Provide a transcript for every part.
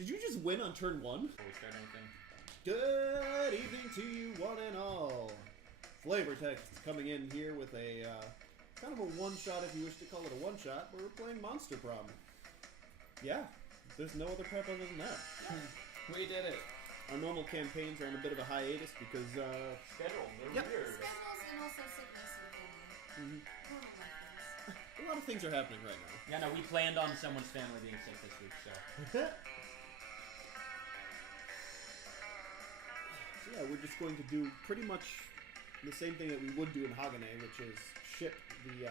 Did you just win on turn 1? Before we start anything. Good evening to you, one and all. FlavorText coming in here with a kind of a one-shot, if you wish to call it a one-shot, but we're playing Monster Prom. Yeah, there's no other prep other than that. We did it. Our normal campaigns are on a bit of a hiatus because, Schedule. They're weird. Schedules and also sickness and normal life things. a lot of things are happening right now. Yeah, no, we planned on someone's family being sick this week, so. So yeah, we're just going to do pretty much the same thing that we would do in Hagane, which is ship the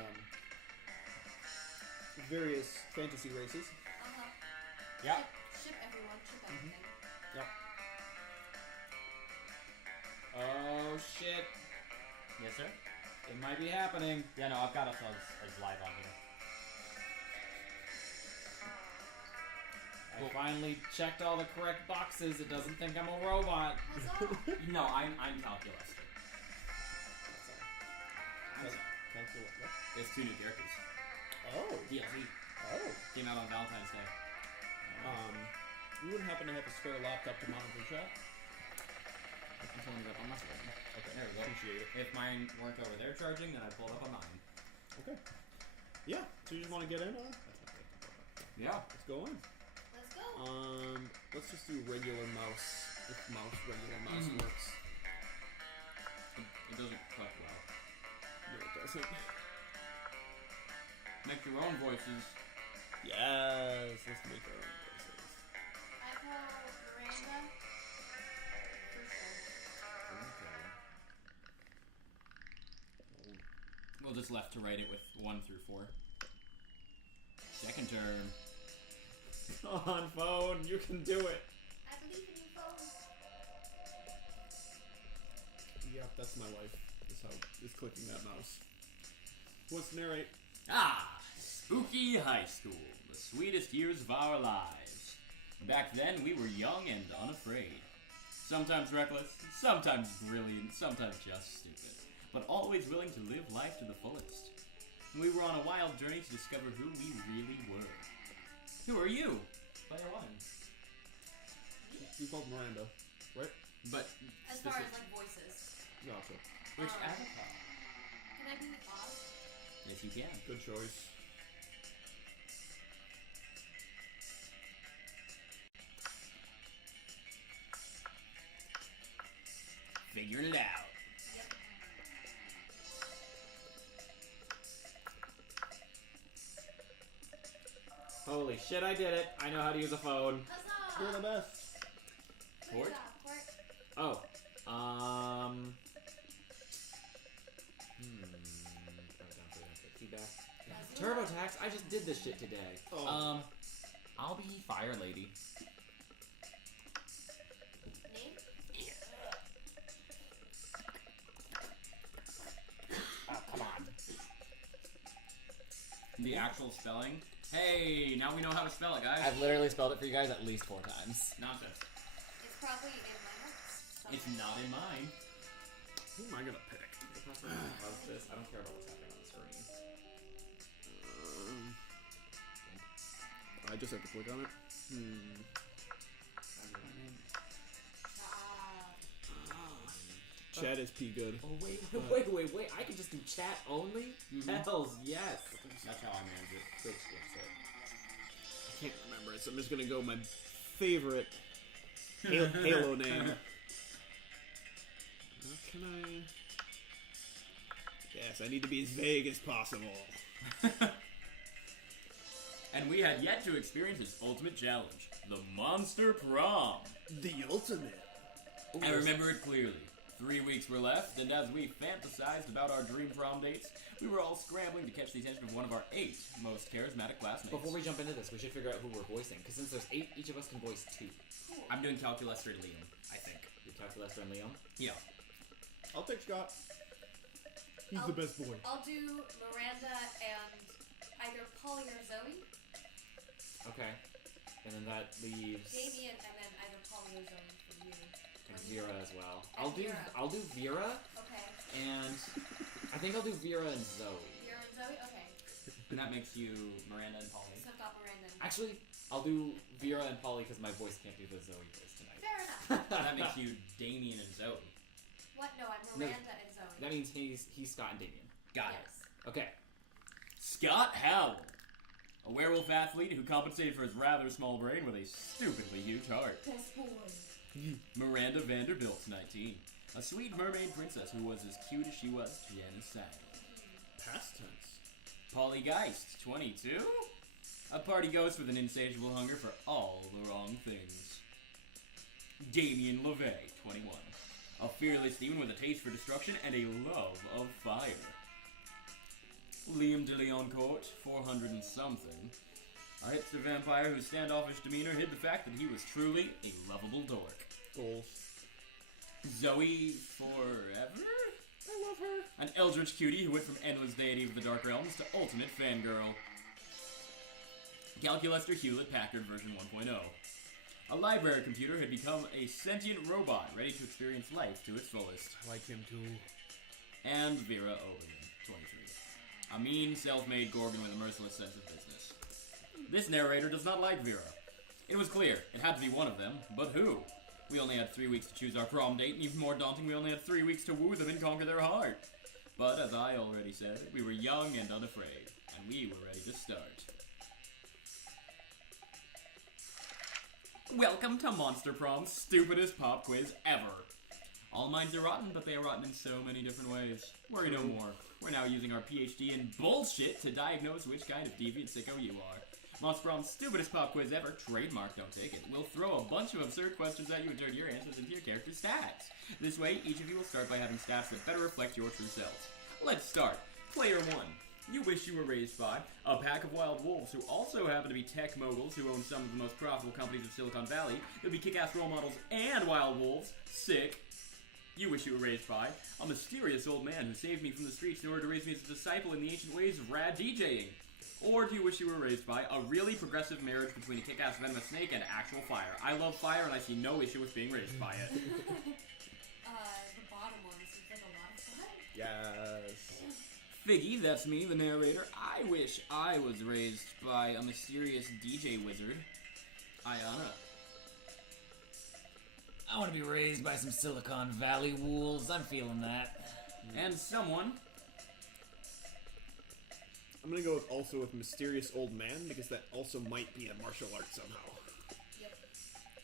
various fantasy races. Yeah. Ship everyone, ship everything. Yep. Oh, shit. Yes, sir? It might be happening. Yeah, no, I've got us as live on here. I finally checked all the correct boxes. It doesn't think I'm a robot. No, I'm calculus. There's 2 new characters. Oh. DLC. Oh. Came out on Valentine's Day. You wouldn't happen to have a spare laptop to monitor chat? I can pull it up on my screen. Okay, there we go. Appreciate it. If mine weren't over there charging, then I'd pull it up on mine. Okay. Yeah, so you just want to get in on it? Yeah. Let's go in. Let's go. Let's just do regular mouse. If regular mouse works. It doesn't cut well. No, it doesn't. Make your own voices. Yes, let's make our own voices. I call Miranda. For sure. Okay. We'll just left to right it with 1 through 4. Second term. Come on, phone, you can do it. I believe in you, phone. Yep, that's my wife. Is clicking that mouse. Who wants to narrate? Ah! Spooky high school. The sweetest years of our lives. Back then, we were young and unafraid. Sometimes reckless, sometimes brilliant, sometimes just stupid. But always willing to live life to the fullest. We were on a wild journey to discover who we really were. Who are you? Player 1. You called Miranda, right? But As far as like voices. Gotcha. which avatar? Can I be the boss? Yes, you can. Good choice. Figuring it out. Yep. Holy shit, I did it. I know how to use a phone. Huzzah! You're the best. Good job, Court. Oh. Feedback. TurboTax, I just did this shit today. Oh. I'll be Fire Lady. Name? Oh, come on. The actual spelling? Hey, now we know how to spell it, guys. I've literally spelled it for you guys at least 4 times. Nonsense. It's probably in my notes. It's not in mine. Who am I gonna pick? How's this? I don't care about what's happening on the screen. I just have to click on it. Chat is P good. Oh, wait. I can just do chat only? Hells yes. That's how I manage it. Twitch gets it. I can't remember it, so I'm just gonna go with my favorite Halo name. How can I? Yes, I need to be as vague as possible. And we had yet to experience his ultimate challenge, the Monster Prom. The ultimate. I remember it clearly. 3 weeks were left, and as we fantasized about our dream prom dates, we were all scrambling to catch the attention of one of our 8 most charismatic classmates. Before we jump into this, we should figure out who we're voicing, because since there's 8, each of us can voice 2. Cool. I'm doing Calculus for Liam, I think. You calculus and Liam? Yeah. I'll take Scott. He's the best boy. I'll do Miranda and either Polly or Zoe. Okay. And then that leaves Damien and then either Polly or Zoe for you. and Vera as well. And Vera. I'll do Vera, Okay. and I think I'll do Vera and Zoe. Vera and Zoe? Okay. And that makes you Miranda and Polly. So I've got Miranda and Actually, I'll do Vera and Polly because my voice can't do the Zoe voice tonight. Fair enough. That makes you Damien and Zoe. What? No, I'm Miranda and Zoe. That means he's Scott and Damien. Got Yes. Okay. it. Scott Howell. A werewolf athlete who compensated for his rather small brain with a stupidly huge heart. Best boy. Miranda Vanderbilt, 19. A sweet mermaid princess who was as cute as she was genocide. Past tense. Polly Geist, 22. A party ghost with an insatiable hunger for all the wrong things. Damien LeVay, 21. A fearless demon with a taste for destruction and a love of fire. Liam de Leoncourt, 400 and something. A hipster vampire whose standoffish demeanor hid the fact that he was truly a lovable dork. Goals. Zoe Forever? I love her. An eldritch cutie who went from endless deity of the Dark Realms to ultimate fangirl. Calculaster Hewlett-Packard version 1.0. A library computer had become a sentient robot ready to experience life to its fullest. I like him too. And Vera Oberlin, 23. A mean, self-made gorgon with a merciless sense of business. This narrator does not like Vera. It was clear, it had to be one of them, but who? We only had 3 weeks to choose our prom date, and even more daunting, we only had 3 weeks to woo them and conquer their heart. But as I already said, we were young and unafraid, and we were ready to start. Welcome to Monster Prom's stupidest pop quiz ever. All minds are rotten, but they are rotten in so many different ways. Worry no more. We're now using our PhD in bullshit to diagnose which kind of deviant sicko you are. Monster Prom's stupidest pop quiz ever, trademark, don't take it. We'll throw a bunch of absurd questions at you and turn your answers into your character's stats. This way, each of you will start by having stats that better reflect your true selves. Let's start. Player 1. You wish you were raised by a pack of wild wolves who also happen to be tech moguls who own some of the most profitable companies of Silicon Valley. They'll be kick-ass role models and wild wolves. Sick. You wish you were raised by a mysterious old man who saved me from the streets in order to raise me as a disciple in the ancient ways of rad DJing. Or do you wish you were raised by a really progressive marriage between a kick-ass venomous snake and actual fire? I love fire and I see no issue with being raised by it. The bottom one seems like a lot of fun. Yes. Figgy, that's me, the narrator. I wish I was raised by a mysterious DJ wizard. Ayana. I want to be raised by some Silicon Valley wolves. I'm feeling that. And someone. I'm gonna go with mysterious old man because that also might be a martial art somehow. Yep.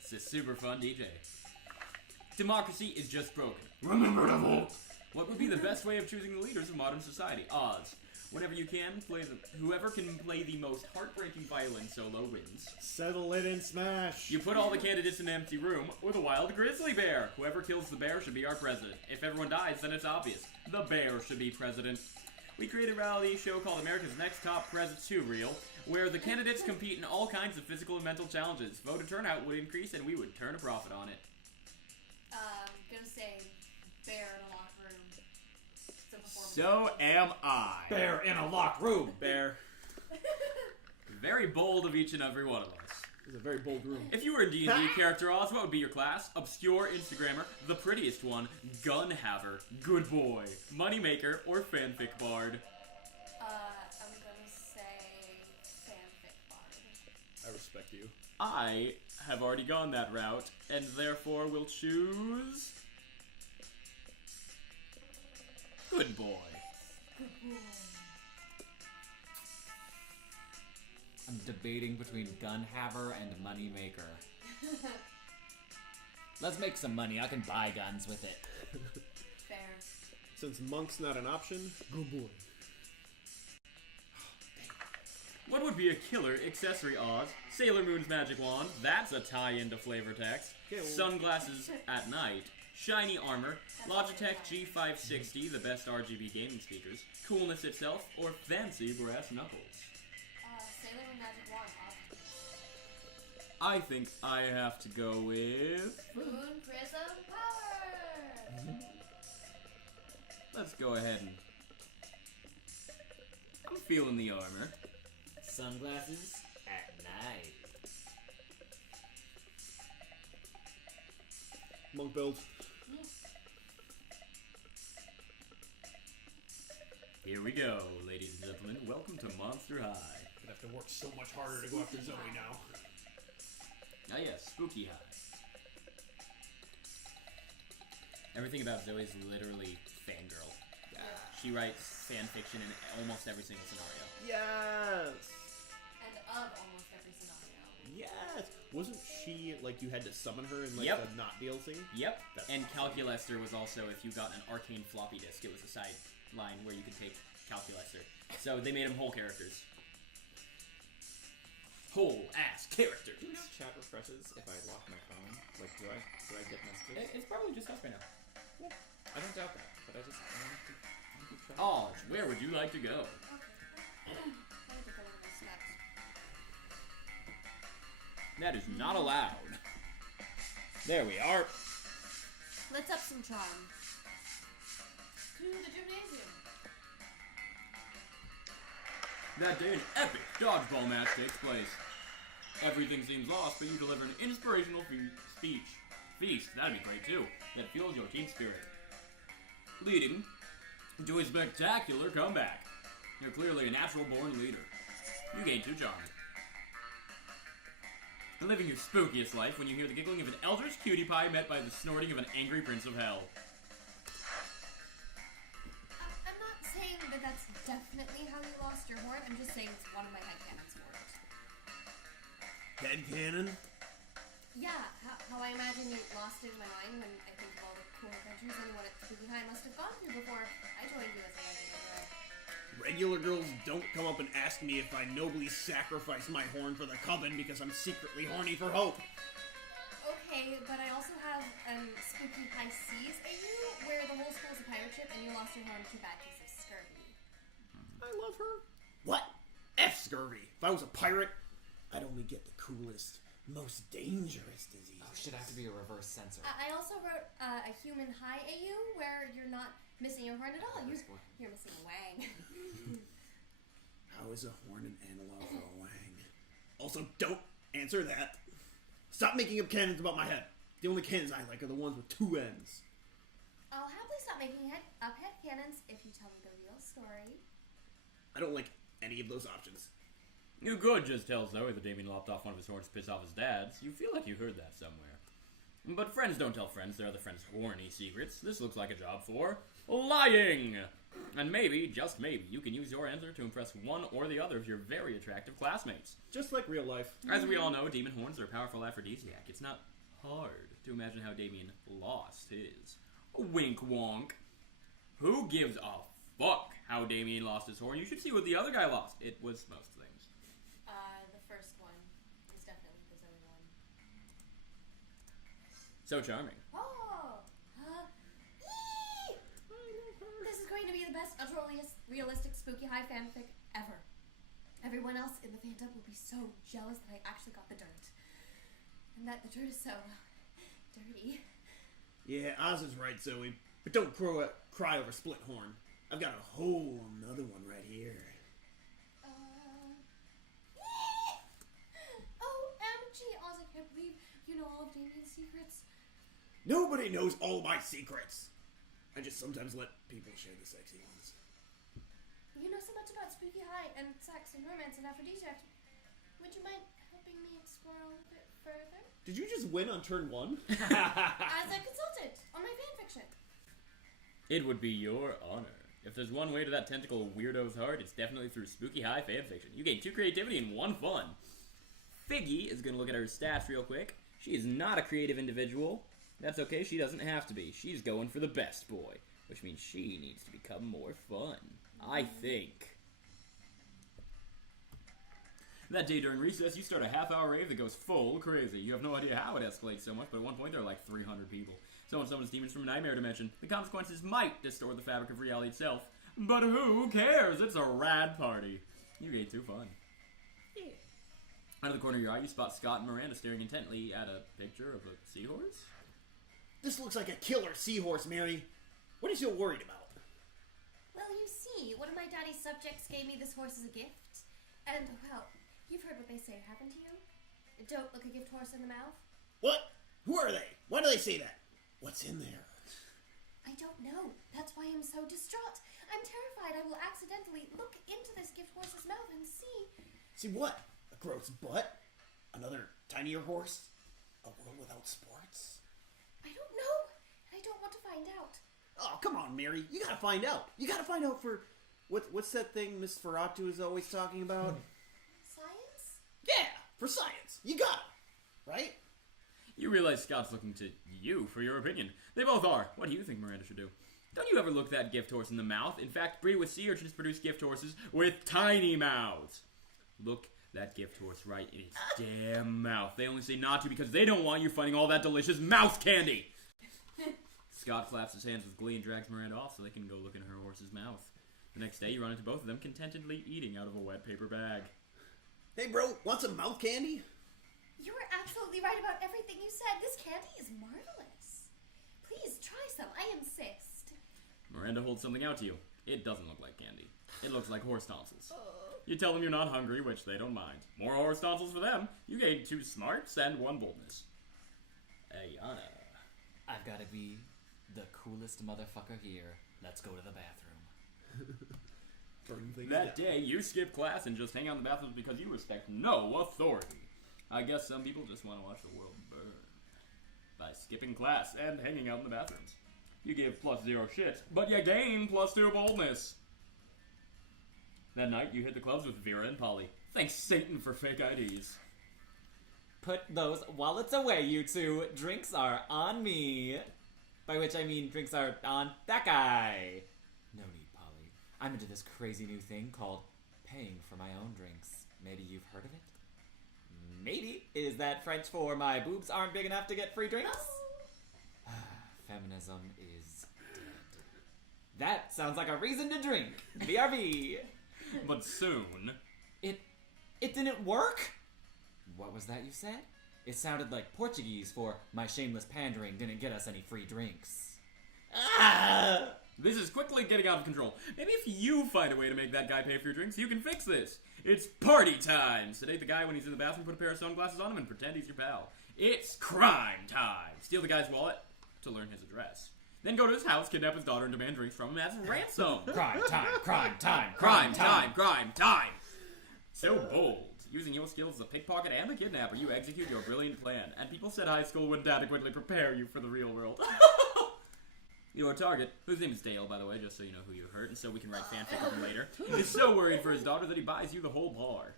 It's a super fun DJ. Democracy is just broken. Remember to vote! What would be the best way of choosing the leaders of modern society? Odds. Whenever you can, whoever can play the most heartbreaking violin solo wins. Settle it and smash. You put all the candidates in an empty room with a wild grizzly bear. Whoever kills the bear should be our president. If everyone dies, then it's obvious. The bear should be president. We create a reality show called America's Next Top President 2 Reel, where the candidates compete in all kinds of physical and mental challenges. Voter turnout would increase and we would turn a profit on it. Gonna say bear in a locked room. It's a performance. So am I. Bear in a locked room. Bear. Very bold of each and every one of us. It's a very bold room. If you were a D&D character, Oz, what would be your class? Obscure Instagrammer, the prettiest one, gun haver, good boy, moneymaker, or fanfic bard? I'm gonna say fanfic bard. I respect you. I have already gone that route, and therefore will choose... Good boy. Good boy. I'm debating between gun haver and moneymaker. Let's make some money. I can buy guns with it. Fair. Since monk's not an option, good boy. What would be a killer accessory, Oz? Sailor Moon's magic wand, that's a tie-in to FlavorText. Okay, well- Sunglasses at night. Shiny armor. Logitech G560, the best RGB gaming speakers. Coolness itself, or fancy brass knuckles. Sailor Moon magic wand. I think I have to go with... Moon prism power. Let's go ahead and... I'm feeling the armor. Sunglasses at night. Monk build. Here we go, ladies and gentlemen. Welcome to Monster High. Gonna have to work so much harder to go after Zoe now. Ah yes, Spooky High. Everything about Zoe is literally fangirl. Yeah. She writes fan fiction in almost every single scenario. Yes. And of almost every scenario. Yes. Wasn't she like you had to summon her in like Yep. the not DLC? Yep. That's And awesome. Calculester was also, if you got an arcane floppy disk, it was a side line where you could take Calculester. So they made them whole characters. Whole ass characters. Do you know chat refreshes if I lock my phone? Like, do I get messages? It's probably just us right now. I don't doubt that, but I want to try. Oh, where would you like to go? Okay. I need to go over my steps. That is not allowed. There we are. Let's up some charm. To the gymnasium. That day, an epic dodgeball match takes place. Everything seems lost, but you deliver an inspirational feast, that'd be great too, that fuels your team spirit. Leading to a spectacular comeback. You're clearly a natural-born leader. You gain 2 charm. And living your spookiest life when you hear the giggling of an eldritch cutie pie met by the snorting of an angry prince of hell. I'm not saying that that's definitely how you lost your horn. I'm just saying it's one of my headcanons for it. Headcanon? Yeah, how I imagine you lost it in my mind when I think of all the cool adventures and what Spooky High must have gone through before I joined you as a regular girl. Regular girls don't come up and ask me if I nobly sacrifice my horn for the coven because I'm secretly horny for hope. Okay, but I also have Spooky High Seas AU where the whole school's a pirate ship and you lost your horn to bad case of scurvy. I love her. What? F scurvy. If I was a pirate, I'd only get the coolest, most dangerous disease. Oh, should have to be a reverse censor. I also wrote a human high AU where you're not missing your horn at all. You're missing a wang. How is a horn an analog for a wang? Also, don't answer that. Stop making up cannons about my head. The only cannons I like are the ones with 2 ends. I'll happily stop making up head cannons if you tell me the real story. I don't like any of those options. You could just tell Zoe that Damien lopped off one of his horns to piss off his dads. You feel like you heard that somewhere. But friends don't tell friends their other friends' horny secrets. This looks like a job for lying! And maybe, just maybe, you can use your answer to impress one or the other of your very attractive classmates. Just like real life. As we all know, demon horns are a powerful aphrodisiac. It's not hard to imagine how Damien lost his. Wink wonk. Who gives a fuck how Damien lost his horn? You should see what the other guy lost. It was most things. The first one is definitely the Zoe one. So charming. Oh! Eee! This is going to be the best, utterly realistic Spooky High fanfic ever. Everyone else in the fandom will be so jealous that I actually got the dirt. And that the dirt is so dirty. Yeah, Oz is right, Zoe. But don't cry over split horn. I've got a whole another one right here. OMG, Oz, I can't believe you know all of Damien's secrets. Nobody knows all my secrets. I just sometimes let people share the sexy ones. You know so much about Spooky High and sex and romance and aphrodisiacs. Would you mind helping me explore a little bit further? Did you just win on turn 1? As a consultant on my fanfiction. It would be your honor. If there's one way to that tentacle weirdo's heart, it's definitely through Spooky High fanfiction. You gain 2 creativity and 1 fun. Figgy is going to look at her stats real quick. She is not a creative individual. That's okay, she doesn't have to be. She's going for the best boy, which means she needs to become more fun. I think. That day during recess, you start a half-hour rave that goes full crazy. You have no idea how it escalates so much, but at one point there are like 300 people. Someone summons demons from a nightmare dimension. The consequences might distort the fabric of reality itself, but who cares? It's a rad party. You gain 2 fun. Yeah. Out of the corner of your eye, you spot Scott and Miranda staring intently at a picture of a seahorse. This looks like a killer seahorse, Mary. What is you worried about? Well, you see, one of my daddy's subjects gave me this horse as a gift. And, well, you've heard what they say, haven't you? Don't look a gift horse in the mouth. What? Who are they? Why do they say that? What's in there? I don't know. That's why I'm so distraught. I'm terrified I will accidentally look into this gift horse's mouth and see... See what? A gross butt? Another tinier horse? A world without sports? I don't know, and I don't want to find out. Oh, come on, Mary. You gotta find out. You gotta find out for... What's that thing Miss Ferratu is always talking about? Science? Yeah, for science. You got it. Right? You realize Scott's looking to you for your opinion. They both are. What do you think Miranda should do? Don't you ever look that gift horse in the mouth? In fact, breed with sea urchins produce gift horses with tiny mouths. Look that gift horse right in its damn mouth. They only say not to because they don't want you finding all that delicious mouth candy. Scott flaps his hands with glee and drags Miranda off so they can go look in her horse's mouth. The next day, you run into both of them contentedly eating out of a wet paper bag. Hey, bro, want some mouth candy? You were absolutely right about everything you said. This candy is marvelous. Please try some. I insist. Miranda holds something out to you. It doesn't look like candy. It looks like horse tonsils. You tell them you're not hungry, which they don't mind. More horse tonsils for them. You gain 2 smarts and 1 boldness. Ayana. I've got to be the coolest motherfucker here. Let's go to the bathroom. That day, you skip class and just hang out in the bathrooms because you respect no authority. I guess some people just want to watch the world burn. By skipping class and hanging out in the bathrooms. You give +0 shit, but you gain +2 boldness. That night, you hit the clubs with Vera and Polly. Thanks Satan for fake IDs. Put those wallets away, you two. Drinks are on me. By which I mean drinks are on that guy. No need, Polly. I'm into this crazy new thing called paying for my own drinks. Maybe you've heard of it? Maybe. Is that French for my boobs aren't big enough to get free drinks? Feminism is dead. That sounds like a reason to drink. BRB. But soon... It didn't work? What was that you said? It sounded like Portuguese for my shameless pandering didn't get us any free drinks. Ah! This is quickly getting out of control. Maybe if you find a way to make that guy pay for your drinks, you can fix this. It's party time! Sedate the guy when he's in the bathroom, put a pair of sunglasses on him, and pretend he's your pal. It's crime time! Steal the guy's wallet to learn his address. Then go to his house, kidnap his daughter, and demand drinks from him as ransom. Crime time, crime time, Crime time, crime time! So bold. Using your skills as a pickpocket and a kidnapper, you execute your brilliant plan. And people said high school wouldn't adequately prepare you for the real world. Your target, whose name is Dale, by the way, just so you know who you hurt, and so we can write fanfic of him later, is so worried for his daughter that he buys you the whole bar.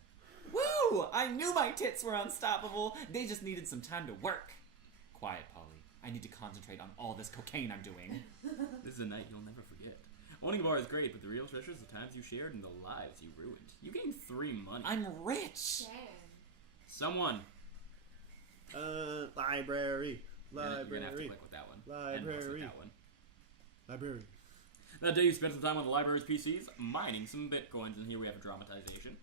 Woo! I knew my tits were unstoppable. They just needed some time to work. Quiet, Polly. I need to concentrate on all this cocaine I'm doing. This is a night you'll never forget. Owning a bar is great, but the real treasure is the times you shared and the lives you ruined. You gain 3 money. I'm rich! Damn. Someone. Library. You're gonna have to click with that one. And plus with that one. Library. That day you spent some time on the library's PCs, mining some bitcoins, and here we have a dramatization.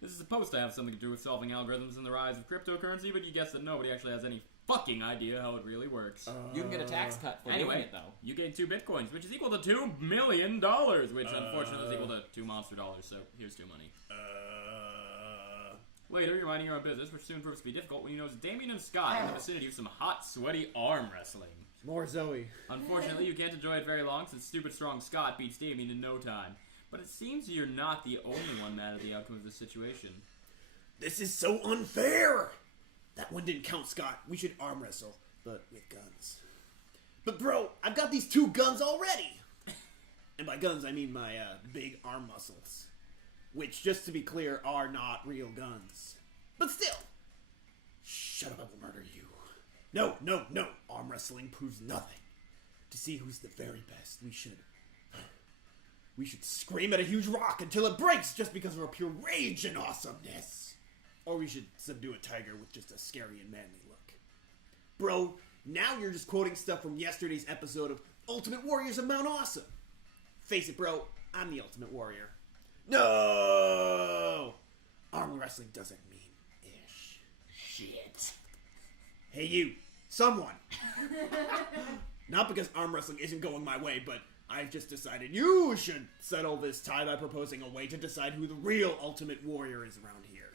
This is supposed to have something to do with solving algorithms and the rise of cryptocurrency, but you guess that nobody actually has any fucking idea how it really works. You can get a tax cut for doing Anyway, it, though. you gain 2 bitcoins, which is equal to $2 million, which unfortunately is equal to 2 monster dollars, so here's 2 money. Later, you're minding your own business, which soon proves to be difficult when you notice Damien and Scott in the vicinity of some hot, sweaty arm wrestling. More Zoe. Unfortunately, you can't enjoy it very long since stupid strong Scott beats Damien in no time. But it seems you're not the only one mad at the outcome of this situation. This is so unfair! That one didn't count, Scott. We should arm wrestle, but with guns. But bro, I've got these 2 guns already! And by guns, I mean my big arm muscles. Which, just to be clear, are not real guns. But still! Shut up, I will murder you. No. Arm wrestling proves nothing. To see who's the very best, we should scream at a huge rock until it breaks just because of our pure rage and awesomeness. Or we should subdue a tiger with just a scary and manly look. Bro, now you're just quoting stuff from yesterday's episode of Ultimate Warriors of Mount Awesome. Face it, bro, I'm the Ultimate Warrior. No! Arm wrestling doesn't mean ish. Shit. Hey you, someone. Not because arm wrestling isn't going my way, but I've just decided you should settle this tie by proposing a way to decide who the real Ultimate Warrior is around here.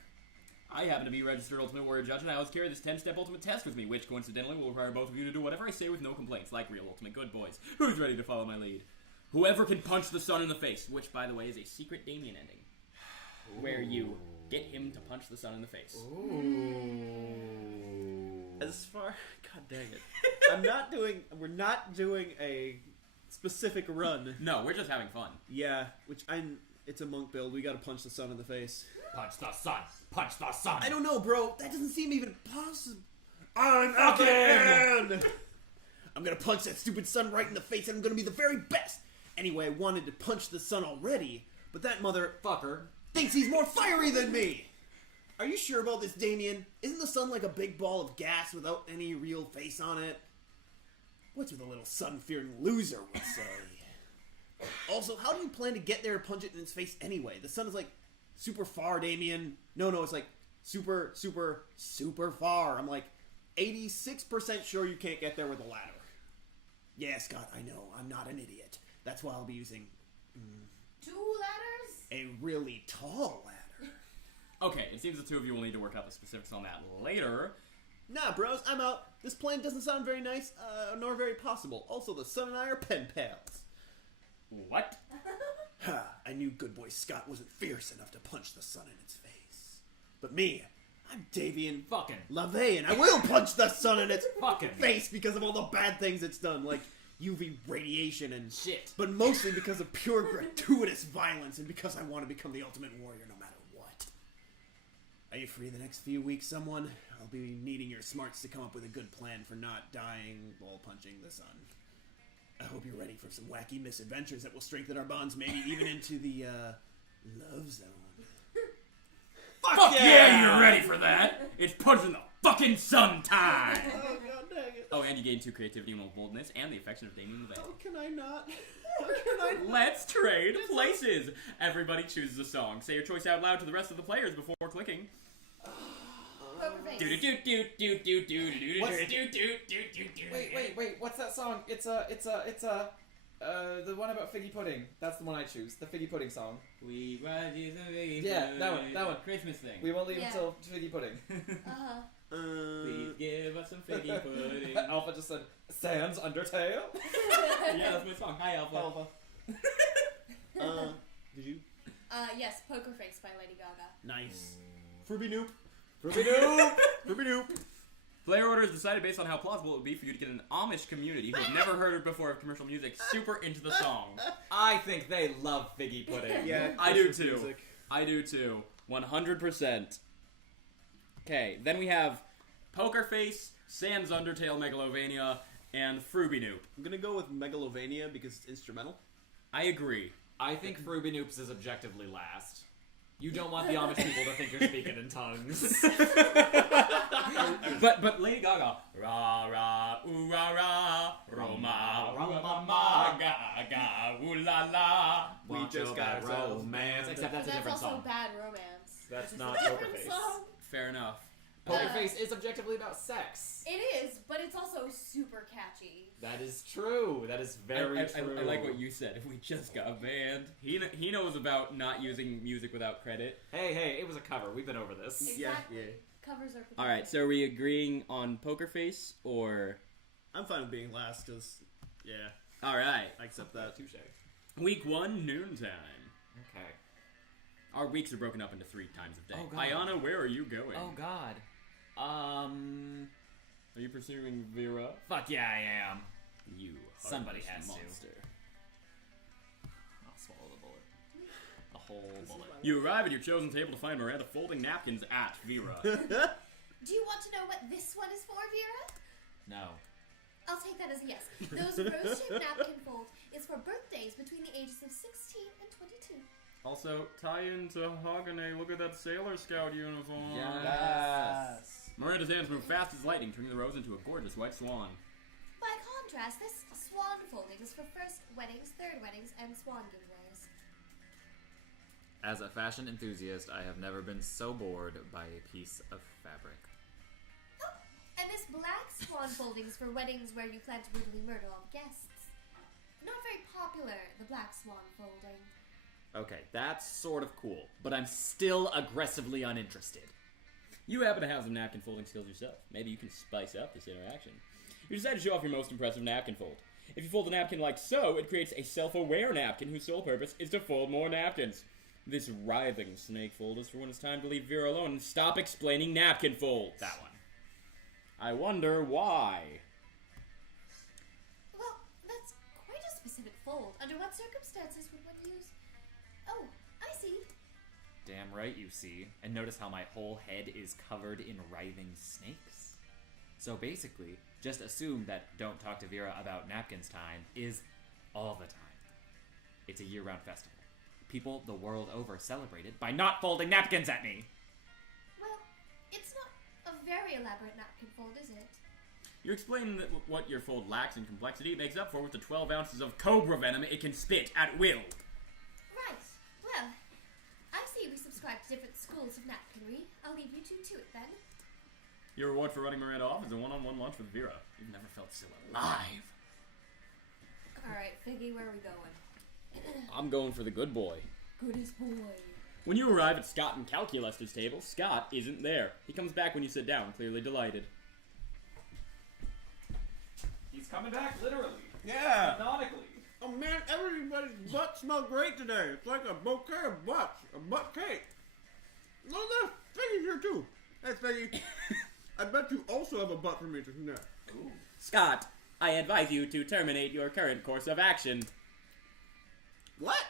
I happen to be a registered Ultimate Warrior Judge, and I always carry this 10-step Ultimate test with me, which coincidentally will require both of you to do whatever I say with no complaints, like real Ultimate Good Boys. Who's ready to follow my lead? Whoever can punch the sun in the face, which, by the way, is a secret Damien ending, where you get him to punch the sun in the face. Ooh. As far... God dang it. We're not doing a specific run. No, we're just having fun. Yeah, it's a monk build. We gotta punch the sun in the face. Punch the sun! Punch the sun! I don't know, bro. That doesn't seem even possible. I'm at the end! I'm gonna punch that stupid sun right in the face, and I'm gonna be the very best. Anyway, I wanted to punch the sun already, but that motherfucker thinks he's more fiery than me. Are you sure about this, Damien? Isn't the sun like a big ball of gas without any real face on it? What's what a little sun-fearing loser would say. Also, how do you plan to get there and punch it in its face anyway? The sun is like super far, Damien. No, it's like super, super, super far. I'm like 86% sure you can't get there with a ladder. Yeah, Scott, I know. I'm not an idiot. That's why I'll be using... 2 ladders? a really tall ladder. Okay, it seems the two of you will need to work out the specifics on that later. Nah, bros, I'm out. This plan doesn't sound very nice, nor very possible. Also, the sun and I are pen pals. What? Ha, I knew good boy Scott wasn't fierce enough to punch the sun in its face. But me, I'm Damien Fucking LaVey, and I will punch the sun in its fucking face because of all the bad things it's done, like UV radiation and shit. but mostly because of pure gratuitous violence and because I want to become the ultimate warrior no matter what. Are you free the next few weeks, someone? I'll be needing your smarts to come up with a good plan for not dying while punching the sun. I hope you're ready for some wacky misadventures that will strengthen our bonds, maybe even into the, love zone. Fuck yeah, you're ready for that! It's punching the fucking sun time! Oh, god dang it. Oh, and you gain 2 creativity and 1 boldness, and the affection of Damien LaVey. How can I not? How can I not? Let's trade places! Everybody chooses a song. Say your choice out loud to the rest of the players before clicking. Poker face. Wait, what's that song? It's the one about figgy pudding. That's the one I choose. The figgy pudding song. We ride you some figgy Yeah, pudding. that one. Christmas thing. We won't leave Yeah. until figgy pudding. Uh-huh. Please give us some figgy pudding. Alpha just said, Sans Undertale? Yeah, that's my song. Hi, Alpha. Did you? Yes, Poker Face by Lady Gaga. Nice. Fruby Noop. Ruby-doo! Player order is decided based on how plausible it would be for you to get an Amish community who have never heard before of commercial music super into the song. I think they love figgy pudding. Yeah, I do Christmas too. music. I do too. 100%. Okay, then we have Poker Face, Sans Undertale Megalovania, and Fruby Noop. I'm gonna go with Megalovania because it's instrumental. I agree. I think Fruby Noops is objectively last. You don't want the Amish people to think you're speaking in tongues. But Lady Gaga, ra ra ooh ra ra, Roma Roma ma ga ga ooh la la. We just got ourselves romance. Except that's a That's different also song. Bad Romance. That's It's not a Poker different Face. song. Fair enough. Poker Face is objectively about sex. It is, but it's also super catchy. That is true. That is very true. I like what you said. If we just got banned, he knows about not using music without credit. Hey, it was a cover. We've been over this. Exactly. Yeah. Covers are All right, so are we agreeing on Poker Face or? I'm fine with being last because, yeah, All right, I accept that. Touche. week 1 noontime. Okay. Our weeks are broken up into 3 times of day. Oh, God. Ayana, where are you going? Oh God. Are you pursuing Vera? Fuck yeah, I am. You Somebody heartless has to. monster. I'll swallow the bullet. The whole bullet. You arrive at your chosen table to find Miranda folding napkins at Vera. Do you want to know what this one is for, Vera? No. I'll take that as a yes. Those rose-shaped napkin folds is for birthdays between the ages of 16 and 22. Also, tie into Hogane. Look at that Sailor Scout uniform. Yes. Miranda's hands move fast as lightning, turning the rose into a gorgeous white swan. By contrast, this swan folding is for first weddings, third weddings, and swan giveaways. As a fashion enthusiast, I have never been so bored by a piece of fabric. Oh, and this black swan folding is for weddings where you plan to brutally murder all the guests. Not very popular, the black swan folding. Okay, that's sort of cool, but I'm still aggressively uninterested. You happen to have some napkin folding skills yourself. Maybe you can spice up this interaction. You decide to show off your most impressive napkin fold. If you fold a napkin like so, it creates a self-aware napkin whose sole purpose is to fold more napkins. This writhing snake fold is for when it's time to leave Vera alone and stop explaining napkin folds. That one. I wonder why. Well, that's quite a specific fold. Under what circumstances would one use... Oh, I see. Damn right you see. And notice how my whole head is covered in writhing snakes? So basically, just assume that Don't Talk to Vera About Napkins time is all the time. It's a year-round festival. People the world over celebrate it by not folding napkins at me! Well, it's not a very elaborate napkin fold, is it? You're explaining that what your fold lacks in complexity it makes up for with the 12 ounces of cobra venom it can spit at will. Right. Well, I see we subscribe to different schools of napkinry. I'll leave you two to it then. Your reward for running Miranda off is a one-on-one lunch with Vera. You've never felt so alive. Alright, Figgy, where are we going? I'm going for the good boy. Goodest boy. When you arrive at Scott and Calculus's table, Scott isn't there. He comes back when you sit down, clearly delighted. He's coming back literally. Yeah. Canonically. Oh man, everybody's butts smell great today. It's like a bouquet of butts. A butt cake. No, there's Figgy's here too. Hey, Figgy. I bet you also have a butt for me to snap. Ooh. Scott, I advise you to terminate your current course of action. What?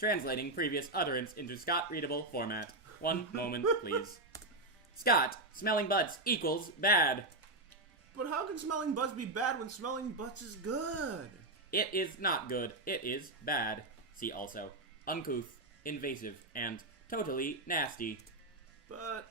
Translating previous utterance into Scott-readable format. One moment, please. Scott, smelling butts equals bad. But how can smelling butts be bad when smelling butts is good? It is not good. It is bad. See also, uncouth, invasive, and totally nasty. But.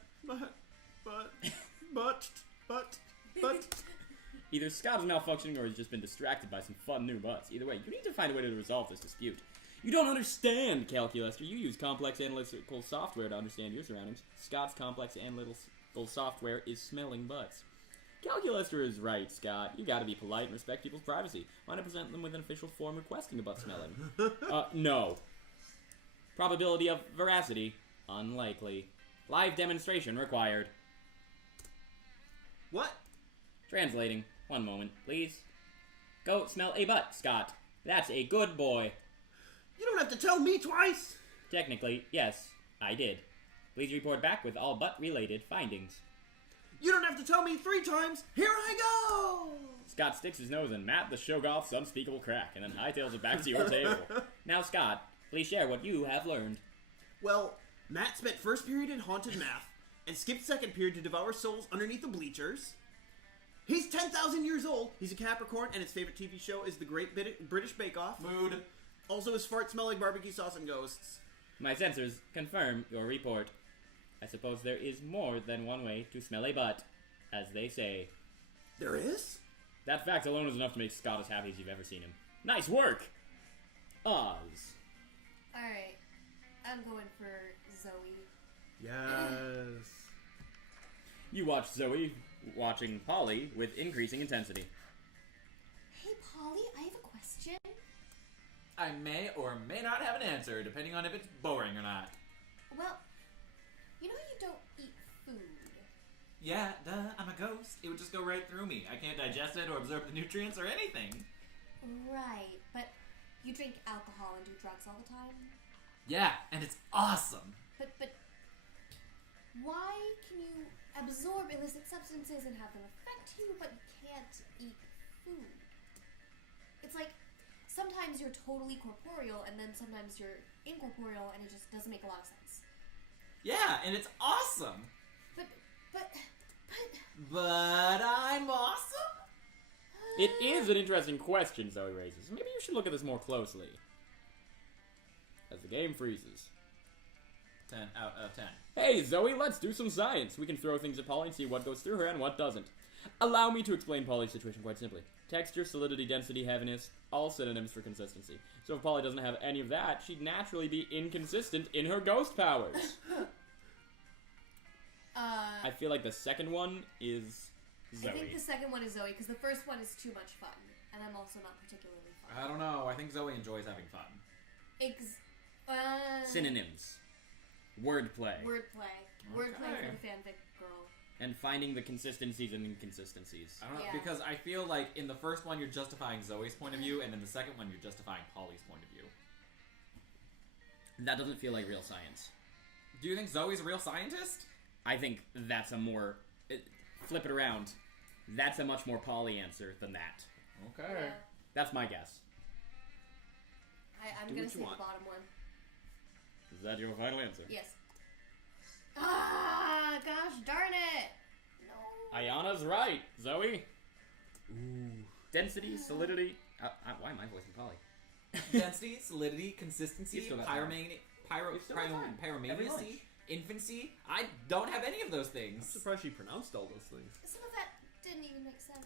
Either Scott is malfunctioning or he's just been distracted by some fun new butts. Either way, you need to find a way to resolve this dispute. You don't understand, Calculus. You use complex analytical software to understand your surroundings. Scott's complex analytical software is smelling butts. Calculuster is right, Scott. You gotta be polite and respect people's privacy. Why not present them with an official form requesting a butt smelling? No. Probability of veracity? Unlikely. Live demonstration required. What? Translating. One moment, please. Go smell a butt, Scott. That's a good boy. You don't have to tell me twice! Technically, yes, I did. Please report back with all butt-related findings. You don't have to tell me 3 times! Here I go! Scott sticks his nose in Matt the Shoggoth's unspeakable crack and then hightails it back to your table. Now, Scott, please share what you have learned. Well, Matt spent first period in haunted math and skipped second period to devour souls underneath the bleachers. He's 10,000 years old. He's a Capricorn, and his favorite TV show is The Great British Bake Off. Mood. Also, his farts smell like barbecue sauce and ghosts. My sensors confirm your report. I suppose there is more than one way to smell a butt, as they say. There is? That fact alone is enough to make Scott as happy as you've ever seen him. Nice work! Oz. Alright, I'm going for Zoe. Yes. You watch Zoe watching Polly with increasing intensity. Hey, Polly, I have a question. I may or may not have an answer, depending on if it's boring or not. Well, you know you don't eat food. Yeah, duh, I'm a ghost. It would just go right through me. I can't digest it or absorb the nutrients or anything. Right, but you drink alcohol and do drugs all the time? Yeah, and it's awesome. But why can you absorb illicit substances and have them affect you, but you can't eat food? It's like, sometimes you're totally corporeal, and then sometimes you're incorporeal, and it just doesn't make a lot of sense. Yeah, and it's awesome. But I'm awesome? It is an interesting question Zoe raises. Maybe you should look at this more closely. As the game freezes. 10 out of 10. Hey, Zoe, let's do some science. We can throw things at Polly and see what goes through her and what doesn't. Allow me to explain Polly's situation quite simply. Texture, solidity, density, heaviness, all synonyms for consistency. So if Polly doesn't have any of that, she'd naturally be inconsistent in her ghost powers. I feel like the second one is Zoe. I think the second one is Zoe, because the first one is too much fun, and I'm also not particularly fun. I don't know. I think Zoe enjoys having fun. Synonyms. Wordplay. Wordplay. Wordplay Okay. for the fanfic girl. And finding the consistencies and inconsistencies. I don't know, Yeah. because I feel like in the first one you're justifying Zoe's point of view, and in the second one you're justifying Polly's point of view. That doesn't feel like real science. Do you think Zoe's a real scientist? I think that's a more... flip it around. That's a much more poly answer than that. Okay. Yeah. That's my guess. I'm Do gonna what say you the want. bottom one. Is that your final answer? Yes. Ah, gosh darn it! No. Ayana's right, Zoe. Ooh. Density, solidity. Why am I voicing poly? Density, solidity, You consistency, still got time. You still got time. Every lunch. pyromaniacy, infancy. I don't have any of those I'm things. surprised she pronounced all those things. Some of that didn't even make sense.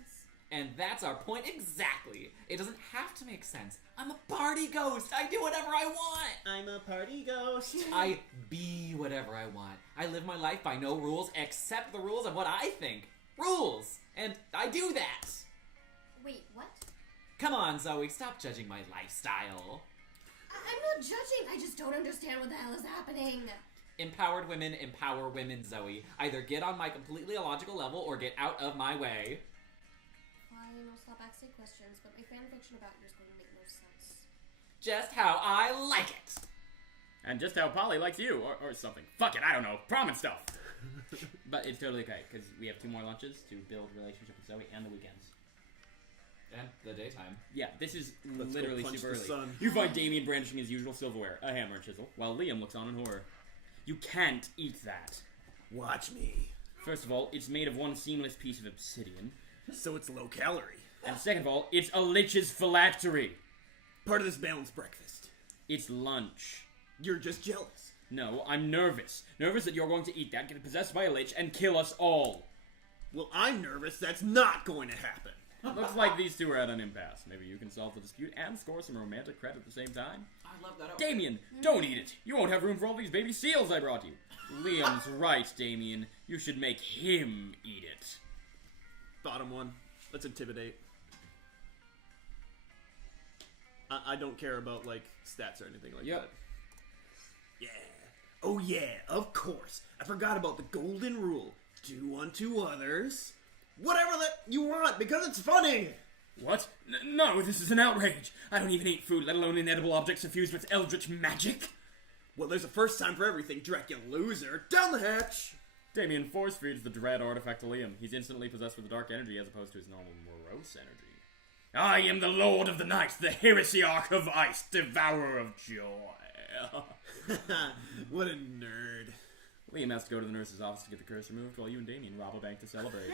And that's our point exactly. It doesn't have to make sense. I'm a party ghost. I do whatever I want. I'm a party ghost. I be whatever I want. I live my life by no rules except the rules of what I think. Rules! And I do that. Wait, what? Come on, Zoe, stop judging my lifestyle. I'm not judging. I just don't understand what the hell is happening. Empowered women empower women, Zoe. Either get on my completely illogical level or get out of my way. Fine, I'll stop asking questions, but my fanfiction about you is going to make no sense. Just how I like it. And just how Polly likes you, or something. Fuck it, I don't know. Prom and stuff. But it's totally okay, because we have 2 more lunches to build relationship with Zoe and the weekends. And the daytime. Yeah, this is Let's go literally punch super the early. sun. You find Damien brandishing his usual silverware, a hammer and chisel, while Liam looks on in horror. You can't eat that. Watch me. First of all, it's made of one seamless piece of obsidian. So it's low calorie. And second of all, it's a lich's phylactery. Part of this balanced breakfast. It's lunch. You're just jealous. No, I'm nervous. Nervous that you're going to eat that, get possessed by a lich, and kill us all. Well, I'm nervous that's not going to happen. Looks like these two are at an impasse. Maybe you can solve the dispute and score some romantic credit at the same time. I love that. Damien, don't eat it. You won't have room for all these baby seals I brought you. Liam's right, Damien. You should make him eat it. Bottom one. Let's intimidate. I don't care about, like, stats or anything like Yep. that. Yeah. Oh, yeah, of course. I forgot about the golden rule. Do unto others whatever that you want, because it's funny. What? No, this is an outrage. I don't even eat food, let alone inedible objects suffused with eldritch magic. Well, there's a first time for everything, Drek, you loser. Down the hatch. Damien force feeds the dread artifact to Liam. He's instantly possessed with the dark energy as opposed to his normal morose energy. I am the Lord of the Night, the heresiarch of ice, devourer of joy. What a nerd. Liam has to go to the nurse's office to get the curse removed while you and Damien rob a bank to celebrate.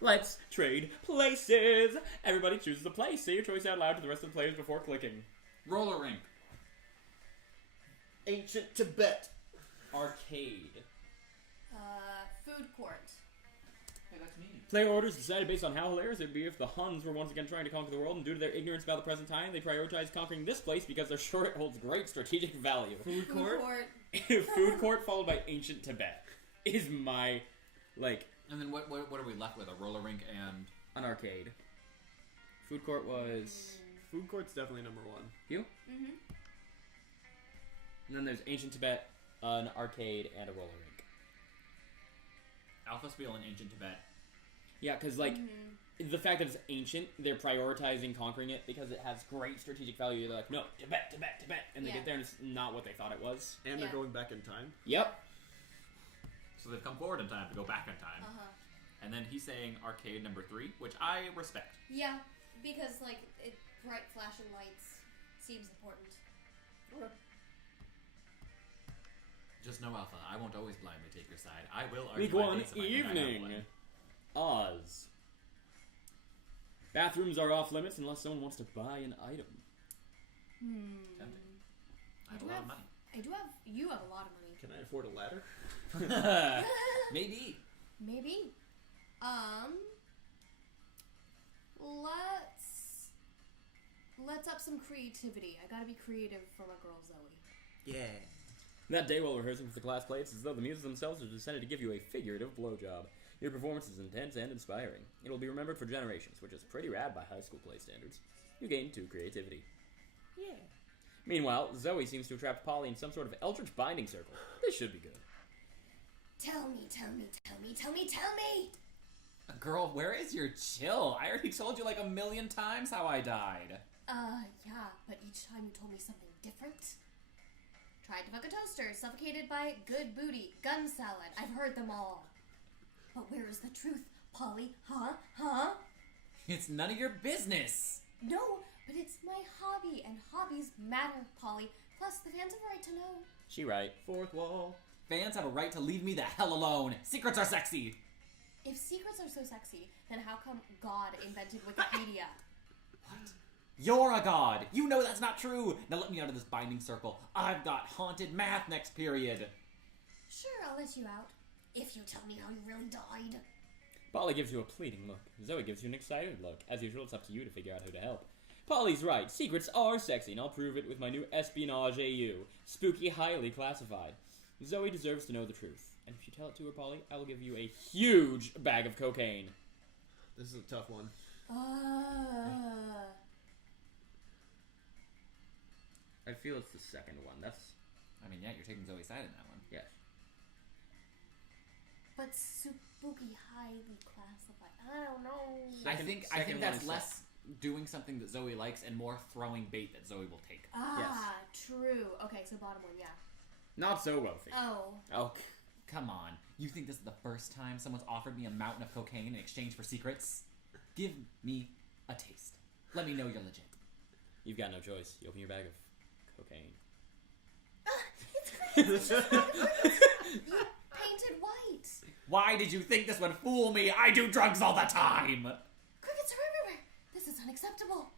Let's trade places! Everybody chooses a place. Say your choice out loud to the rest of the players before clicking. Roller rink. Ancient Tibet. Arcade. Food court. Hey, that's me. Player orders decided based on how hilarious it would be if the Huns were once again trying to conquer the world, and due to their ignorance about the present time, they prioritized conquering this place because they're sure it holds great strategic value. Food court? Food court followed by ancient Tibet is my, like, And then what are we left with? A roller rink and... an arcade. Food court was Food court's definitely number one. you? Mm-hmm. And then there's ancient Tibet, an arcade, and a roller rink. Alpha Spiel in ancient Tibet. Yeah, because, like, the fact that it's ancient, they're prioritizing conquering it because it has great strategic value. They're like, no, Tibet, Tibet, Tibet. And they Yeah. get there and it's not what they thought it was. And they're Yeah. going back in time. Yep. So they've come forward in time to go back in time. Uh-huh. And then he's saying arcade number 3, which I respect. Yeah, because, like, bright flashing lights seems important. Just know, Alpha, I won't always blindly take your side. I will argue Week my 1, case if I think I have evening. one. Oz. Bathrooms are off limits unless someone wants to buy an item. Tempting. I have do a lot have- of money. You have a lot of money. Can I afford a ladder? Maybe. Maybe. Let's up some creativity. I gotta be creative for my girl Zoe. Yeah. That day while rehearsing for the class play, it's as though the muses themselves have decided to give you a figurative blowjob. Your performance is intense and inspiring. It will be remembered for generations, which is pretty rad by high school play standards. You gain 2 creativity. Yeah. Meanwhile, Zoe seems to have trapped Polly in some sort of eldritch binding circle. This should be good. Tell me. Girl, where is your chill? I already told you like a million times how I died. Yeah, but each time you told me something different. Tried to fuck a toaster, suffocated by good booty, gun salad. I've heard them all. But where is the truth, Polly? Huh? It's none of your business. No, but it's my hobby, and hobbies matter, Polly. Plus, the fans have a right to know. She right. Fourth wall. Fans have a right to leave me the hell alone. Secrets are sexy. If secrets are so sexy, then how come God invented Wikipedia? What? You're a god. You know that's not true. Now let me out of this binding circle. I've got haunted math next period. Sure, I'll let you out. If you tell me how you really died. Polly gives you a pleading look. Zoe gives you an excited look. As usual, it's up to you to figure out who to help. Polly's right. Secrets are sexy, and I'll prove it with my new espionage AU. Spooky, highly classified. Zoe deserves to know the truth. And if you tell it to her, Polly, I will give you a huge bag of cocaine. This is a tough one. I feel it's the second one. That's... I mean, yeah, you're taking Zoe's side in that one. Yes. But spooky, highly classified. I don't know. I think second that's one less doing something that Zoe likes and more throwing bait that Zoe will take. True. Okay, so bottom one, yeah. Not so wealthy. Oh. Oh, Come on. You think this is the first time someone's offered me a mountain of cocaine in exchange for secrets? Give me a taste. Let me know you're legit. you've got no choice. You open your bag of cocaine. It's crazy. You painted white. Why did you think this would fool me? I do drugs all the time! Crickets are everywhere. This is unacceptable.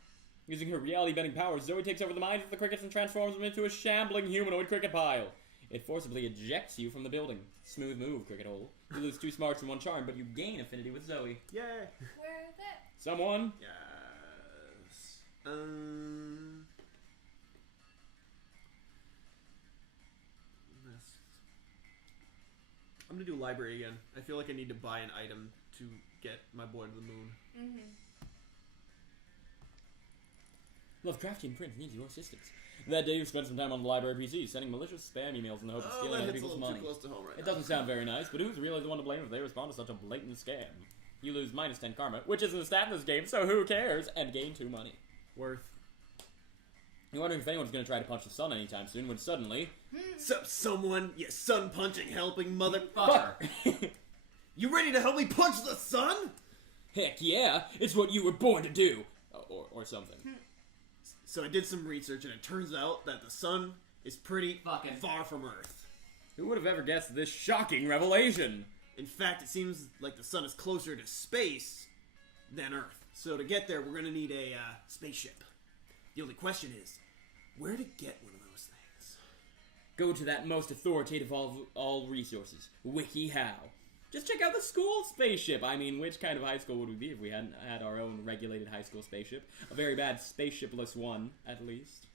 Using her reality-bending powers, Zoe takes over the minds of the crickets and transforms them into a shambling humanoid cricket pile. It forcibly ejects you from the building. Smooth move, cricket hole. You lose 2 smarts and 1 charm, but you gain affinity with Zoe. Yay! Where's it? Someone? Yes. I'm gonna do library again. I feel like I need to buy an item to get my boy to the moon. Mm-hmm. Lovecraftian Prince needs your assistance. That day you spent some time on the library PC, sending malicious spam emails in the hope of stealing that other hits a people's little money. too close to home right It now. doesn't sound very nice, but who's really the one to blame if they respond to such a blatant scam? You lose minus 10 karma, which isn't a stat in this game, so who cares? And gain 2 money. Worth. You're wondering if anyone's going to try to punch the sun anytime soon, when suddenly... Sup, someone? You sun punching helping mother... Fucker! You ready to help me punch the sun? Heck yeah! It's what you were born to do! Or something. So I did some research, and it turns out that the sun is pretty Fucking far from Earth. Who would have ever guessed this shocking revelation? In fact, it seems like the sun is closer to space than Earth. So to get there, we're gonna need a spaceship. The only question is, where to get one of those things? Go to that most authoritative of all resources, WikiHow. Just check out the school spaceship. I mean, which kind of high school would we be if we hadn't had our own regulated high school spaceship? A very bad spaceshipless one, at least.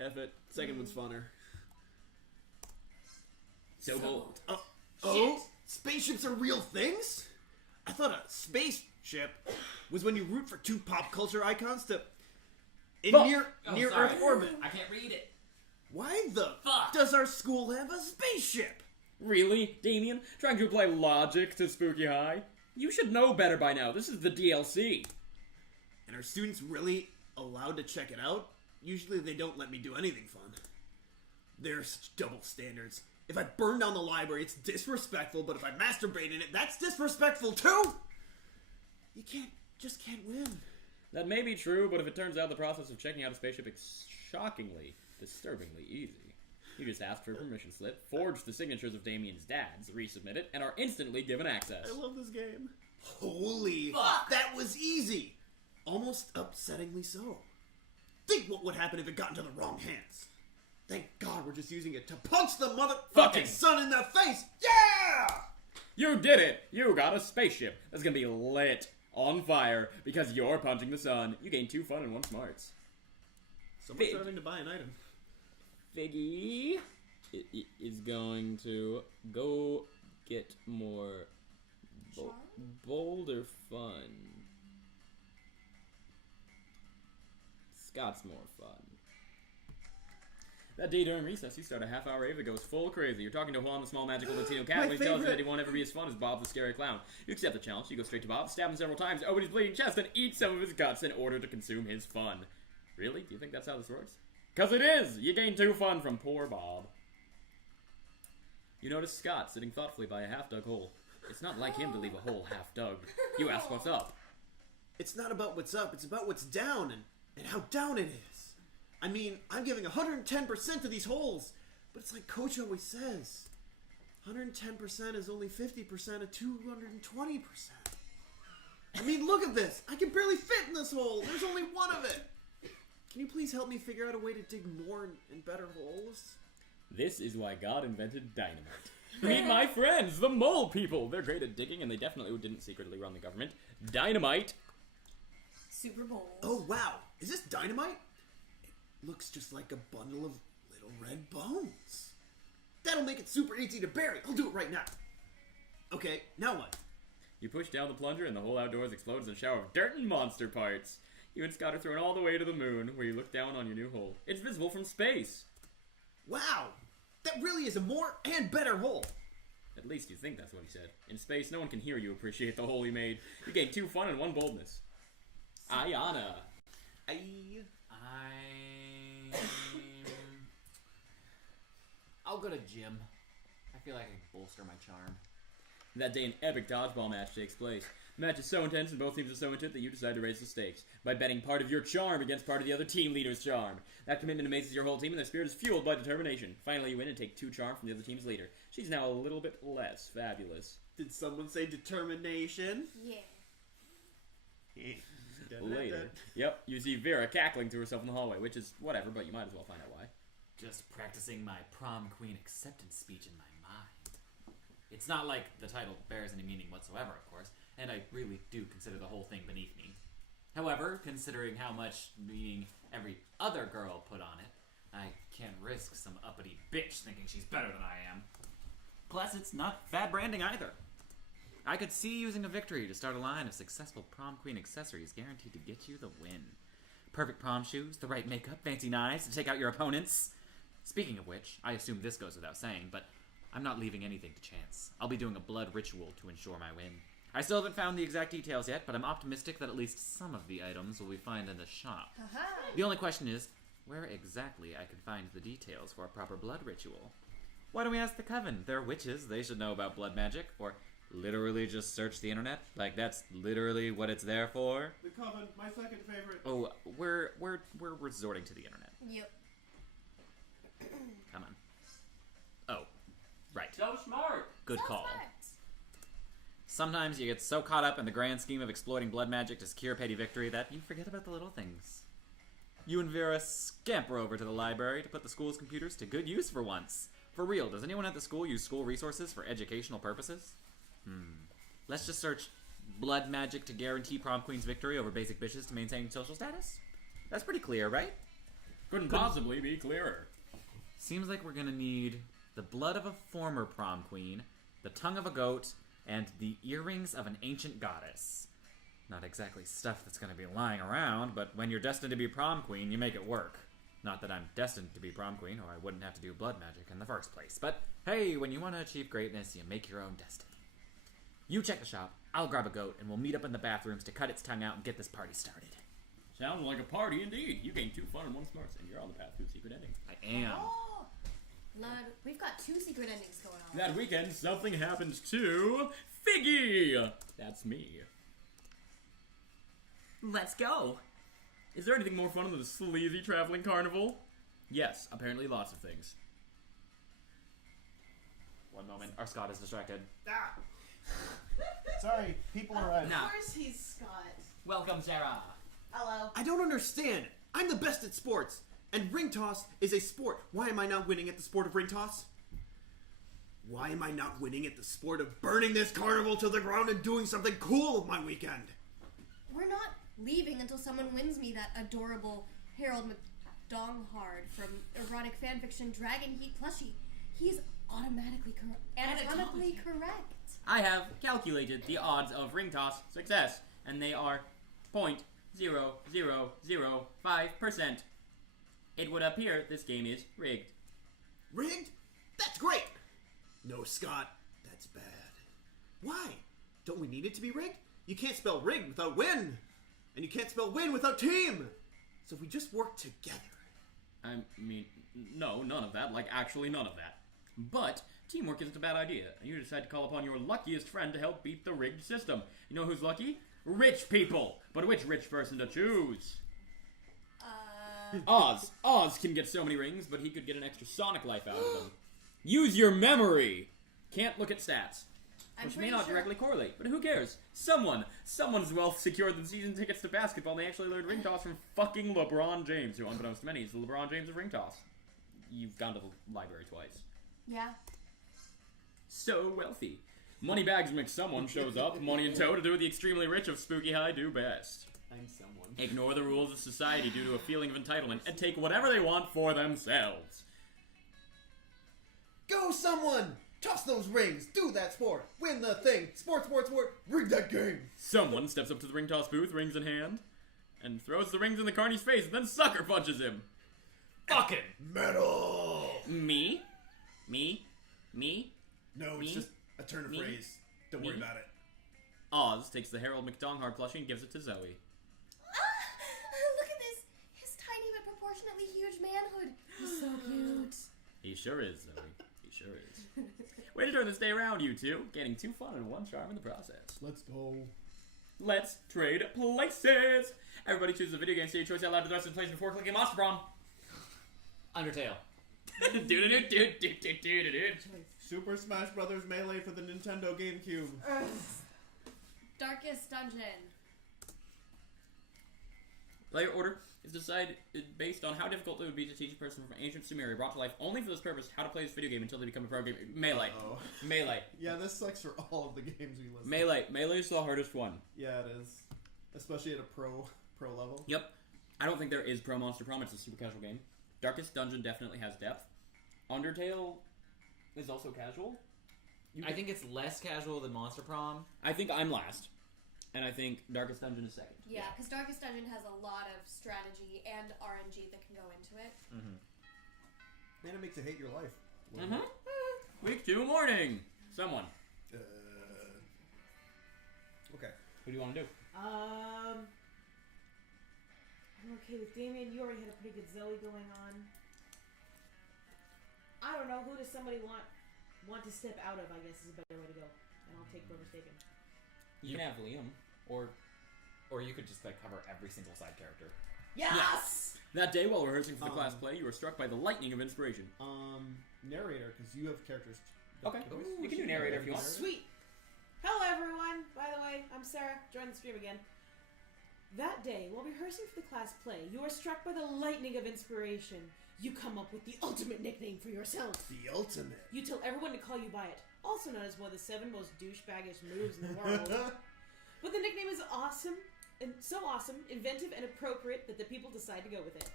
F it. Second one's funner. So bold. Oh? Spaceships are real things? I thought a spaceship was when you root for 2 pop culture icons to... in near Earth orbit. I can't read it. Why the Fuck. does our school have a spaceship? Really, Damien? Trying to apply logic to Spooky High? You should know better by now. This is the DLC. And are students really allowed to check it out? Usually they don't let me do anything fun. There's such double standards. If I burn down the library, it's disrespectful, but if I masturbate in it, that's disrespectful too! You just can't win. That may be true, but if it turns out the process of checking out a spaceship is shockingly, disturbingly easy. You just ask for a permission slip, forge the signatures of Damien's dads, resubmit it, and are instantly given access. I love this game. Holy Fuck. That was easy! Almost upsettingly so. Think what would happen if it got into the wrong hands. Thank God we're just using it to punch the Fucking- motherfucking sun in the face! Yeah! You did it! You got a spaceship that's gonna be lit on fire because you're punching the sun. You gain 2 fun and 1 smarts. Someone's starting to buy an item. Figgy is going to go get more bolder fun. Scott's more fun. That day during recess, you start a half-hour rave that goes full crazy. You're talking to Juan, the small magical Latino cat, My and he tells you favorite. that he won't ever be as fun as Bob, the scary clown. You accept the challenge. You go straight to Bob, stab him several times, open his bleeding chest, and eat some of his guts in order to consume his fun. Really? Do you think that's how this works? 'Cause it is! You gain 2 fun from poor Bob. You notice Scott sitting thoughtfully by a half-dug hole. It's not like him to leave a hole half-dug. You ask what's up. It's not about what's up, it's about what's down and how down it is. I mean, I'm giving 110% to these holes, but it's like Coach always says, 110% is only 50% of 220%. I mean, look at this. I can barely fit in this hole. There's only one of it. Can you please help me figure out a way to dig more and better holes? This is why God invented dynamite. Meet my friends, the mole people. They're great at digging, and they definitely didn't secretly run the government. Dynamite. Super Bowl. Oh, wow. Is this dynamite? It looks just like a bundle of little red bones. That'll make it super easy to bury. I'll do it right now. Okay, now what? You push down the plunger, and the whole outdoors explodes in a shower of dirt and monster parts. You and Scott are thrown all the way to the moon, where you look down on your new hole. It's visible from space. Wow. That really is a more and better hole. At least you think that's what he said. In space, no one can hear you appreciate the hole you made. You gained 2 fun and 1 boldness. Ayana. I'll go to gym. I feel like I can bolster my charm. That day, an epic dodgeball match takes place. The match is so intense and both teams are so into it that you decide to raise the stakes by betting part of your charm against part of the other team leader's charm. That commitment amazes your whole team, and their spirit is fueled by determination. Finally, you win and take 2 charm from the other team's leader. She's now a little bit less fabulous. Did someone say determination? Yeah. Later. Yep, you see Vera cackling to herself in the hallway, which is whatever, but you might as well find out why. Just practicing my prom queen acceptance speech in my mind. It's not like the title bears any meaning whatsoever, of course, and I really do consider the whole thing beneath me. However, considering how much meaning every other girl put on it, I can't risk some uppity bitch thinking she's better than I am. Plus, it's not bad branding either. I could see using a victory to start a line of successful prom queen accessories guaranteed to get you the win. Perfect prom shoes, the right makeup, fancy knives to take out your opponents. Speaking of which, I assume this goes without saying, but I'm not leaving anything to chance. I'll be doing a blood ritual to ensure my win. I still haven't found the exact details yet, but I'm optimistic that at least some of the items will be found in the shop. The only question is, where exactly I can find the details for a proper blood ritual. Why don't we ask the Coven? They're witches, they should know about blood magic, or literally just search the internet? Like, that's literally what it's there for? The Coven, my second favorite. Oh, we're resorting to the internet. Yep. Come on. Oh, right. So smart. Good So call. smart. Sometimes you get so caught up in the grand scheme of exploiting blood magic to secure petty victory that you forget about the little things. You and Vera scamper over to the library to put the school's computers to good use for once. For real, does anyone at the school use school resources for educational purposes? Let's just search blood magic to guarantee prom queen's victory over basic bitches to maintain social status? That's pretty clear, right? Couldn't possibly be clearer. Seems like we're gonna need the blood of a former prom queen, the tongue of a goat, and the earrings of an ancient goddess. Not exactly stuff that's gonna be lying around, but when you're destined to be prom queen, you make it work. Not that I'm destined to be prom queen, or I wouldn't have to do blood magic in the first place. But hey, when you want to achieve greatness, you make your own destiny. You check the shop, I'll grab a goat, and we'll meet up in the bathrooms to cut its tongue out and get this party started. Sounds like a party indeed. You gained 2 fun and 1 smarts, and you're on the path to a secret ending. I am. Oh, Lud, we've got 2 secret endings going on. That weekend, something happened to Figgy. That's me. Let's go. Is there anything more fun than the sleazy traveling carnival? Yes, apparently lots of things. One moment, our Scott is distracted. Ah! Sorry, people are... Of Nah. course he's Scott. Welcome, Sarah. Hello. I don't understand. I'm the best at sports. And ring toss is a sport. Why am I not winning at the sport of ring toss? Why am I not winning at the sport of burning this carnival to the ground and doing something cool with my weekend? We're not leaving until someone wins me that adorable Harold McDonghard from erotic fanfiction Dragon Heat plushie. He's automatically anatomically correct. I have calculated the odds of ring toss success, and they are 0.0005%. It would appear this game is rigged. Rigged? That's great! No, Scott, that's bad. Why? Don't we need it to be rigged? You can't spell rigged without win! And you can't spell win without team! So if we just work together... I mean, no, none of that. Like, actually none of that. But Teamwork isn't a bad idea, and you decide to call upon your luckiest friend to help beat the rigged system. You know who's lucky? Rich people! But which rich person to choose? Oz. Oz can get so many rings, but he could get an extra Sonic life out of them. Use your memory! Can't look at stats. Which may not directly correlate, but who cares? Someone's wealth secured them season tickets to basketball, and they actually learned ring toss from fucking LeBron James, who, unbeknownst to many, is the LeBron James of ring toss. You've gone to the library twice. Yeah. So wealthy. Moneybags McSomeone shows up, money in tow, to do what the extremely rich of Spooky High do best. I'm someone. Ignore the rules of society due to a feeling of entitlement, and take whatever they want for themselves. Go, someone! Toss those rings! Do that sport! Win the thing! Sport! Rig that game! Someone steps up to the ring toss booth, rings in hand, and throws the rings in the carny's face, and then sucker punches him. Fucking Metal! Me? No, Me? it's just a turn of Me? phrase. Don't worry Me? about it. Oz takes the Harold McDonghart plushie and gives it to Zoe. Look at this. His tiny but proportionately huge manhood. He's so cute. He sure is, Zoe. He sure is. Way to turn this day around, you two. Gaining 2 fun and 1 charm in the process. Let's go. Let's trade places! Everybody chooses a video game, say your choice out loud to the rest of the place before clicking Monster Prom. Undertale. Super Smash Brothers Melee for the Nintendo GameCube. Darkest Dungeon. Player order is decided based on how difficult it would be to teach a person from ancient Sumeria brought to life only for this purpose how to play this video game until they become a pro gamer. Melee. Uh-oh. Melee. Yeah, this sucks for all of the games we list. Melee. Melee is the hardest one. Yeah, it is. Especially at a pro level. Yep. I don't think there is Pro Monster Prom. It's a super casual game. Darkest Dungeon definitely has depth. Undertale is also casual. I think it's less casual than Monster Prom. I think I'm last. And I think Darkest Dungeon is second. Yeah, because Darkest Dungeon has a lot of strategy and RNG that can go into it. Man, it makes you hate your life. Week 2 morning. Someone. Okay. Who do you want to do? I'm okay with Damien. You already had a pretty good Zoe going on. I don't know. Who does somebody want to step out of? I guess is a better way to go. And I'll take whoever's taken. You can have Liam. Or you could just like cover every single side character. Yes. That day, while rehearsing for the class play, you were struck by the lightning of inspiration. Narrator, because you have characters. Okay. You can do narrator if you want. Sweet. Hello, everyone. By the way, I'm Sarah. Join the stream again. That day, while rehearsing for the class play, you are struck by the lightning of inspiration. You come up with the ultimate nickname for yourself. The ultimate. You tell everyone to call you by it, also known as one of the 7 most douchebaggish moves in the world. But the nickname is awesome, and so awesome, inventive, and appropriate that the people decide to go with it.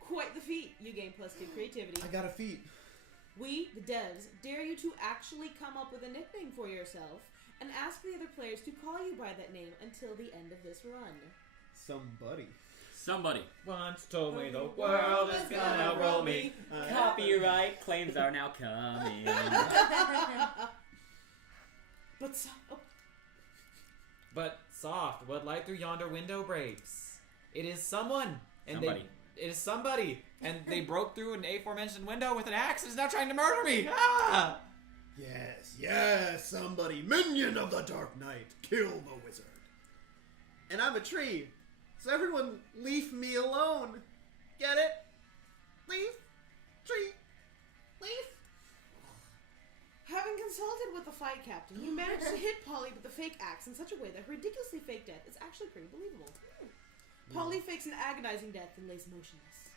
Quite the feat. You gain +2 creativity. I got a feat. We, the devs, dare you to actually come up with a nickname for yourself and ask the other players to call you by that name until the end of this run. Somebody. Once told me the world is gonna outroll me. Copyright claims are now coming. But soft, what light through yonder window breaks? It is someone. And Somebody. It is somebody. And they broke through an aforementioned window with an axe and is now trying to murder me. Ah! Yes, somebody. Minion of the Dark Knight. Kill the wizard. And I'm a tree. So everyone leave me alone. Get it? Leave? Tree? Leave? having consulted with the fight captain, you managed to hit Polly with the fake axe in such a way that her ridiculously fake death is actually pretty believable. Polly fakes an agonizing death and lays motionless.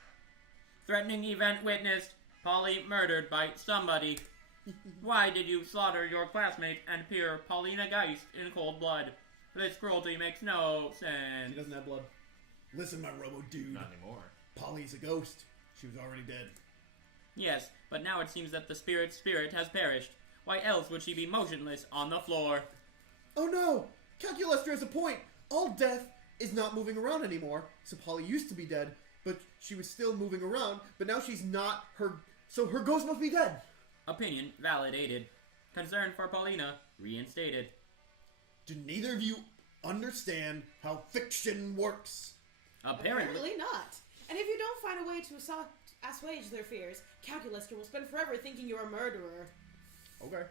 Threatening event witnessed. Polly murdered by somebody. Why did you slaughter your classmate and peer Paulina Geist in cold blood? This cruelty makes no She sense. doesn't have blood. Listen, my robo dude. Not anymore. Polly's a ghost. She was already dead. Yes, but now it seems that the spirit's spirit has perished. Why else would she be motionless on the floor? Oh no! Calculester has a point! All death is not moving around anymore. So Polly used to be dead, but she was still moving around, but now she's not so her ghost must be dead. Opinion validated. Concern for Paulina reinstated. Do neither of you understand how fiction works? Apparently. not. And if you don't find a way to assuage their fears, Calculester will spend forever thinking you're a murderer. Okay.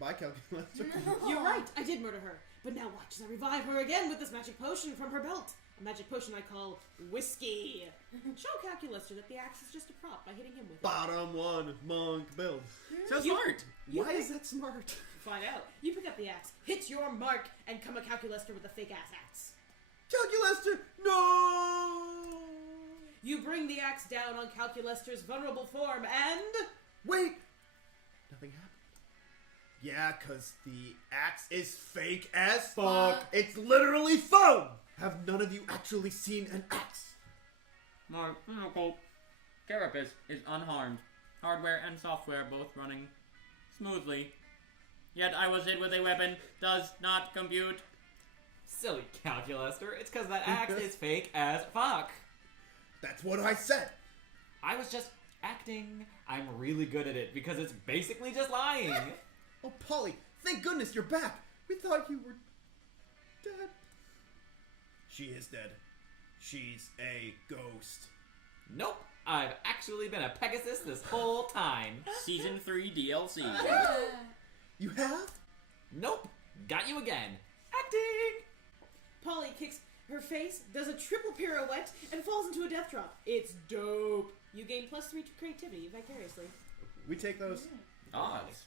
Bye, calculator. You're right, I did murder her. But now watch as I revive her again with this magic potion from her belt. A magic potion I call whiskey. Show Calculaster that the axe is just a prop by hitting him with it. Bottom one, monk build. So smart. Why is that smart? Find out. You pick up the axe, hit your mark, and come a Calculaster with a fake ass axe. Calculator, no! You bring the axe down on Calculaster's vulnerable form and... Wait! Nothing happened. Yeah, cause the axe is fake as fuck. It's literally foam! Have none of you actually seen an axe? My physical carapace is unharmed. Hardware and software both running smoothly. Yet I was hit with a weapon. Does not compute. Silly Calculaster, it's because that axe is fake as fuck. That's what I said. I was just acting. I'm really good at it because it's basically just lying. Oh, Polly, thank goodness you're back. We thought you were dead. She is dead. She's a ghost. Nope, I've actually been a Pegasus this whole time. Season 3 DLC. You have? Nope, got you again. Acting! Polly kicks her face, does a triple pirouette, and falls into a death drop. It's dope. You gain +3 to creativity vicariously. We take those. Odds.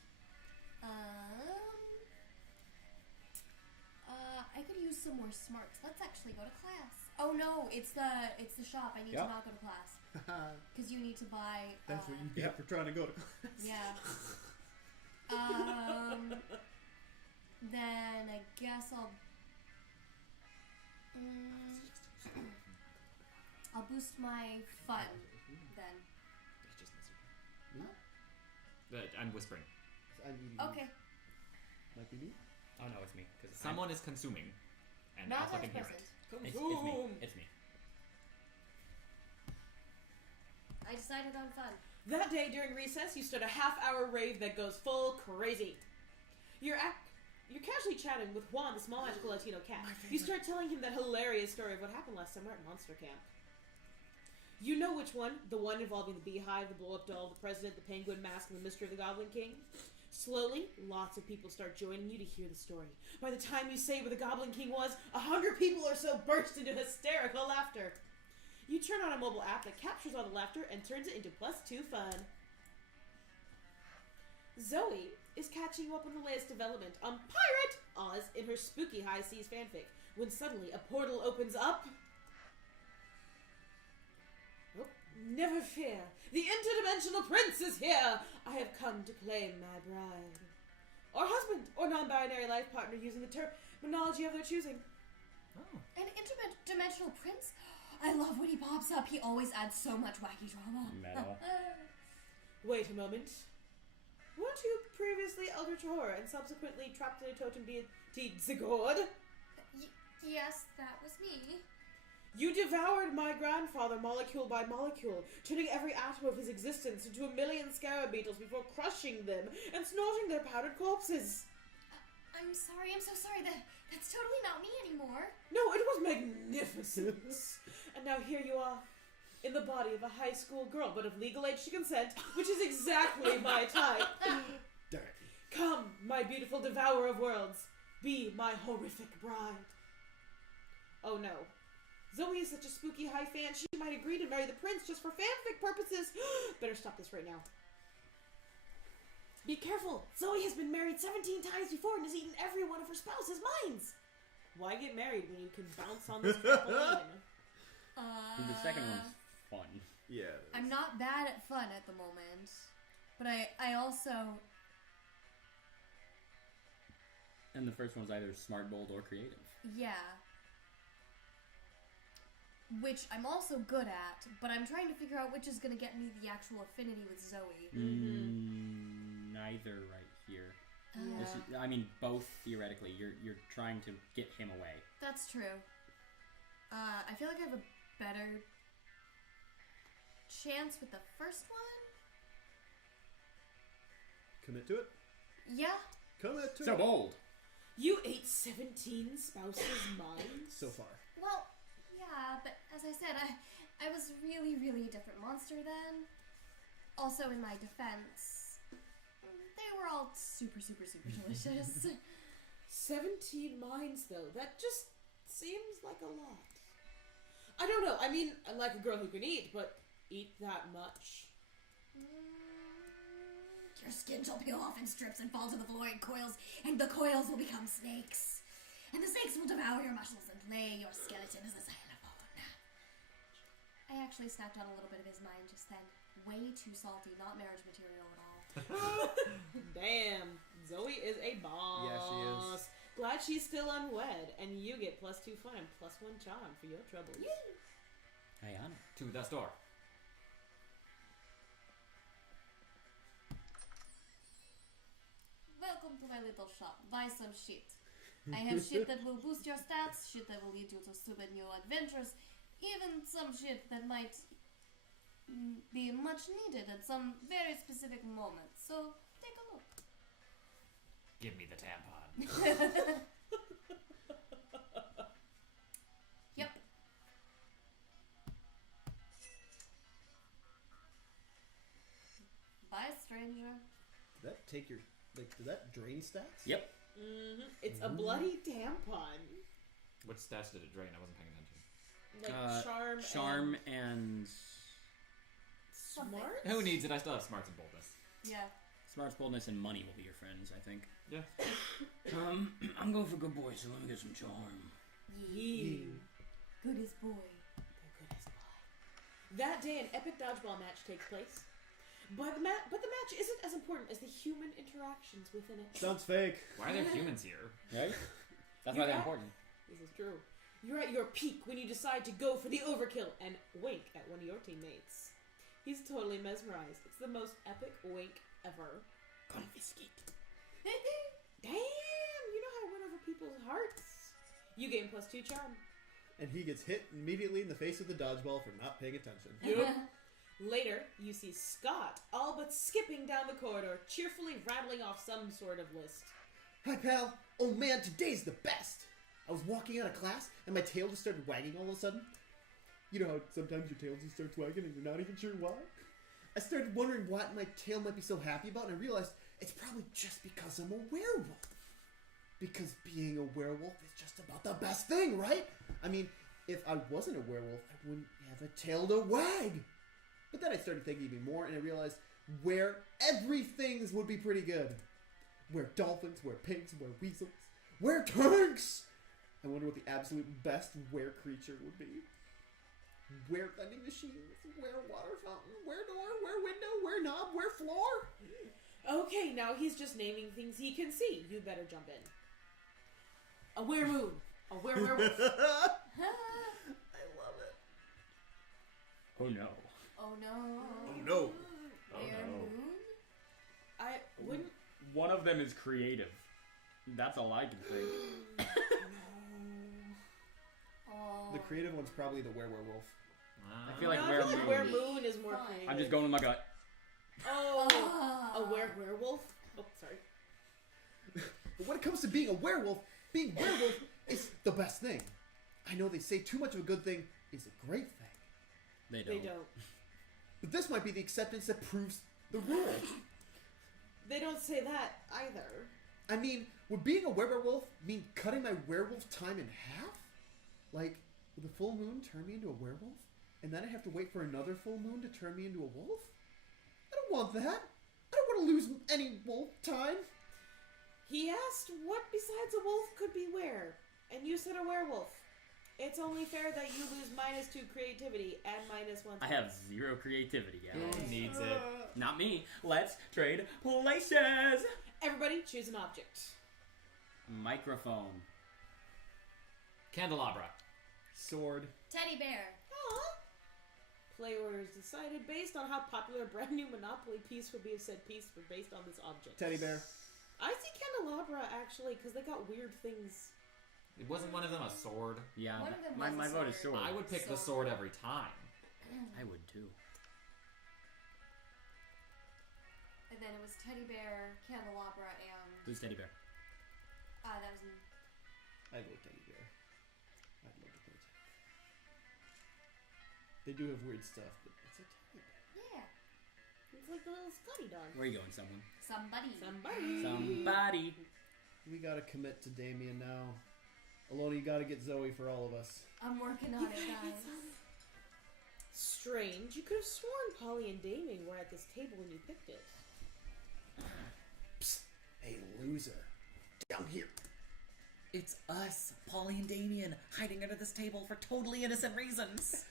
I could use some more smarts. Let's actually go to class. Oh no, it's the shop. I need to not go to class because you need to buy. That's what you get for trying to go to class. Yeah. Then I guess I'll boost my fun then. I'm whispering. Okay. Might be me? Oh no, it's me. Cause Someone is consuming, and Not also as can hear present. it. It's me. It's me. I decided on fun. That day during recess, you start a half-hour rave that goes full crazy. You're casually chatting with Juan, the small magical Latino cat. You start telling him that hilarious story of what happened last summer at Monster Camp. You know which one? The one involving the beehive, the blow-up doll, the president, the penguin mask, and the mystery of the Goblin King? Slowly, lots of people start joining you to hear the story. By the time you say where the Goblin King was, 100 people or so burst into hysterical laughter. You turn on a mobile app that captures all the laughter and turns it into +2 fun. Zoe is catching you up on the latest development on Pirate Oz in her spooky high seas fanfic, when suddenly a portal opens up. Oh, never fear, the interdimensional prince is here! I have come to claim my bride. Or husband, or non-binary life partner using the terminology of their choosing. Oh. An interdimensional prince? I love when he pops up. He always adds so much wacky drama. Metal. Wait a moment. Weren't you previously eldritch horror and subsequently trapped in a totem deity Zigord? Yes, that was me. You devoured my grandfather molecule by molecule, turning every atom of his existence into a million scarab beetles before crushing them and snorting their powdered corpses. I'm sorry, I'm so sorry. That's totally not me anymore. No, it was magnificent. And now here you are, in the body of a high school girl, but of legal age to consent, which is exactly my type. Darn. Come, my beautiful devourer of worlds, be my horrific bride. Oh no. Zoe is such a spooky high fan, she might agree to marry the prince just for fanfic purposes. Better stop this right now. Be careful! Zoe has been married 17 times before and has eaten every one of her spouse's minds. Why get married when you can bounce on this trampoline? The second one's fun. Yeah. I'm not bad at fun at the moment, but I also... And the first one's either smart, bold, or creative. Yeah. Which I'm also good at, but I'm trying to figure out which is going to get me the actual affinity with Zoe. Neither right here. Yeah. This is, I mean, both theoretically. You're trying to get him away. That's true. I feel like I have a better chance with the first one. Commit to it? Yeah. Commit to So it. bold. You ate 17 spouses' minds? So far. Well, yeah, but as I said, I was really, really a different monster then. Also, in my defense, they were all super, super, super delicious. 17 mines, though. That just seems like a lot. I don't know. I mean, I like a girl who can eat, but eat that much? Your skin shall peel off in strips and fall to the floor in coils, and the coils will become snakes. And the snakes will devour your muscles and lay your skeleton as a xylophone. I actually snapped on a little bit of his mind just then. Way too salty, not marriage material at all. Damn, Zoe is a boss. Yeah, she is. Glad she's still unwed, and you get +2 fun and +1 charm for your troubles. Hey, on it. To the store. Welcome to my little shop. Buy some shit. I have shit that will boost your stats, shit that will lead you to stupid new adventures, even some shit that might be much needed at some very specific moment. So, take a look. Give me the tampon. Yep. Bye, stranger. Did that take your... Like, did that drain stats? Yep. Mm-hmm. It's a bloody tampon. Which stats did it drain? I wasn't paying attention. Like Charm and smart? Who needs it? I still have smarts and boldness. Yeah. smarts, boldness, and money will be your friends, I think. Yeah. I'm going for good boy, so let me get some charm. Yeah. Goodest boy. The goodest boy. That day, an epic dodgeball match takes place. But the match isn't as important as the human interactions within it. Sounds fake. Why are there humans here? Right? That's why they're important. This is true. You're at your peak when you decide to go for the overkill and wink at one of your teammates. He's totally mesmerized. It's the most epic wink ever. Confiscate. Damn! You know how I went over people's hearts. You gain +2 charm. And he gets hit immediately in the face with the dodgeball for not paying attention. Yep. Later, you see Scott all but skipping down the corridor, cheerfully rattling off some sort of list. Hi, pal. Oh, man, today's the best. I was walking out of class, and my tail just started wagging all of a sudden. You know how sometimes your tail just starts wagging and you're not even sure why? I started wondering what my tail might be so happy about, and I realized it's probably just because I'm a werewolf. Because being a werewolf is just about the best thing, right? I mean, if I wasn't a werewolf, I wouldn't have a tail to wag. But then I started thinking even more, and I realized where everything would be pretty good. Where dolphins, where pigs, where weasels, where tanks. I wonder what the absolute best were creature would be. Where vending machines, where water fountain, where door, where window, where knob, where floor. Okay, now he's just naming things he can see. You better jump in. A weremoon. A werewolf. I love it. Oh no. Oh no. Oh no. Werewolf? I wouldn't... One of them is creative. That's all I can think. Oh. The creative one's probably the werewolf. I feel like No, I feel like weremoon. weremoon is more Fine. creative. I'm just going with my gut. Oh, Ah. a werewolf? Oh, sorry. But when it comes to being a werewolf is the best thing. I know they say too much of a good thing is a great thing. They don't. They don't. But this might be the acceptance that proves the rule. They don't say that either. I mean, would being a werewolf mean cutting my werewolf time in half? Like, would the full moon turn me into a werewolf? And then I have to wait for another full moon to turn me into a wolf? I don't want that. I don't want to lose any wolf time. He asked what besides a wolf could be where, and you said a werewolf. It's only fair that you lose -2 creativity and -1. I have 0 creativity, Who guys. needs it? Not me. Let's trade places. Everybody choose an object. Microphone. Candelabra. Sword. Teddy bear. Aww. Play orders decided based on how popular a brand new Monopoly piece would be if said piece were based on this object. Teddy bear. I see candelabra actually because they got weird things. It wasn't one of them a sword. Yeah, One of them my was a vote is sword. sword. I would pick the sword every time. I would too. And then it was teddy bear, candelabra, and Who's teddy bear? that was I'd go teddy bear. I'd love to play teddy bear. They do have weird stuff, but it's a teddy bear. yeah. It's like the little Scotty dog. Where are you going, someone? Somebody. Somebody. We gotta commit to Damien now. Alona, you gotta get Zoe for all of us. I'm working on it, guys. Strange. You could have sworn Polly and Damien were at this table when you picked it. Psst, a loser. Down here. It's us, Polly and Damien, hiding under this table for totally innocent reasons.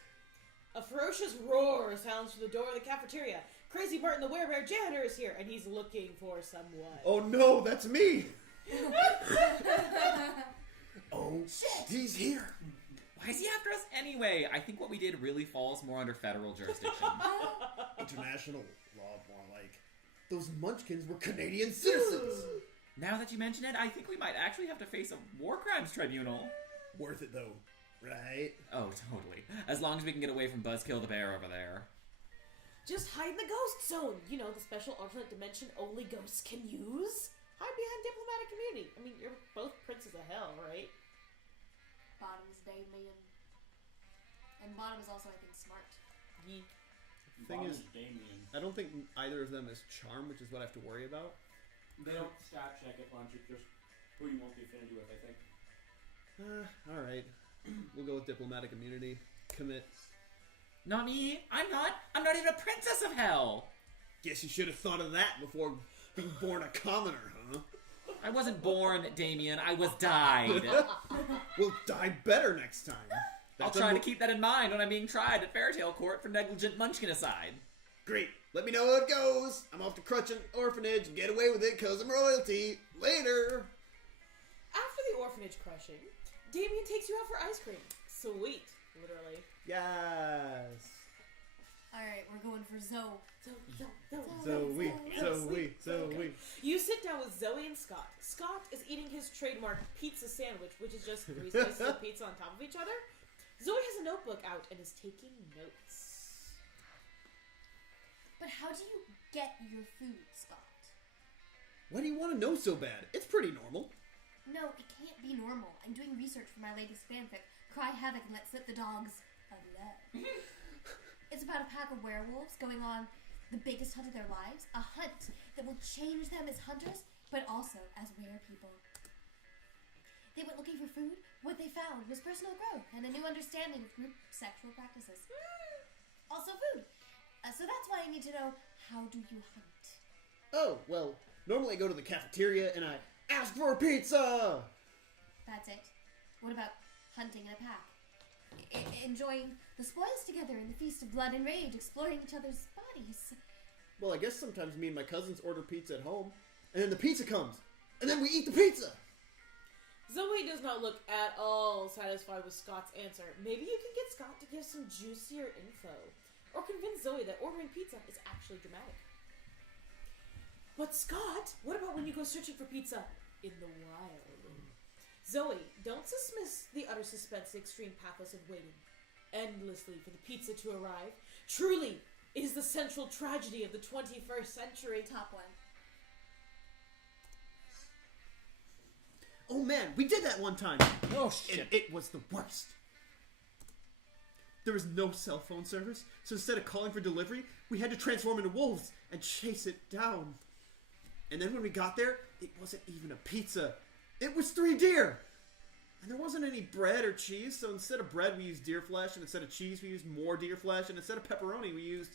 A ferocious roar sounds from the door of the cafeteria. Crazy Martin the Werebear janitor is here, and he's looking for someone. Oh no, that's me! Oh, shit! He's here! Why is he after us anyway? I think what we did really falls more under federal jurisdiction. International law, more like. Those munchkins were Canadian citizens! Now that you mention it, I think we might actually have to face a war crimes tribunal. Worth it though, right? Oh, totally. As long as we can get away from Buzzkill the bear over there. Just hide in the ghost zone. You know, the special alternate dimension only ghosts can use. Hide behind diplomatic immunity. I mean, you're both princes of hell, right? Bottom's Damien. And Bottom is also, I think, smart. Yeet. Thing is, Damien. I don't think either of them is charm, which is what I have to worry about. They don't stat check at lunch. It's just who you want the affinity with, I think. Alright. We'll go with diplomatic immunity. Commit. Not me. I'm not even a princess of hell. Guess you should have thought of that before being born a commoner, huh? I wasn't born, Damien. I was died. We'll die better next time. I'll That's try to keep that in mind when I'm being tried at Fairytale Court for negligent munchkinicide. Great. Let me know how it goes. I'm off to Crutchin Orphanage and get away with it because I'm royalty. Later. After the orphanage crushing, Damien takes you out for ice cream. Sweet, literally. Yes. Alright, we're going for Zoe. Zoe. You sit down with Zoe and Scott. Scott is eating his trademark pizza sandwich, which is just 3 slices of pizza on top of each other. Zoe has a notebook out and is taking notes. But how do you get your food, Scott? Why do you want to know so bad? It's pretty normal. No, it can't be normal. I'm doing research for my latest fanfic, Cry Havoc and Let Slip the Dogs of Love. It's about a pack of werewolves going on the biggest hunt of their lives, a hunt that will change them as hunters, but also as were-people. They went looking for food. What they found was personal growth and a new understanding of group sexual practices. Also food. So that's why I need to know, how do you hunt? Oh, well, normally I go to the cafeteria and I ask for a pizza! That's it. What about hunting in a pack? Enjoying the spoils together in the feast of blood and rage, exploring each other's bodies. Well, I guess sometimes me and my cousins order pizza at home, and then the pizza comes, and then we eat the pizza! Zoe does not look at all satisfied with Scott's answer. Maybe you can get Scott to give some juicier info. Or convince Zoe that ordering pizza is actually dramatic. But Scott, what about when you go searching for pizza in the wild? Zoe, don't dismiss the utter suspense and extreme pathos of waiting endlessly for the pizza to arrive. Truly, it is the central tragedy of the 21st century. Top one. Oh man, we did that one time! Oh, And it was the worst. There was no cell phone service, so instead of calling for delivery, we had to transform into wolves and chase it down. And then when we got there, it wasn't even a pizza. It was 3 deer! And there wasn't any bread or cheese, so instead of bread we used deer flesh, and instead of cheese we used more deer flesh, and instead of pepperoni we used...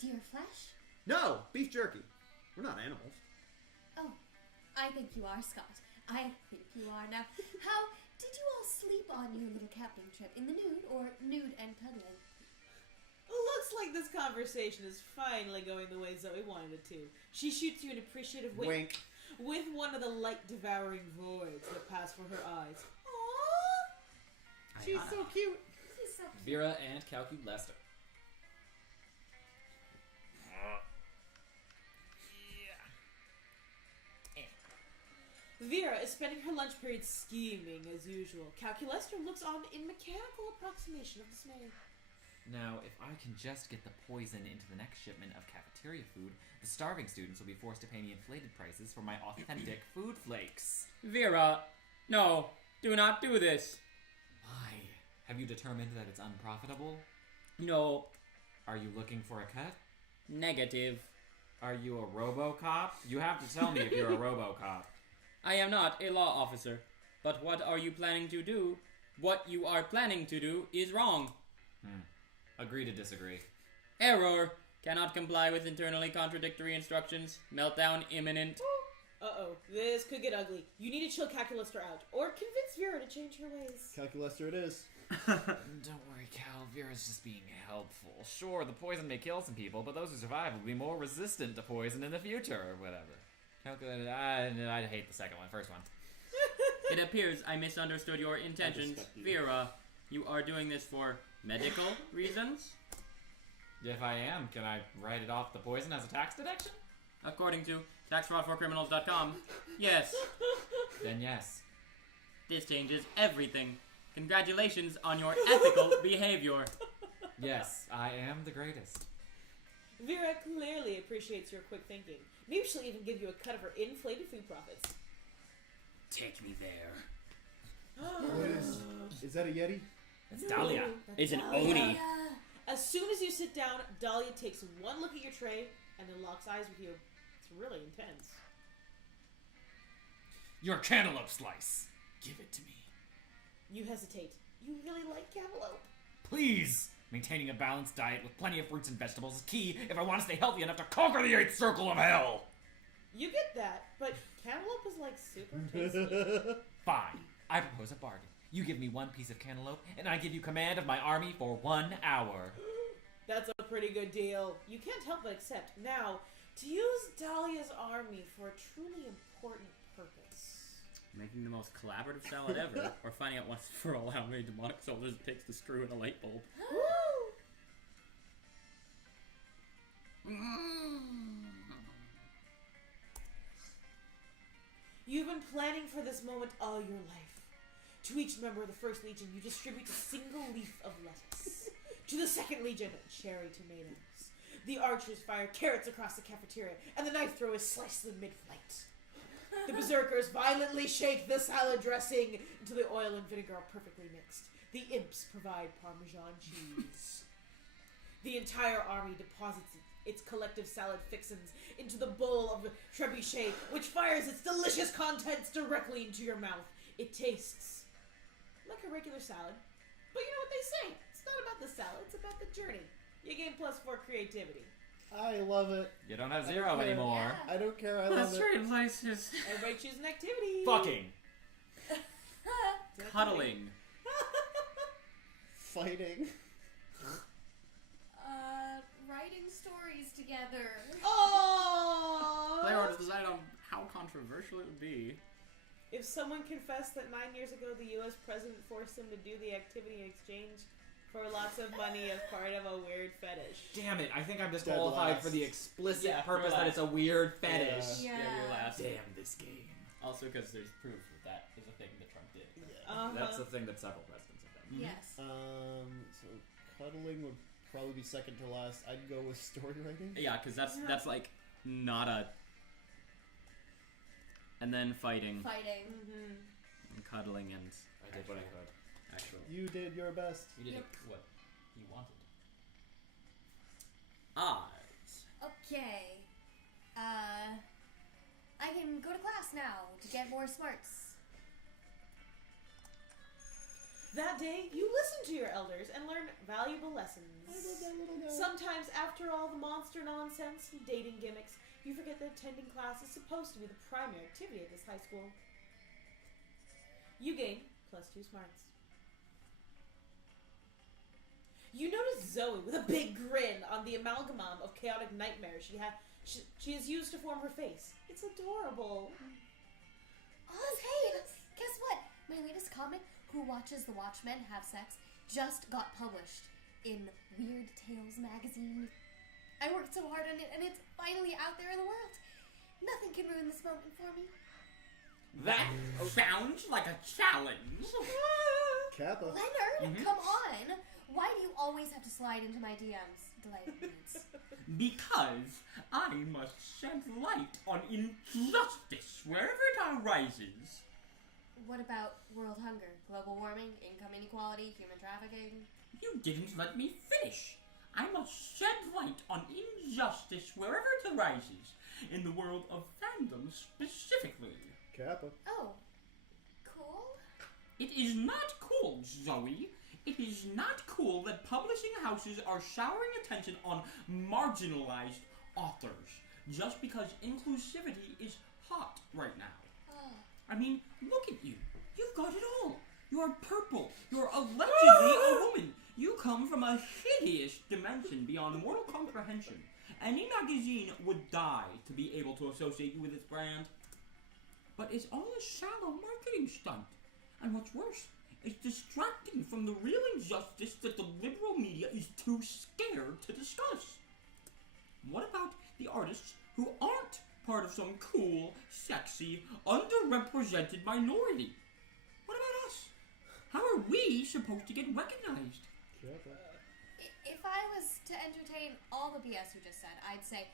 Deer flesh? No! Beef jerky. We're not animals. Oh, I think you are, Scott. I think you are. Now, how did you all sleep on your little camping trip? In the nude or nude and cuddling? Looks like this conversation is finally going the way Zoe wanted it to. She shoots you an appreciative wink. With one of the light-devouring voids that pass for her eyes. Aww! She's so cute. She's so cute. Vera and Calcu Lester. Vera is spending her lunch period scheming as usual. Calculester looks on in mechanical approximation of dismay. Now, if I can just get the poison into the next shipment of cafeteria food, the starving students will be forced to pay me inflated prices for my authentic food flakes. Vera, no, do not do this. Why? Have you determined that it's unprofitable? No, Are you looking for a cut? negative. Are you a RoboCop? You have to tell me if you're a RoboCop. I am not a law officer, but what are you planning to do? What you are planning to do is wrong. Agree to disagree. Error. Cannot comply with internally contradictory instructions. Meltdown imminent. Uh-oh, this could get ugly. You need to chill Calculaster out, or convince Vera to change her ways. Calculaster it is. Don't worry, Cal. Vera's just being helpful. Sure, the poison may kill some people, but those who survive will be more resistant to poison in the future, or whatever. Calculated. I hate the second one. First one. It appears I misunderstood your intentions. respect you. Vera, you are doing this for medical reasons? If I am, can I write it off the poison as a tax deduction? According to taxfraudforcriminals.com, yes. Then yes. This changes everything. Congratulations on your ethical behavior. Yes, I am the greatest. Vera clearly appreciates your quick thinking. Maybe she'll even give you a cut of her inflated food profits. Take me there. What is that a Yeti? It's Dahlia. It's an Oni. As soon as you sit down, Dahlia takes one look at your tray and then locks eyes with you. It's really intense. Your cantaloupe slice. Give it to me. You hesitate. You really like cantaloupe. Please! Maintaining a balanced diet with plenty of fruits and vegetables is key if I want to stay healthy enough to conquer the 8th circle of hell! You get that, but cantaloupe is like super tasty. Fine. I propose a bargain. You give me one piece of cantaloupe, and I give you command of my army for 1 hour. That's a pretty good deal. You can't help but accept. Now, to use Dahlia's army for a truly important purpose. Making the most collaborative salad ever, or finding out once for all how many demonic soldiers it takes to screw in a light bulb. You've been planning for this moment all your life. To each member of the First Legion, you distribute a single leaf of lettuce. To the Second Legion, cherry tomatoes. The archers fire carrots across the cafeteria, and the knife throwers slice them mid-flight. The berserkers violently shake the salad dressing until the oil and vinegar are perfectly mixed. The imps provide Parmesan cheese. The entire army deposits its collective salad fixins into the bowl of trebuchet, which fires its delicious contents directly into your mouth. It tastes like a regular salad, but you know what they say. It's not about the salad, it's about the journey. You gain +4 creativity. I love it. You don't have 0 anymore. I don't care. I love it. places. Everybody choose an activity. Fucking. Cuddling. Fighting. Writing stories together. Oh! Player artists decided on how controversial it would be. If someone confessed that 9 years ago the U.S. president forced them to do the activity in exchange for lots of money as part of a weird fetish. Damn it, I think I'm Dead disqualified last. for the explicit Yeah, purpose you're that it's a weird fetish. Yeah. you're last. Damn this game. Also, because there's proof that is a thing that Trump did. That's the thing that several presidents have done. Yes. So cuddling would probably be second to last. I'd go with story writing. Yeah, because that's like not a. And then fighting, Fighting. and cuddling, and I did what I could. actual. You did your best. You did Yep. what you wanted. Odds. Okay. I can go to class now to get more smarts. That day, you listen to your elders and learn valuable lessons. I love that little guy. Sometimes, after all the monster nonsense and dating gimmicks, you forget that attending class is supposed to be the primary activity at this high school. You gain +2 smarts. You notice Zoe with a big grin on the amalgam of chaotic nightmares she has used to form her face. It's adorable. Oz, hey, guess what? My latest comic, Who Watches the Watchmen Have Sex, just got published in Weird Tales magazine. I worked so hard on it, and it's finally out there in the world. Nothing can ruin this moment for me. That sounds like a challenge. Kappa. Leonard, come on. Why do you always have to slide into my DMs? Delighted moods. Because I must shed light on injustice wherever it arises. What about world hunger, global warming, income inequality, human trafficking? You didn't let me finish. I must shed light on injustice wherever it arises, in the world of fandom specifically. Kappa. Oh, cool. It is not cool, Zoe. It is not cool that publishing houses are showering attention on marginalized authors just because inclusivity is hot right now. Oh. I mean, look at you. You've got it all. You are purple. You're allegedly a woman. You come from a hideous dimension beyond mortal comprehension. Any magazine would die to be able to associate you with its brand. But it's all a shallow marketing stunt. And what's worse, it's distracting from the real injustice that the liberal media is too scared to discuss. What about the artists who aren't part of some cool, sexy, underrepresented minority? What about us? How are we supposed to get recognized? Kappa. If I was to entertain all the BS you just said, I'd say,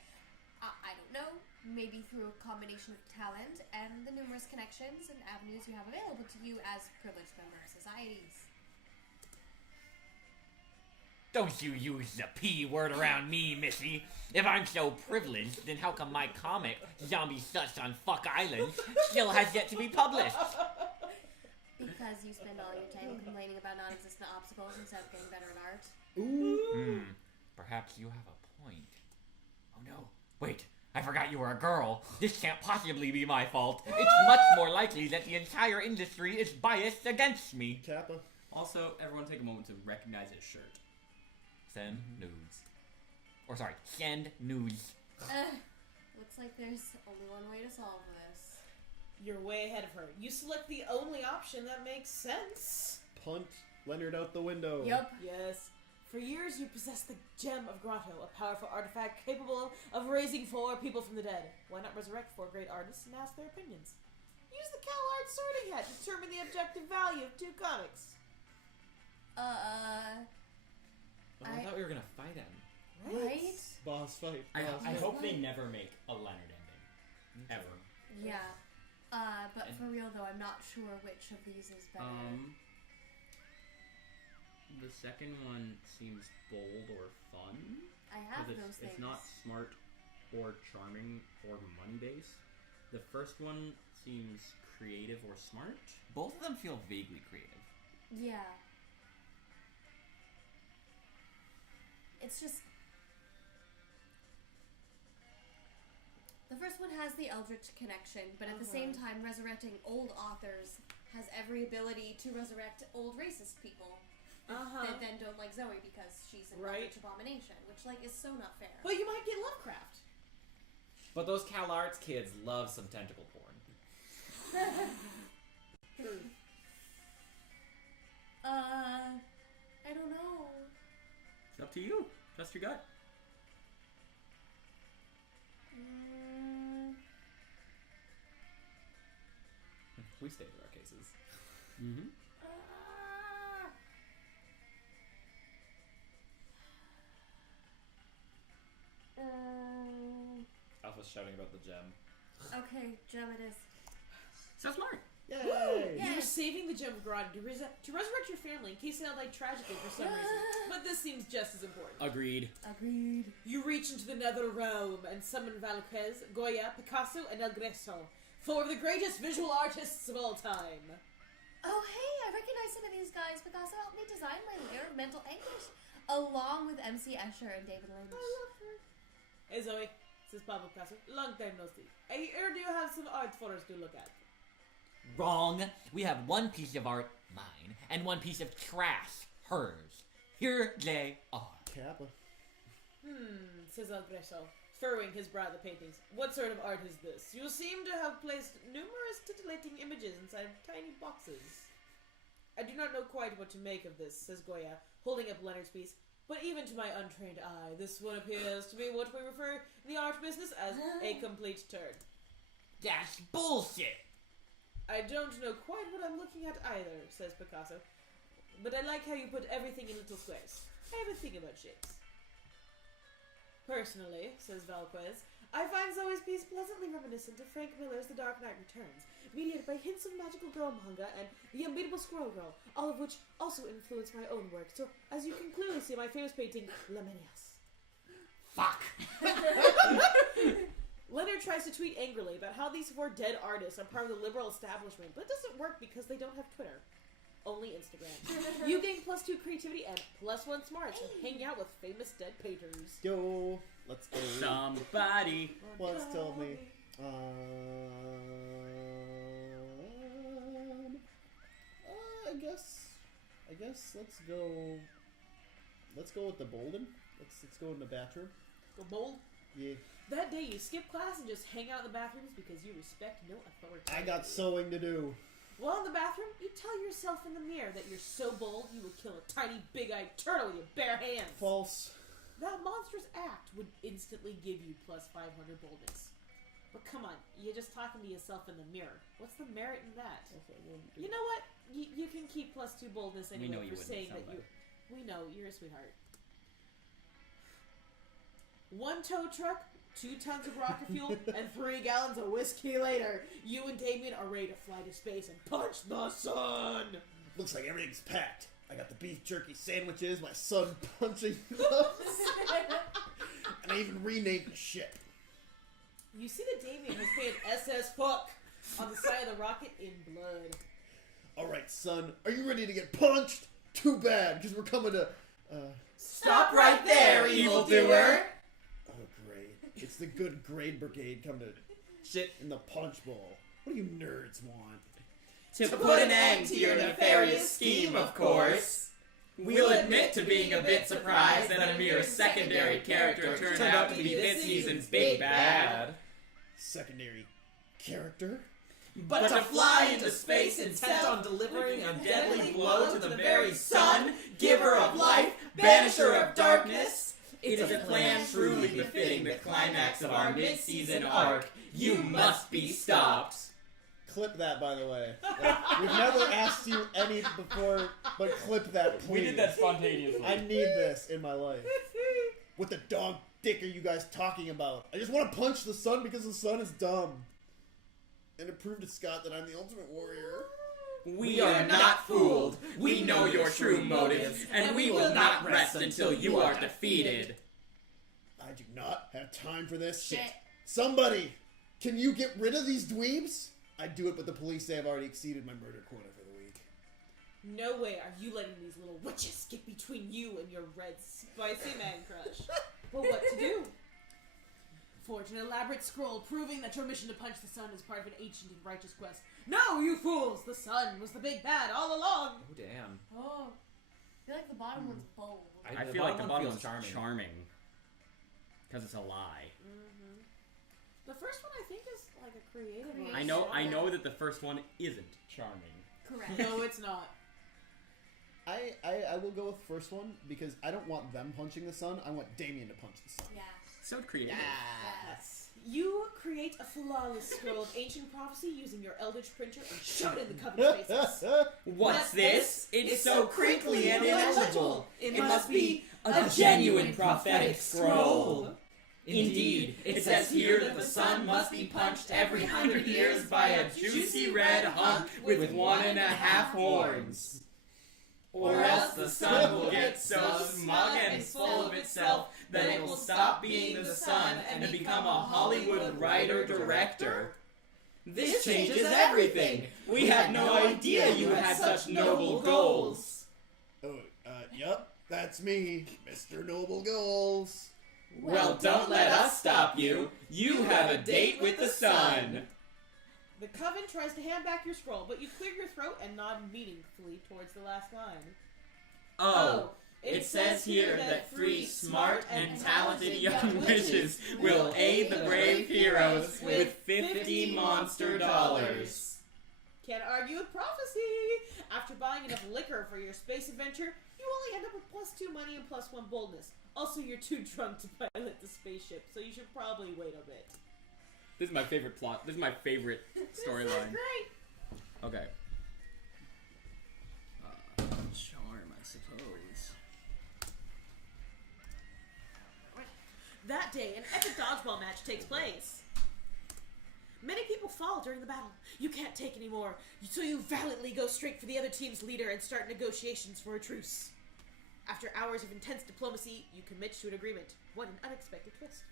I don't know, maybe through a combination of talent and the numerous connections and avenues you have available to you as privileged member of societies. Don't you use the P word around me, Missy. If I'm so privileged, then how come my comic, Zombie Such on Fuck Island, still has yet to be published? Because you spend all your time complaining about non-existent obstacles instead of getting better at art. Ooh. Perhaps you have a point. Oh no. Wait, I forgot you were a girl. This can't possibly be my fault. It's much more likely that the entire industry is biased against me. Kappa. Also, everyone take a moment to recognize his shirt. Send nudes. Or sorry, send nudes. Looks like there's only one way to solve this. You're way ahead of her. You select the only option that makes sense. Punt Leonard out the window. Yup. Yes. For years, you possessed the Gem of Grotto, a powerful artifact capable of raising 4 people from the dead. Why not resurrect 4 great artists and ask their opinions? Use the CalArt sorting hat to determine the objective value of 2 comics. I thought we were gonna fight him. Right? Boss fight. I Boss fight. hope they never make a Leonard ending. Ever. Yeah. But for real though, I'm not sure which of these is better. The second one seems bold or fun. I have 'cause those things. It's not smart or charming or money-based. The first one seems creative or smart. Both of them feel vaguely creative. Yeah. It's just... The first one has the eldritch connection, but at the same time, resurrecting old authors has every ability to resurrect old racist people that then don't like Zoe because she's an eldritch abomination, which, like, is so not fair. But you might get Lovecraft. But those CalArts kids love some tentacle porn. I don't know. It's up to you. Trust your gut. We stay with our cases. Mm-hmm. Alpha's shouting about the gem. Okay, gem it is. So smart. Yay! Yeah. You're saving the Gem of Grotto to resurrect your family in case they died tragically for some reason. But this seems just as important. Agreed. Agreed. You reach into the nether realm and summon Velázquez, Goya, Picasso, and El Greso, 4 of the greatest visual artists of all time. Oh, hey, I recognize some of these guys. Picasso helped me design my layer of mental anguish, along with MC Escher and David Lynch. I love her. Hey Zoe, this is Pablo Picasso. Long time no see. I heard you have some art for us to look at. Wrong. We have one piece of art, mine, and one piece of trash, hers. Here they are. Kappa. Says El Greso, furrowing his brow at the paintings. What sort of art is this? You seem to have placed numerous titillating images inside tiny boxes. I do not know quite what to make of this, says Goya, holding up Leonard's piece. But even to my untrained eye, this one appears to be what we refer in the art business as a complete turd. That's bullshit. I don't know quite what I'm looking at either, says Picasso. But I like how you put everything in little squares. I have a thing about shapes. Personally, says Velázquez, I find Zoe's piece pleasantly reminiscent of Frank Miller's The Dark Knight Returns, mediated by hints of magical girl manga and The Unbeatable Squirrel Girl, all of which also influenced my own work. So, as you can clearly see, my famous painting, Lamenias. Fuck! Leonard tries to tweet angrily about how these 4 dead artists are part of the liberal establishment, but it doesn't work because they don't have Twitter. Only Instagram. You gain +2 creativity and +1 smarts and hang out with famous dead painters. Yo, let's go. Somebody. Once told me. I guess let's go. Let's go with the Bolden. Let's go in the bathroom. Go bold. Yeah. That day you skip class and just hang out in the bathrooms because you respect no authority. I got sewing to do. While in the bathroom, you tell yourself in the mirror that you're so bold you would kill a tiny big-eyed turtle with your bare hands. False. That monstrous act would instantly give you +500 boldness. But come on, you're just talking to yourself in the mirror. What's the merit in that? You know what? You can keep +2 boldness anyway know you for wouldn't, saying that somebody. you... We know, you're a sweetheart. 1 tow truck, 2 tons of rocket fuel, and 3 gallons of whiskey later, you and Damien are ready to fly to space and punch the sun! Looks like everything's packed. I got the beef jerky sandwiches, my son punching gloves, and I even renamed the ship. You see that Damien has painted SS Hook on the side of the rocket in blood. Alright, son, are you ready to get punched? Too bad, because we're coming to, Stop right there, evildoer! Oh, great. It's the good grade brigade come to shit in the punch bowl. What do you nerds want? To put an end to your nefarious scheme, of course. We'll admit to being a bit surprised that a mere secondary character turned out to be this season's big bad. Secondary character? But to fly into space intent on delivering a deadly blow to the very sun, giver of life, banisher of darkness, it is a plan truly befitting the climax of our mid-season arc. You must be stopped. Clip that, by the way. Like, we've never asked you any before, but clip that, please. We did that spontaneously. I need this in my life. What the dog dick are you guys talking about? I just want to punch the sun because the sun is dumb. And it proved to Scott that I'm the ultimate warrior. We are not fooled. We know your true motives, and we will not rest until you are defeated. I do not have time for this Shit. Somebody, can you get rid of these dweebs? I'd do it, but the police say I've already exceeded my murder quota for the week. No way are you letting these little witches get between you and your red spicy man crush. But what to do? Forge an elaborate scroll proving that your mission to punch the sun is part of an ancient and righteous quest. No, you fools! The sun was the big bad all along! Oh, damn. Oh. I feel like the bottom one's bold. I feel like the bottom feels one's charming. Because it's a lie. Mm-hmm. The first one I think is like a creative one. I know that the first one isn't charming. Correct. No, it's not. I will go with the first one because I don't want them punching the sun. I want Damien to punch the sun. Yeah. So creative. Yes. You create a flawless scroll of ancient prophecy using your eldritch printer and shove it in the covenant spaces. What's this? It's so crinkly and illegible. It must be a genuine prophetic scroll. Indeed, it says here that the sun must be punched every 100 years by a juicy red hunk with 1.5 horns. Or else the sun will get so smug and full of itself that it will stop being the sun and become a Hollywood writer-director. This changes everything. We had no idea you had such noble goals. Oh, yep, that's me, Mr. Noble Goals. Well, don't let us stop you. You have a date with the sun. The coven tries to hand back your scroll, but you clear your throat and nod meaningfully towards the last line. Oh, it says here that 3 smart and talented young witches will aid the brave heroes with 50 monster dollars. Can't argue with prophecy! After buying enough liquor for your space adventure, you only end up with +2 money and +1 boldness. Also, you're too drunk to pilot the spaceship, so you should probably wait a bit. This is my favorite plot. This is my favorite storyline. Great! Okay. Charm, I suppose. That day, an epic dodgeball match takes place. Many people fall during the battle. You can't take any more, so you valiantly go straight for the other team's leader and start negotiations for a truce. After hours of intense diplomacy, you commit to an agreement. What an unexpected twist.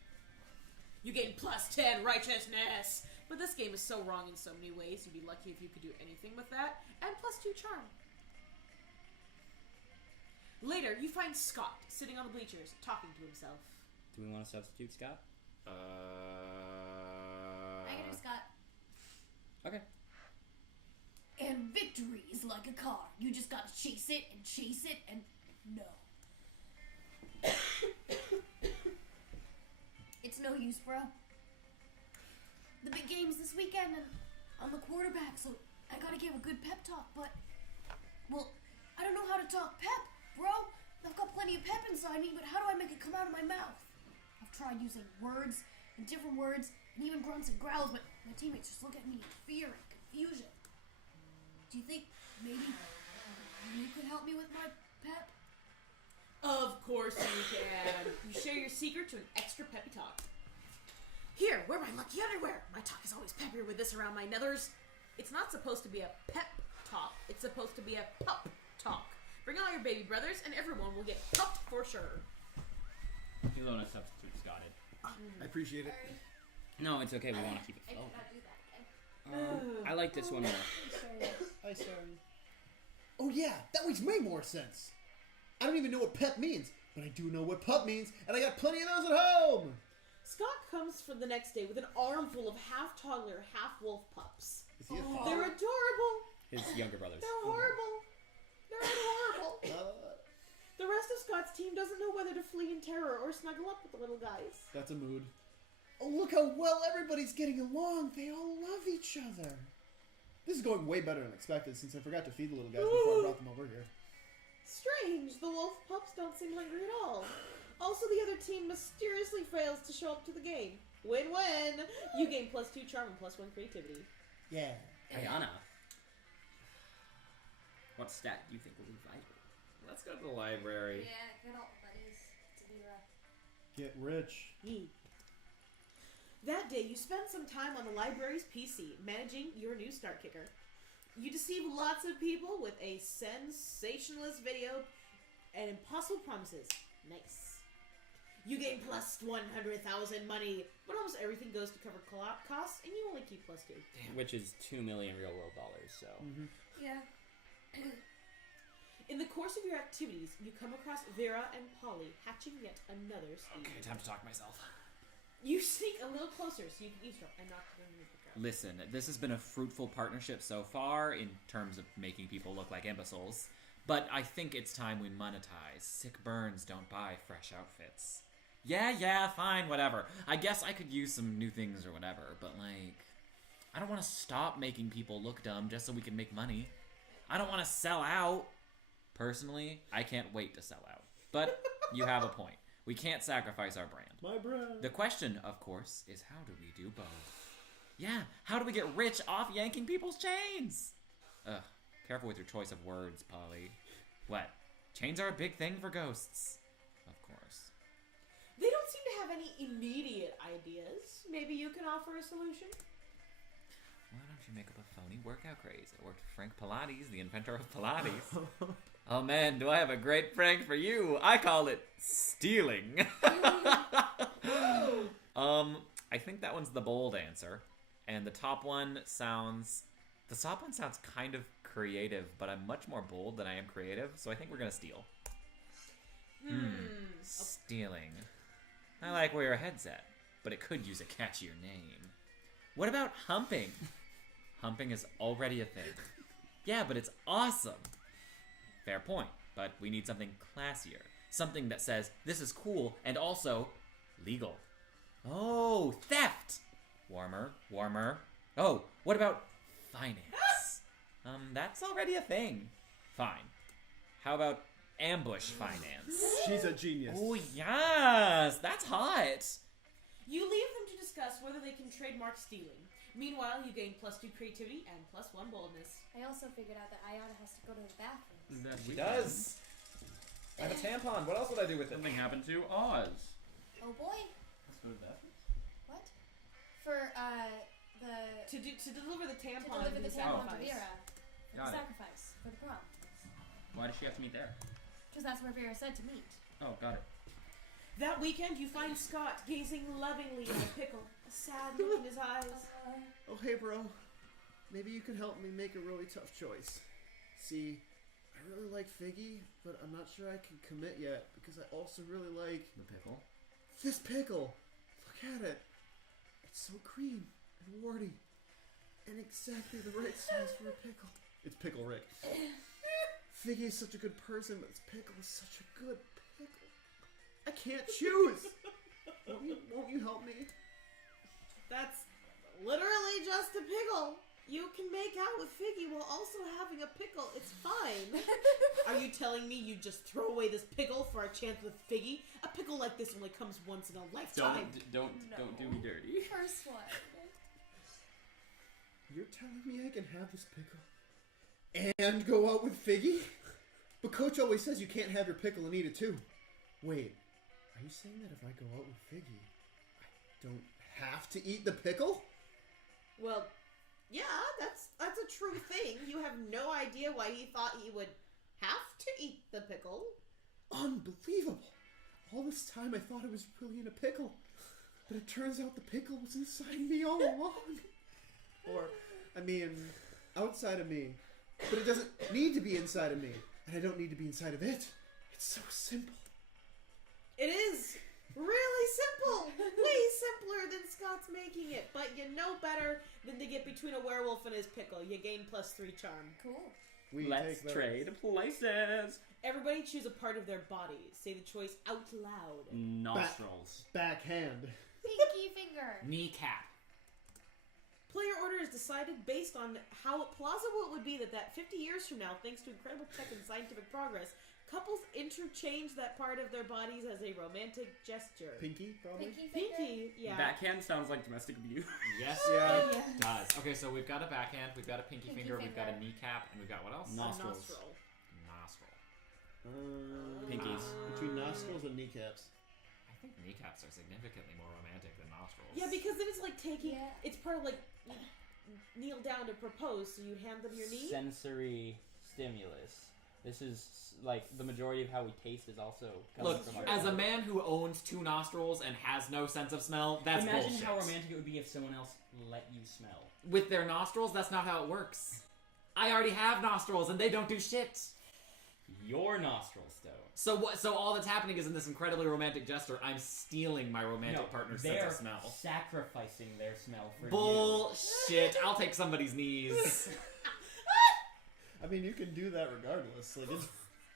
You gain +10 righteousness! But this game is so wrong in so many ways, you'd be lucky if you could do anything with that. And +2 charm. Later, you find Scott sitting on the bleachers, talking to himself. Do we want to substitute Scott? I can do Scott. Okay. And victory is like a car. You just gotta chase it and no. It's no use, bro. The big game's this weekend and I'm the quarterback, so I gotta give a good pep talk, but well, I don't know how to talk pep, bro. I've got plenty of pep inside me, but how do I make it come out of my mouth? I've tried using words and different words and even grunts and growls, but my teammates just look at me in fear and confusion. Do you think maybe you could help me with my pep? Of course you can. You share your secret to an extra peppy talk. Here, wear my lucky underwear. My talk is always peppier with this around my nethers. It's not supposed to be a pep talk. It's supposed to be a pup talk. Bring all your baby brothers and everyone will get pupped for sure. You don't want to substitute Scott in. I appreciate it. No, it's okay. We want to keep it I flowing. cannot do that again. I like this one more. I'm sorry. Oh yeah, that makes way more sense. I don't even know what pep means, but I do know what pup means, and I got plenty of those at home. Scott comes for the next day with an armful of half-toddler, half-wolf pups. Is he a They're father? adorable. His younger brothers. They're horrible. They're adorable. The rest of Scott's team doesn't know whether to flee in terror or snuggle up with the little guys. That's a mood. Oh, look how well everybody's getting along. They all love each other. This is going way better than expected since I forgot to feed the little guys before I brought them over here. Strange, the wolf pups don't seem hungry at all. Also, the other team mysteriously fails to show up to the game. Win-win! You gain +2 charm and +1 creativity. Yeah. Ayana. What stat do you think will be vital? Let's go to the library. Yeah, good old buddies. To Vera. Get rich. Yee. That day, you spend some time on the library's PC, managing your new start kicker. You deceive lots of people with a sensationalist video and impossible promises. Nice. You gain +100,000 money, but almost everything goes to cover costs, and you only keep +2. Which is 2 million real world dollars, so. Yeah. In the course of your activities, you come across Vera and Polly hatching yet another scheme. Okay, time to talk to myself. You sneak a little closer so you can eavesdrop and not get in the crowd. Listen, this has been a fruitful partnership so far in terms of making people look like imbeciles, but I think it's time we monetize. Sick burns don't buy fresh outfits. Yeah, fine, whatever. I guess I could use some new things or whatever, but like, I don't want to stop making people look dumb just so we can make money. I don't want to sell out. Personally, I can't wait to sell out. But you have a point. We can't sacrifice our brand. My brand. The question, of course, is how do we do both? Yeah, how do we get rich off yanking people's chains? Ugh, careful with your choice of words, Polly. What? Chains are a big thing for ghosts. Of course. They don't seem to have any immediate ideas. Maybe you can offer a solution? Why don't you make up a phony workout craze? It worked for Frank Pilates, the inventor of Pilates. Oh man, do I have a great prank for you. I call it stealing. I think that one's the bold answer. And the top one sounds kind of creative, but I'm much more bold than I am creative, so I think we're gonna steal. Stealing. I like where your head's at, but it could use a catchier name. What about humping? Humping is already a thing. Yeah, but it's awesome. Fair point, but we need something classier. Something that says, this is cool and also legal. Oh, theft! Warmer. Oh, what about finance? That's already a thing. Fine. How about ambush finance? She's a genius. Oh, yes! That's hot! You leave them to discuss whether they can trademark stealing. Meanwhile, you gain +2 creativity and +1 boldness. I also figured out that Ayana has to go to the bathroom. She does. I have a tampon. What else would I do with it? Something happened to Oz. Oh boy. Go to the bathroom? What? For To deliver the tampon. to deliver the to tampon to sacrifice. Vera for Got the it. sacrifice for the prom. Why does she have to meet there? Because that's where Vera said to meet. Oh, got it. That weekend, you find Scott gazing lovingly at a pickle, a sad look in his eyes. Oh, hey, bro. Maybe you can help me make a really tough choice. See, I really like Figgy, but I'm not sure I can commit yet because I also really like The pickle. this pickle. Look at it. It's so green and warty and exactly the right size for a pickle. It's Pickle Rick. Figgy is such a good person, but this pickle is such a good pickle. I can't choose. Won't you help me? That's literally just a pickle. You can make out with Figgy while also having a pickle. It's fine. Are you telling me you just throw away this pickle for a chance with Figgy? A pickle like this only comes once in a lifetime. Don't do me dirty. First one. You're telling me I can have this pickle and go out with Figgy? But Coach always says you can't have your pickle and eat it too. Wait, are you saying that if I go out with Figgy, I don't have to eat the pickle? Well, yeah, that's a true thing. You have no idea why he thought he would have to eat the pickle. Unbelievable. All this time I thought it was really in a pickle. But it turns out the pickle was inside me all along. Or, I mean, outside of me. But it doesn't need to be inside of me. And I don't need to be inside of it. It's so simple. It is really simple. Way simpler than Scott's making it. But you know better than to get between a werewolf and his pickle. You gain +3 charm. Cool. We Let's take that. trade places. Everybody choose a part of their body. Say the choice out loud. Nostrils. Backhand. Pinky finger. Kneecap. Player order is decided based on how plausible it would be that 50 years from now, thanks to incredible tech and scientific progress, couples interchange that part of their bodies as a romantic gesture. Pinky, probably? Pinky finger. Pinky, yeah. Backhand sounds like domestic abuse. Yes, Yeah. it Yes. does. Okay, so we've got a backhand, we've got a pinky, Pinky finger, we've got a finger. kneecap, and we've got what else? Nostrils. Nostril. Nostril. Pinkies. Between nostrils and kneecaps. I think kneecaps are significantly more romantic than nostrils. Yeah, because then it's like taking. Yeah. It's part of like kneel down to propose, so you hand them your knee. Sensory stimulus. This is like the majority of how we taste is also coming Look, from our as a body. man who owns 2 nostrils and has no sense of smell, that's Imagine bullshit. how romantic it would be if someone else let you smell. With their nostrils, that's not how it works. I already have nostrils and they don't do shit. Your nostrils don't. So what? So all that's happening is in this incredibly romantic gesture, I'm stealing my romantic partner's sense they're of smell. sacrificing their smell for you. Bullshit! I'll take somebody's knees. I mean, you can do that regardless. Like, it's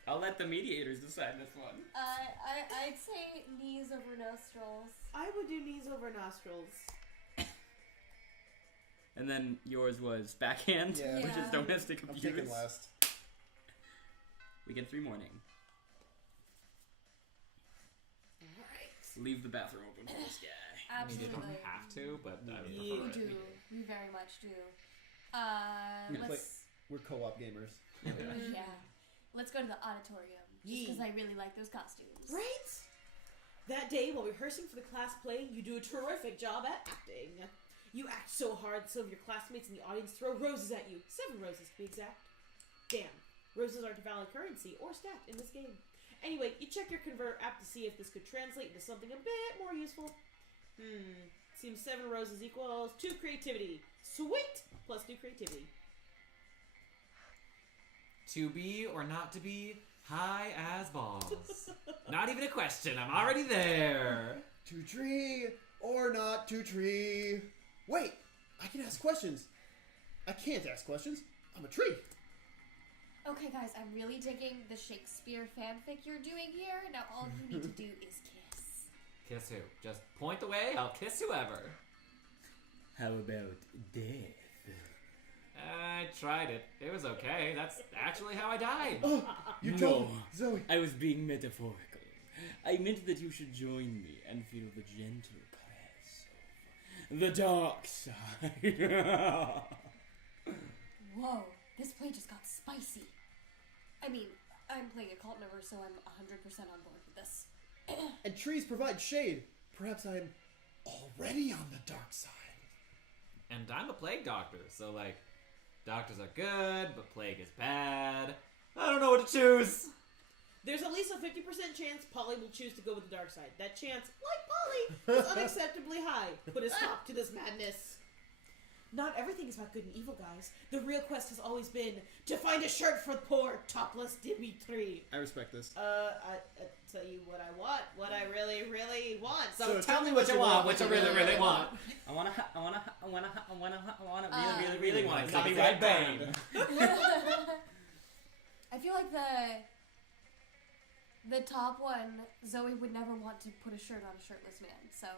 I'll let the mediators decide this one. I'd say knees over nostrils. I would do knees over nostrils. And then yours was backhand, Yeah. which is Yeah. domestic I'm abuse. taking last. Weekend 3 morning. Leave the bathroom open for this guy. I mean, you Absolutely. don't have to, but I would Yeah. prefer We it. do. We very much do. gonna Let's. We're co-op gamers. Yeah. Let's go to the auditorium. Just Yee. because I really like those costumes. Right? That day, while rehearsing for the class play, you do a terrific job at acting. You act so hard, some of your classmates in the audience throw roses at you. 7 roses, to be exact. Damn. Roses aren't a valid currency or stat in this game. Anyway, you check your converter app to see if this could translate into something a bit more useful. Seems 7 roses equals 2 creativity. Sweet! Plus 2 creativity. To be or not to be, high as balls. Not even a question. I'm already there. To tree or not to tree? Wait, I can ask questions. I can't ask questions. I'm a tree. Okay, guys, I'm really digging the Shakespeare fanfic you're doing here. Now all you need to do is kiss. Kiss who? Just point the way. I'll kiss whoever. How about death? I tried it. It was okay. That's actually how I died. Oh, you No. told me, Zoe. I was being metaphorical. I meant that you should join me and feel the gentle caress of the dark side. Whoa, this play just got spicy. I mean, I'm playing a cult member, so I'm 100% on board with this. And trees provide shade. Perhaps I'm already on the dark side. And I'm a plague doctor, so like, doctors are good, but plague is bad. I don't know what to choose. There's at least a 50% chance Polly will choose to go with the dark side. That chance, like Polly, is unacceptably high. Put a stop to this madness. Not everything is about good and evil, guys. The real quest has always been to find a shirt for poor, topless Dimitri. I respect this. I tell you what I want, what I really, really want. So tell me what you want, what you really, really want. I wanna really, really want it. Copyright bang. I feel like the top one, Zoe would never want to put a shirt on a shirtless man, so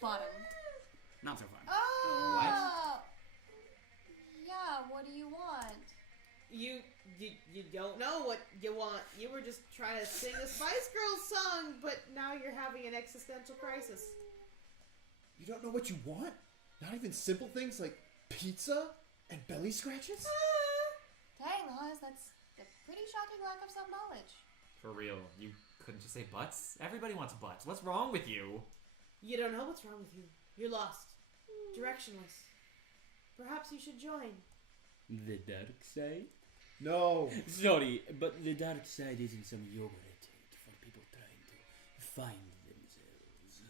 bottom. Not so fun. Oh! Yeah, what do you want? You don't know what you want. You were just trying to sing a Spice Girls song, but now you're having an existential crisis. You don't know what you want? Not even simple things like pizza and belly scratches? Dang, Oz, that's a pretty shocking lack of self-knowledge. For real, you couldn't just say butts? Everybody wants butts. What's wrong with you? You don't know what's wrong with you. You're lost. Directionless. Perhaps you should join. The dark side? No. Sorry, but the dark side isn't some yoga retreat for people trying to find themselves.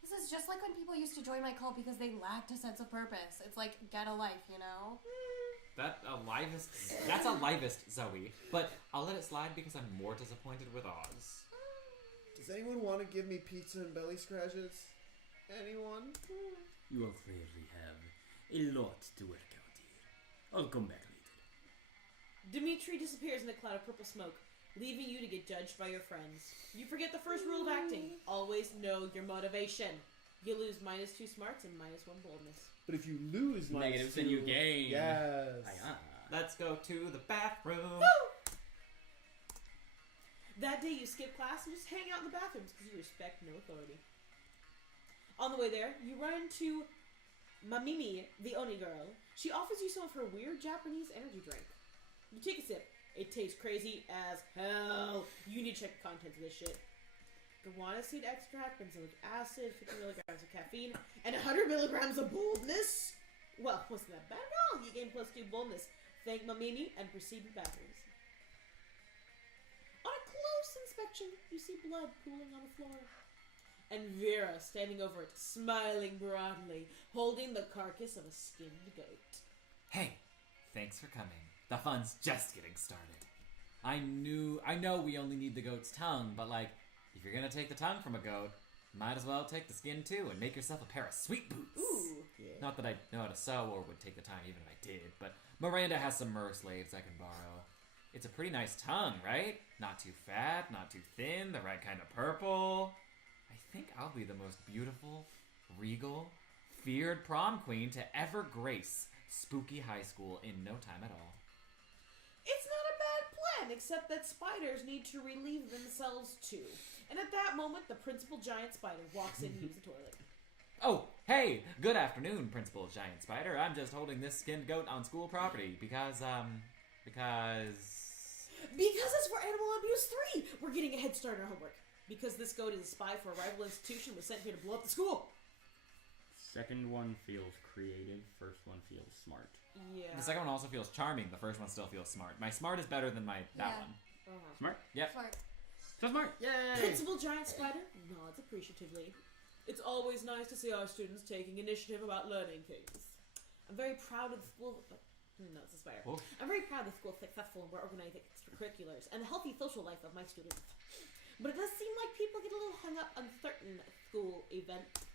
This is just like when people used to join my cult because they lacked a sense of purpose. It's like, get a life, you know? That's a livest, Zoe. But I'll let it slide because I'm more disappointed with Oz. Does anyone want to give me pizza and belly scratches? Anyone? You all clearly have a lot to work out here. I'll come back later. Dimitri disappears in a cloud of purple smoke, leaving you to get judged by your friends. You forget the first rule of acting. Always know your motivation. You lose -2 smarts and -1 boldness. But if you lose Negatives, then you gain. Yes. Let's go to the bathroom. Woo! That day you skip class and just hang out in the bathrooms because you respect no authority. On the way there, you run into Mamimi, the Oni girl. She offers you some of her weird Japanese energy drink. You take a sip. It tastes crazy as hell. You need to check the contents of this shit. Guarana seed extract, benzoic acid, 50 milligrams of caffeine, and 100 milligrams of boldness. Well, wasn't that bad at all. You gain +2 boldness. Thank Mamimi and proceed to the bathrooms. On a close inspection, you see blood pooling on the floor. And Vera standing over it, smiling broadly, holding the carcass of a skinned goat. Hey, thanks for coming. The fun's just getting started. I know we only need the goat's tongue, but like, if you're gonna take the tongue from a goat, might as well take the skin too and make yourself a pair of sweet boots. Ooh. Yeah. Not that I know how to sew or would take the time even if I did, but Miranda has some mer slaves I can borrow. It's a pretty nice tongue, right? Not too fat, not too thin, the right kind of purple. I think I'll be the most beautiful, regal, feared prom queen to ever grace spooky high school in no time at all. It's not a bad plan, except that spiders need to relieve themselves too. And at that moment, the principal giant spider walks in to use the toilet. Oh, hey! Good afternoon, Principal Giant Spider. I'm just holding this skinned goat on school property because Because it's for Animal Abuse 3! We're getting a head start on our homework. Because this goat is a spy for a rival institution was sent here to blow up the school. Second one feels creative, first one feels smart. Yeah. the second one also feels charming. The first one still feels smart. My smart is better than that Yeah. one. Smart? Yep. Smart. So smart! Yay! Principal Giant Spider nods appreciatively. It's always nice to see our students taking initiative about learning things. I'm very proud of the school. No, it's a spider. Whoa. I'm very proud of the school's successful and well-organized extracurriculars and the healthy social life of my students. But it does seem like people get a little hung up on certain school events.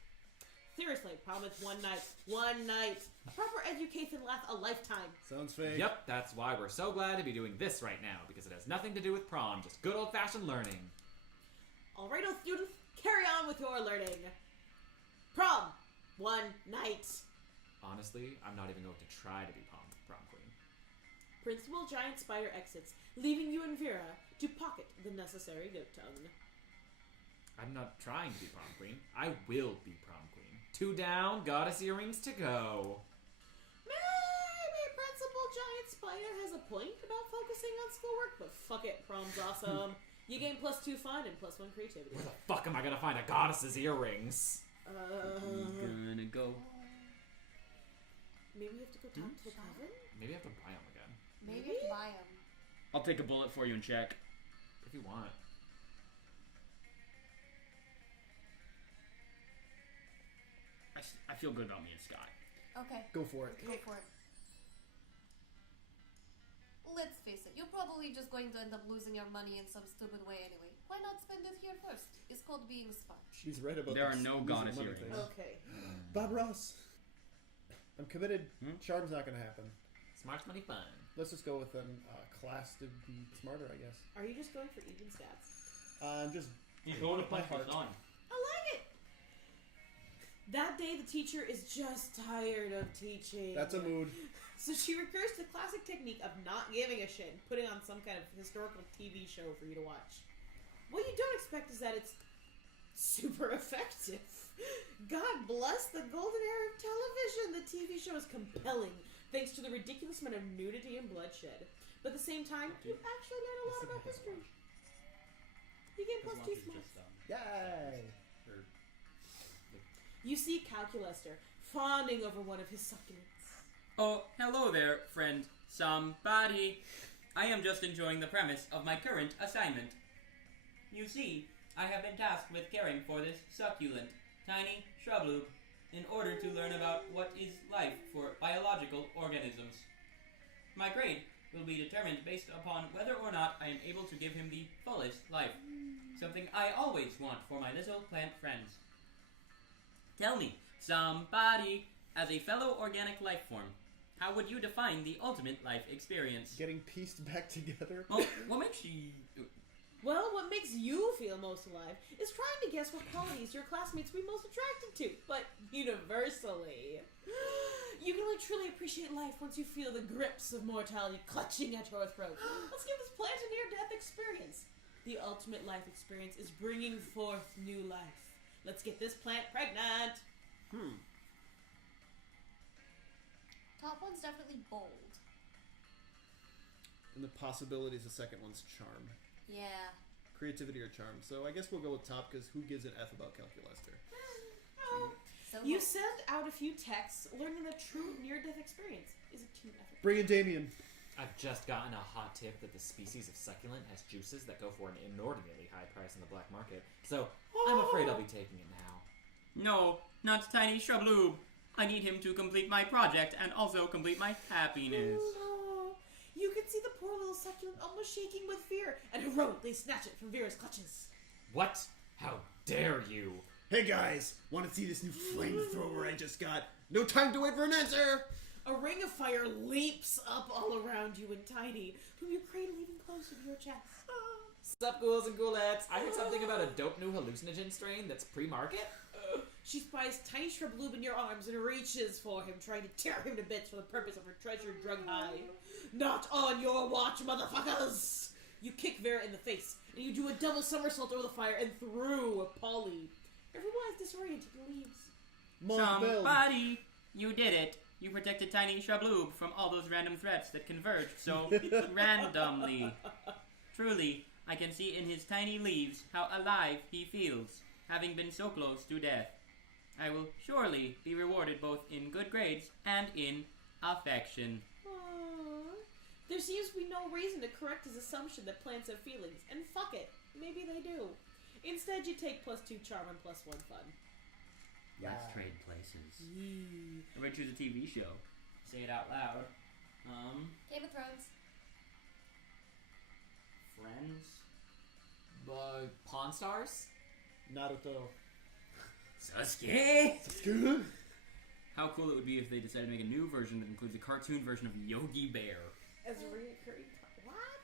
Seriously, promise one night. One night. A proper education lasts a lifetime. Sounds fake. Yep, that's why we're so glad to be doing this right now, because it has nothing to do with prom, just good old-fashioned learning. Alright, old students, carry on with your learning. Prom. One night. Honestly, I'm not even going to try to be prom queen. Principal Giant Spider exits, leaving you and Vera to pocket the necessary goat tongue. I'm not trying to be prom queen. I will be prom queen. 2 down, goddess earrings to go. Maybe Principal Giant Spider has a point about focusing on schoolwork, but fuck it, prom's awesome. You gain +2 fun and +1 creativity. Where the fuck am I gonna find a goddess's earrings? Gonna go. Maybe we have to go talk to the cousin? Maybe I have to buy them again. Maybe you have to buy them. I'll take a bullet for you and check. If you want. I feel good about me and Scott. Okay. Go for it. Go for it. Let's face it, you're probably just going to end up losing your money in some stupid way anyway. Why not spend it here first? It's called being smart. She's right about There this are no losing goddess money earrings. thing. Okay. Bob Ross. I'm committed. Charm's not gonna happen. Smart's money fun. Let's just go with an class to be smarter, I guess. Are you just going for even stats? I'm just He's going to my punch his heart. son. I like it! That day, the teacher is just tired of teaching. That's a mood. So she recurs to the classic technique of not giving a shit, putting on some kind of historical TV show for you to watch. What you don't expect is that it's super effective. God bless the golden era of television. The TV show is compelling, thanks to the ridiculous amount of nudity and bloodshed. But at the same time, you actually learn a lot about history. You get plus 2 smarts. Yay! You see Calculaster fawning over one of his succulents. Oh, hello there, friend. Somebody. I am just enjoying the premise of my current assignment. You see, I have been tasked with caring for this succulent, tiny shrubloop in order to learn about what is life for biological organisms. My grade will be determined based upon whether or not I am able to give him the fullest life. Something I always want for my little plant friends. Tell me, somebody, as a fellow organic life form, how would you define the ultimate life experience? Getting pieced back together. Well, what makes you... Well, what makes you feel most alive is trying to guess what qualities your classmates will be most attracted to, but universally. You can only truly appreciate life once you feel the grips of mortality clutching at your throat. Let's give this plant a near-death experience. The ultimate life experience is bringing forth new life. Let's get this plant pregnant. Top one's definitely bold. And the possibilities, the second one's charm. Yeah. Creativity or charm. So I guess we'll go with top, because who gives an F about Calculaster? So You bold. send out a few texts learning the true near-death experience. Is it too epic? Bring in Damien. I've just gotten a hot tip that the species of succulent has juices that go for an inordinately high price in the black market. So I'm afraid I'll be taking it now. No, not tiny shrubloop. I need him to complete my project and also complete my happiness. Oh, you can see the poor little succulent almost shaking with fear and heroically snatch it from Vera's clutches. What? How dare you? Hey guys, want to see this new flamethrower I just got? No time to wait for an answer! A ring of fire leaps up all around you and Tiny, whom you cradle even closer to your chest. Sup, ghouls and ghoulettes? I heard something about a dope new hallucinogen strain that's pre-market? She spies Tiny Shrubloop in your arms and reaches for him, trying to tear him to bits for the purpose of her treasured drug high. Not on your watch, motherfuckers! You kick Vera in the face, and you do a double somersault over the fire and through Polly. Everyone is disoriented and leaves. Somebody, you did it. You protected tiny shrubloop from all those random threats that converged so randomly. Truly, I can see in his tiny leaves how alive he feels, having been so close to death. I will surely be rewarded both in good grades and in affection. Aww. There seems to be no reason to correct his assumption that plants have feelings, and fuck it, maybe they do. Instead, you take +2 charm and +1 fun. Let's trade places. I'm gonna choose a TV show. Say it out loud. Game of Thrones. Friends? Pawn Stars? Naruto. Sasuke? How cool it would be if they decided to make a new version that includes a cartoon version of Yogi Bear. As a reoccurring what?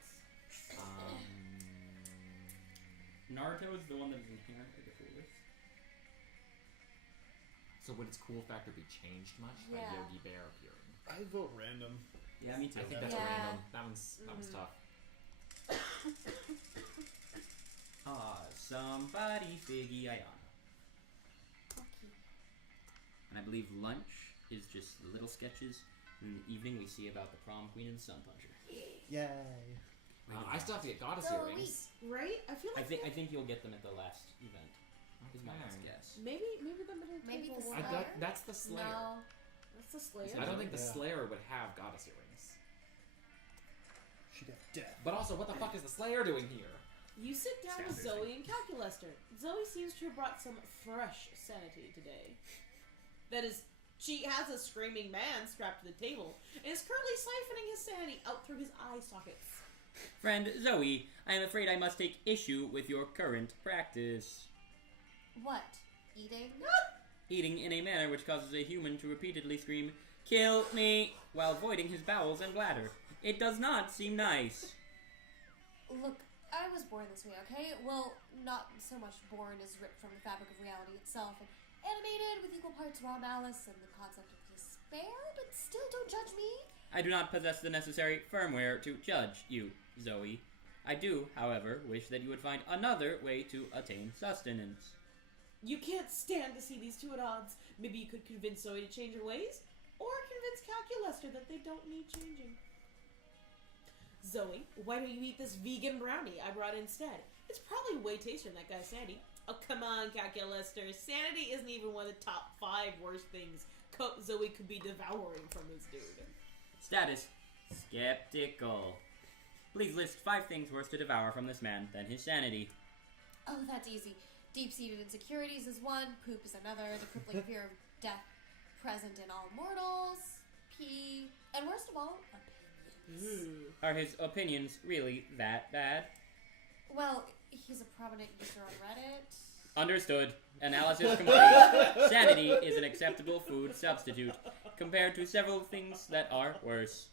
Naruto is the one that is inherently the coolest. So would its cool factor be changed much by Yeah. Yogi Bear appearing? I vote random. Yeah, me too. I think that's Yeah. a random. That one's tough. Somebody figgy Ayana. Okay. And I believe lunch is just little sketches. And in the evening we see about the prom queen and the sun puncher. Yay. I still have to get goddess So earrings. Right? I feel like I think you'll get them at the last event. Is my best Okay. guess. Maybe the middle Maybe table the will Slayer? have- That's the Slayer. No. That's the Slayer. I don't think the Yeah. Slayer would have goddess earrings. She'd have death. But also, what the fuck is the Slayer doing here? You sit down with Stand Zoe and Calculester. Zoe seems to have brought some fresh sanity today. That is, she has a screaming man strapped to the table and is currently siphoning his sanity out through his eye sockets. Friend Zoe, I am afraid I must take issue with your current practice. What? Eating? Eating in a manner which causes a human to repeatedly scream, "Kill me!" while voiding his bowels and bladder. It does not seem nice. Look, I was born this way, okay? Well, not so much born as ripped from the fabric of reality itself and animated with equal parts raw malice and the concept of despair, but still don't judge me. I do not possess the necessary firmware to judge you, Zoe. I do, however, wish that you would find another way to attain sustenance. You can't stand to see these two at odds. Maybe you could convince Zoe to change her ways, or convince Calculester that they don't need changing. Zoe, why don't you eat this vegan brownie I brought instead? It's probably way tastier than that guy's sanity. Oh, come on, Calculester. Sanity isn't even one of the top 5 worst things Zoe could be devouring from this dude. Status: skeptical. Please list 5 things worse to devour from this man than his sanity. Oh, that's easy. Deep-seated insecurities is one, poop is another, the crippling fear of death present in all mortals, pee, and worst of all, opinions. Are his opinions really that bad? Well, he's a prominent user on Reddit. Understood. Analysis complete. Sanity is an acceptable food substitute compared to several things that are worse.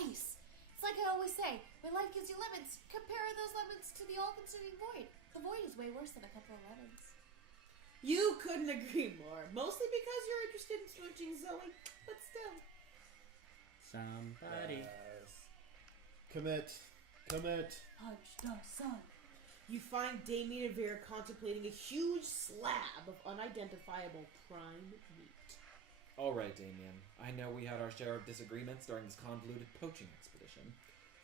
Nice! It's like I always say, when life gives you lemons, compare those lemons to the all-consuming void. The void is way worse than a couple of lemons. You couldn't agree more. Mostly because you're interested in smooching Zoe, but still. Somebody. Yes. Commit. Punch the sun. You find Damien and Vera contemplating a huge slab of unidentifiable prime meat. Alright, Damien. I know we had our share of disagreements during this convoluted poaching expedition,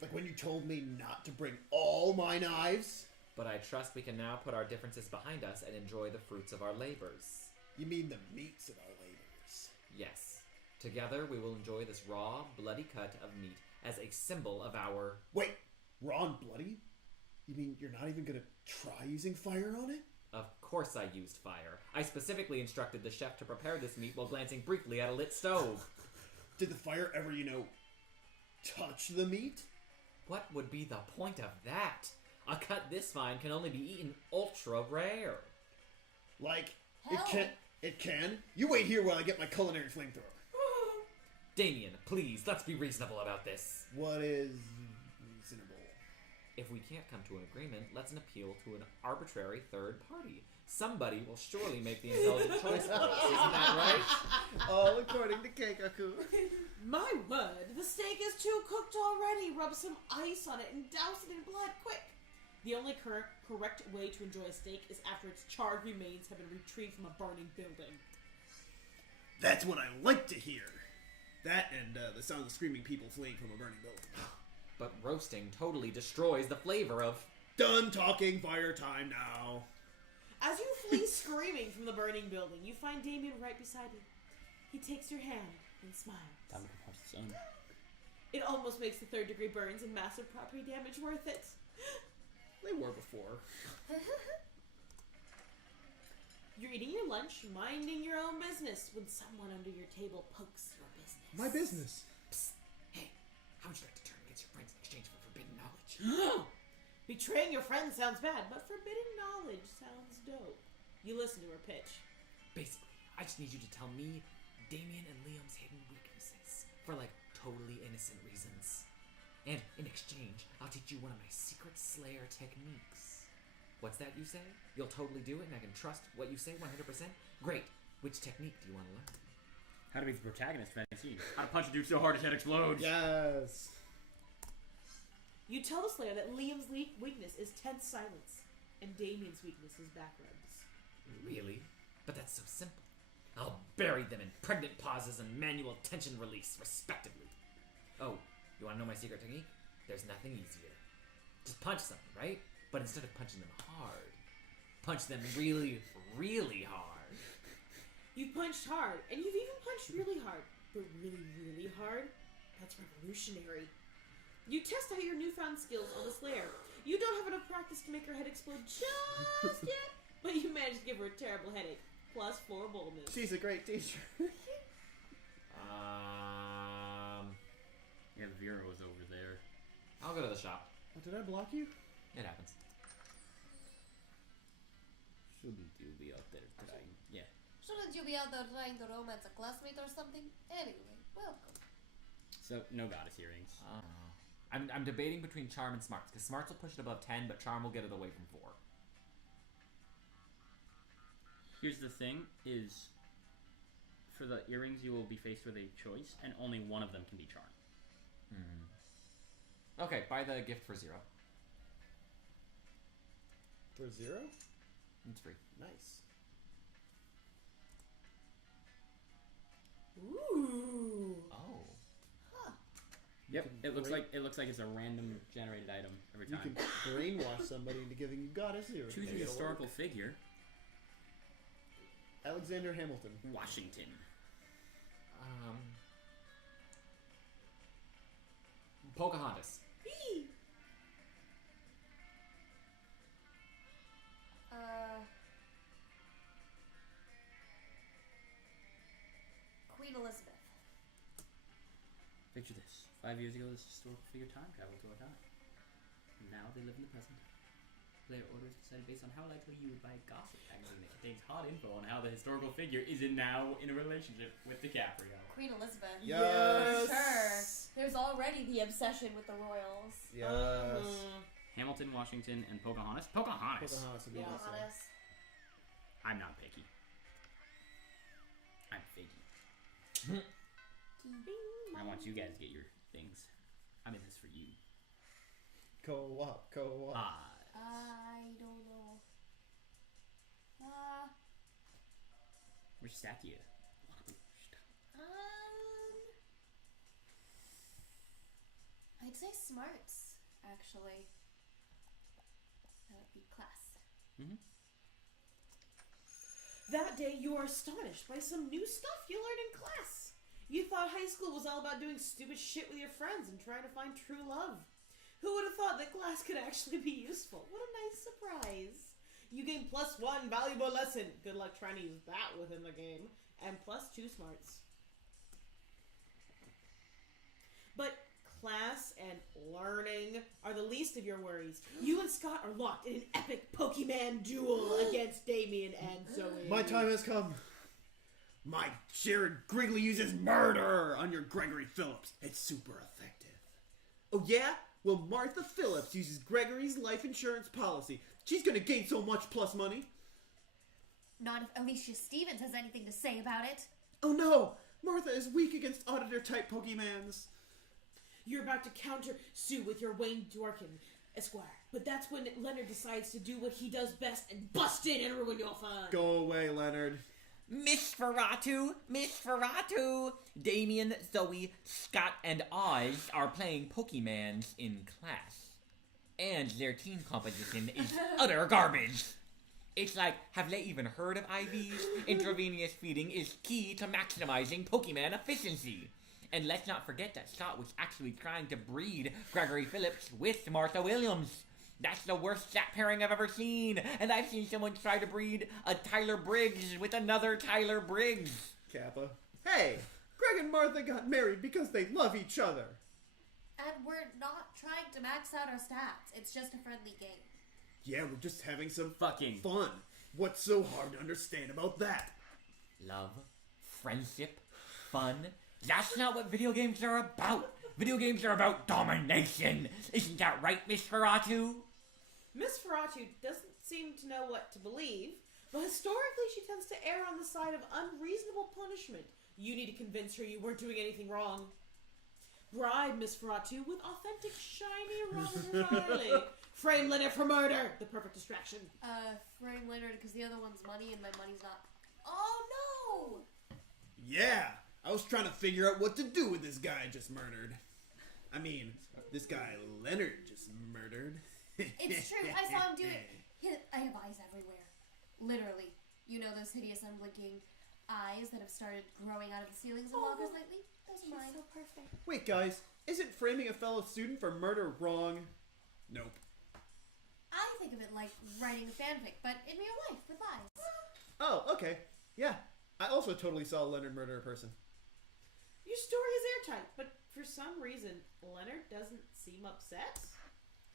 Like when you told me not to bring all my knives? but I trust we can now put our differences behind us and enjoy the fruits of our labors. You mean the meats of our labors? Yes. Together we will enjoy this raw, bloody cut of meat as a symbol of our... Wait, raw and bloody? You mean you're not even gonna try using fire on it? Of course I used fire. I specifically instructed the chef to prepare this meat while glancing briefly at a lit stove. Did the fire ever, touch the meat? What would be the point of that? A cut this fine can only be eaten ultra rare. Like, Hell. it can? You wait here while I get my culinary flamethrower. Damien, please, let's be reasonable about this. What is reasonable? If we can't come to an agreement, let's appeal to an arbitrary third party. Somebody will surely make the intelligent choice for us, isn't that right? All according to Keikaku. My word, the steak is too cooked already. Rub some ice on it and douse it in blood, quick. The only correct way to enjoy a steak is after its charred remains have been retrieved from a burning building. That's what I like to hear. That and the sound of screaming people fleeing from a burning building. But roasting totally destroys the flavor of... Done talking, fire time now. As you flee screaming from the burning building, you find Damien right beside you. He takes your hand and smiles. Time to punch the sun. It almost makes the 3rd-degree burns and massive property damage worth it. They were before. You're eating your lunch, minding your own business, when someone under your table pokes your business. My business. Psst. Hey, how would you like to turn against your friends in exchange for forbidden knowledge? Betraying your friends sounds bad, but forbidden knowledge sounds dope. You listen to her pitch. Basically, I just need you to tell me Damien and Liam's hidden weaknesses for, totally innocent reasons. And in exchange, I'll teach you one of my secret Slayer techniques. What's that, you say? You'll totally do it and I can trust what you say 100%? Great. Which technique do you want to learn? How to be the protagonist of any scene. How to punch a dude so hard his head explodes. Yes. You tell the Slayer that Liam's weakness is tense silence, and Damien's weakness is back rubs. Really? But that's so simple. I'll bury them in pregnant pauses and manual tension release, respectively. Oh, you want to know my secret technique? There's nothing easier. Just punch someone, right? But instead of punching them hard, punch them really, really hard. You've punched hard, and you've even punched really hard. But really, really hard? That's revolutionary. You test out your newfound skills on the Slayer. You don't have enough practice to make her head explode just yet, but you managed to give her a terrible headache, plus 4 boldness. She's a great teacher. Yeah, Vera was over there. I'll go to the shop. Oh, did I block you? It happens. Shouldn't you be out there trying? Yeah. Shouldn't you be out there trying to romance a classmate or something? Anyway, welcome. So, no goddess earrings. I'm debating between Charm and Smarts, because Smarts will push it above 10, but Charm will get it away from 4. Here's the thing, is for the earrings you will be faced with a choice, and only one of them can be Charm. Okay, buy the gift for 0. For 0? It's free. Nice. Ooh. Oh. Yep, it looks like it's a random generated item every You time. can brainwash somebody into giving you goddess earrings. Choose a historical figure. Alexander Hamilton. Washington. Pocahontas. Eee. Queen Elizabeth. Picture this. 5 years ago, this historical figure time traveled to our time. And now they live in the present. Player orders decided based on how likely you would buy a gossip magazine that contains hot info on how the historical figure is now in a relationship with DiCaprio. Queen Elizabeth. Yes. Sure. There's already the obsession with the royals. Yes. Hamilton, Washington, and Pocahontas. Pocahontas. Pocahontas would be awesome. Pocahontas. I'm not picky. I'm figgy. I want you guys to get your things. I'm in this for you. Co-op. I don't know. Which stack you? I'd say smarts, actually. That would be class. That day, you are astonished by some new stuff you learned in class. You thought high school was all about doing stupid shit with your friends and trying to find true love. Who would have thought that class could actually be useful? What a nice surprise. You gain +1 valuable lesson. Good luck trying to use that within the game. And +2 smarts. But class and learning are the least of your worries. You and Scott are locked in an epic Pokemon duel against Damien and Zoe. My time has come. My Jared Grigley uses murder on your Gregory Phillips. It's super effective. Oh yeah? Well, Martha Phillips uses Gregory's life insurance policy. She's gonna gain so much plus money. Not if Alicia Stevens has anything to say about it. Oh no! Martha is weak against auditor-type Pokemans. You're about to counter Sue with your Wayne Dworkin, Esquire. But that's when Leonard decides to do what he does best and bust in and ruin your fun. Go away, Leonard. Miss Ferratu! Damien, Zoe, Scott, and Oz are playing Pokemans in class. And their team composition is utter garbage. It's like, have they even heard of IVs? Intravenous feeding is key to maximizing Pokemon efficiency. And let's not forget that Scott was actually trying to breed Gregory Phillips with Martha Williams. That's the worst stat pairing I've ever seen. And I've seen someone try to breed a Tyler Briggs with another Tyler Briggs. Kappa. Hey! Greg and Martha got married because they love each other. And we're not trying to max out our stats. It's just a friendly game. Yeah, we're just having some Fucking fun. What's so hard to understand about that? Love, friendship, fun. That's not what video games are about. Video games are about domination. Isn't that right, Miss Ferratu? Miss Ferratu doesn't seem to know what to believe, but historically she tends to err on the side of unreasonable punishment. You need to convince her you weren't doing anything wrong. Bribe Miss Ferratu with authentic, shiny Robert Riley. Frame Leonard for murder. The perfect distraction. Frame Leonard because the other one's money and my money's not. Oh no! Yeah! I was trying to figure out what to do with this guy I just murdered. I mean, this guy Leonard just murdered. It's true. I saw him do it. I have eyes everywhere. Literally. You know those hideous unblinking eyes that have started growing out of the ceilings of lockers lately? Those are mine. So perfect. Wait, guys, isn't framing a fellow student for murder wrong? Nope. I think of it like writing a fanfic, but in real life, with lies. Oh, okay. Yeah. I also totally saw Leonard murder a person. Your story is airtight, but for some reason, Leonard doesn't seem upset.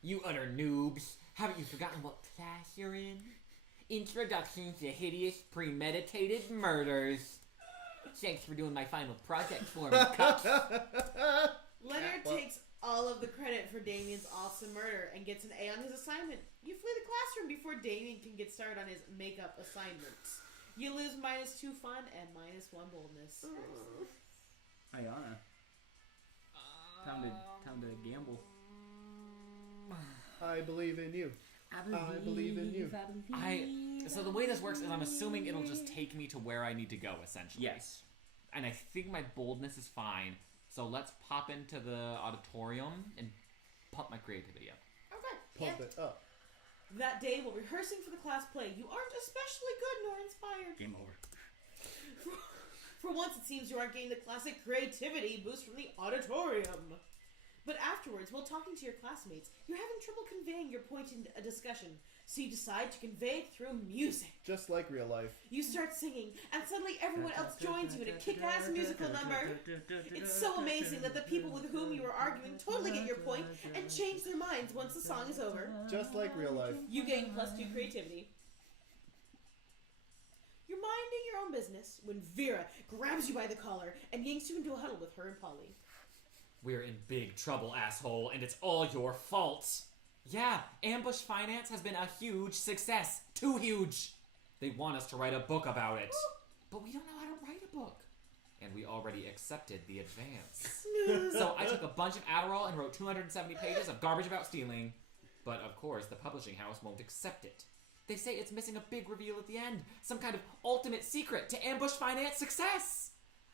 You utter noobs. Haven't you forgotten what class you're in? Introduction to hideous premeditated murders. Thanks for doing my final project for me, Cups. Leonard takes all of the credit for Damien's awesome murder and gets an A on his assignment. You flee the classroom before Damien can get started on his makeup assignments. You lose -2 fun and -1 boldness. Ayana. Time to gamble. I believe in you. I believe in you. So the way this works is I'm assuming it'll just take me to where I need to go, essentially. Yes. And I think my boldness is fine. So let's pop into the auditorium and pump my creativity up. Okay. Pump it up. That day, while rehearsing for the class play, you aren't especially good nor inspired. Game over. For once, it seems you aren't getting the classic creativity boost from the auditorium. But afterwards, while talking to your classmates, you're having trouble conveying your point in a discussion, so you decide to convey it through music. Just like real life. You start singing, and suddenly everyone else joins you in a kick-ass musical number. It's so amazing that the people with whom you are arguing totally get your point and change their minds once the song is over. Just like real life. You gain +2 creativity. You're minding your own business when Vera grabs you by the collar and yanks you into a huddle with her and Polly. We're in big trouble, asshole, and it's all your fault. Yeah, Ambush Finance has been a huge success. Too huge. They want us to write a book about it. But we don't know how to write a book. And we already accepted the advance. So I took a bunch of Adderall and wrote 270 pages of garbage about stealing. But of course, the publishing house won't accept it. They say it's missing a big reveal at the end. Some kind of ultimate secret to Ambush Finance success.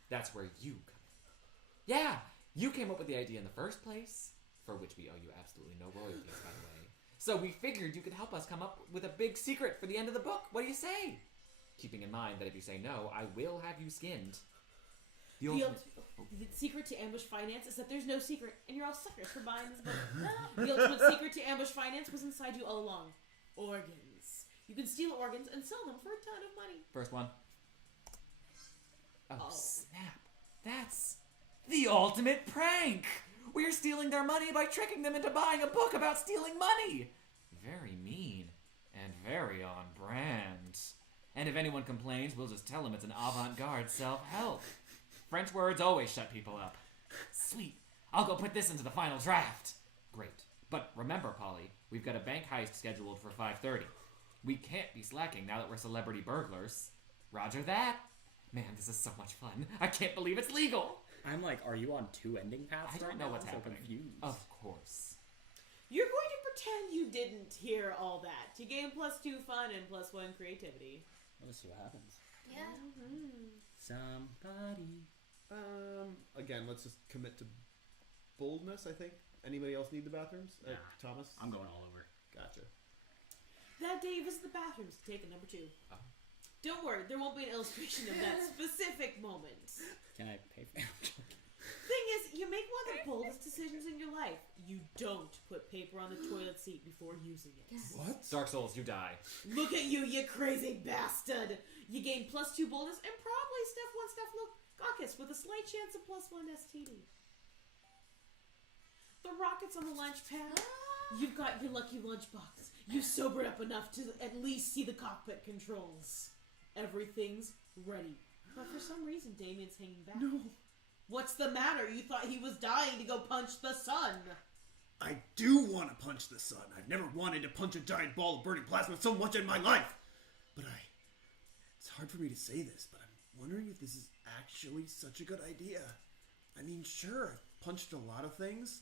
That's where you come in. Yeah, you came up with the idea in the first place, for which we owe you absolutely no royalties, by the way. So we figured you could help us come up with a big secret for the end of the book. What do you say? Keeping in mind that if you say no, I will have you skinned. The secret to Ambush Finance is that there's no secret, and you're all suckers for buying this book. The ultimate secret to Ambush Finance was inside you all along. Organs. You can steal organs and sell them for a ton of money. First one. Oh, snap. That's the ultimate prank! We're stealing their money by tricking them into buying a book about stealing money! Very mean. And very on brand. And if anyone complains, we'll just tell them it's an avant-garde self-help. French words always shut people up. Sweet. I'll go put this into the final draft. Great. But remember, Polly, we've got a bank heist scheduled for 5:30. We can't be slacking now that we're celebrity burglars. Roger that. Man, this is so much fun. I can't believe it's legal. I'm like, are you on 2 ending paths? I don't right know now? what's I'm so happening. confused. Of course. You're going to pretend you didn't hear all that. You gain +2 fun and +1 creativity. Let's see what happens. Yeah. Somebody. Again, let's just commit to boldness, I think. Anybody else need the bathrooms? Nah. Thomas? I'm going all over. Gotcha. That day you visit the bathrooms to take a number 2. Oh. Don't worry, there won't be an illustration of that specific moment. Can I pay for it? Thing is, you make one of the boldest decisions in your life. You don't put paper on the toilet seat before using it. Yes. What? Dark Souls, you die. Look at you, you crazy bastard! You gain +2 boldness and probably Steph with a slight chance of +1 STD. The rockets on the lunch pad. You've got your lucky lunchbox. You've sobered up enough to at least see the cockpit controls. Everything's ready. But for some reason, Damien's hanging back. No. What's the matter? You thought he was dying to go punch the sun. I do want to punch the sun. I've never wanted to punch a giant ball of burning plasma so much in my life. But it's hard for me to say this, but I'm wondering if this is actually such a good idea. I mean, sure, I've punched a lot of things.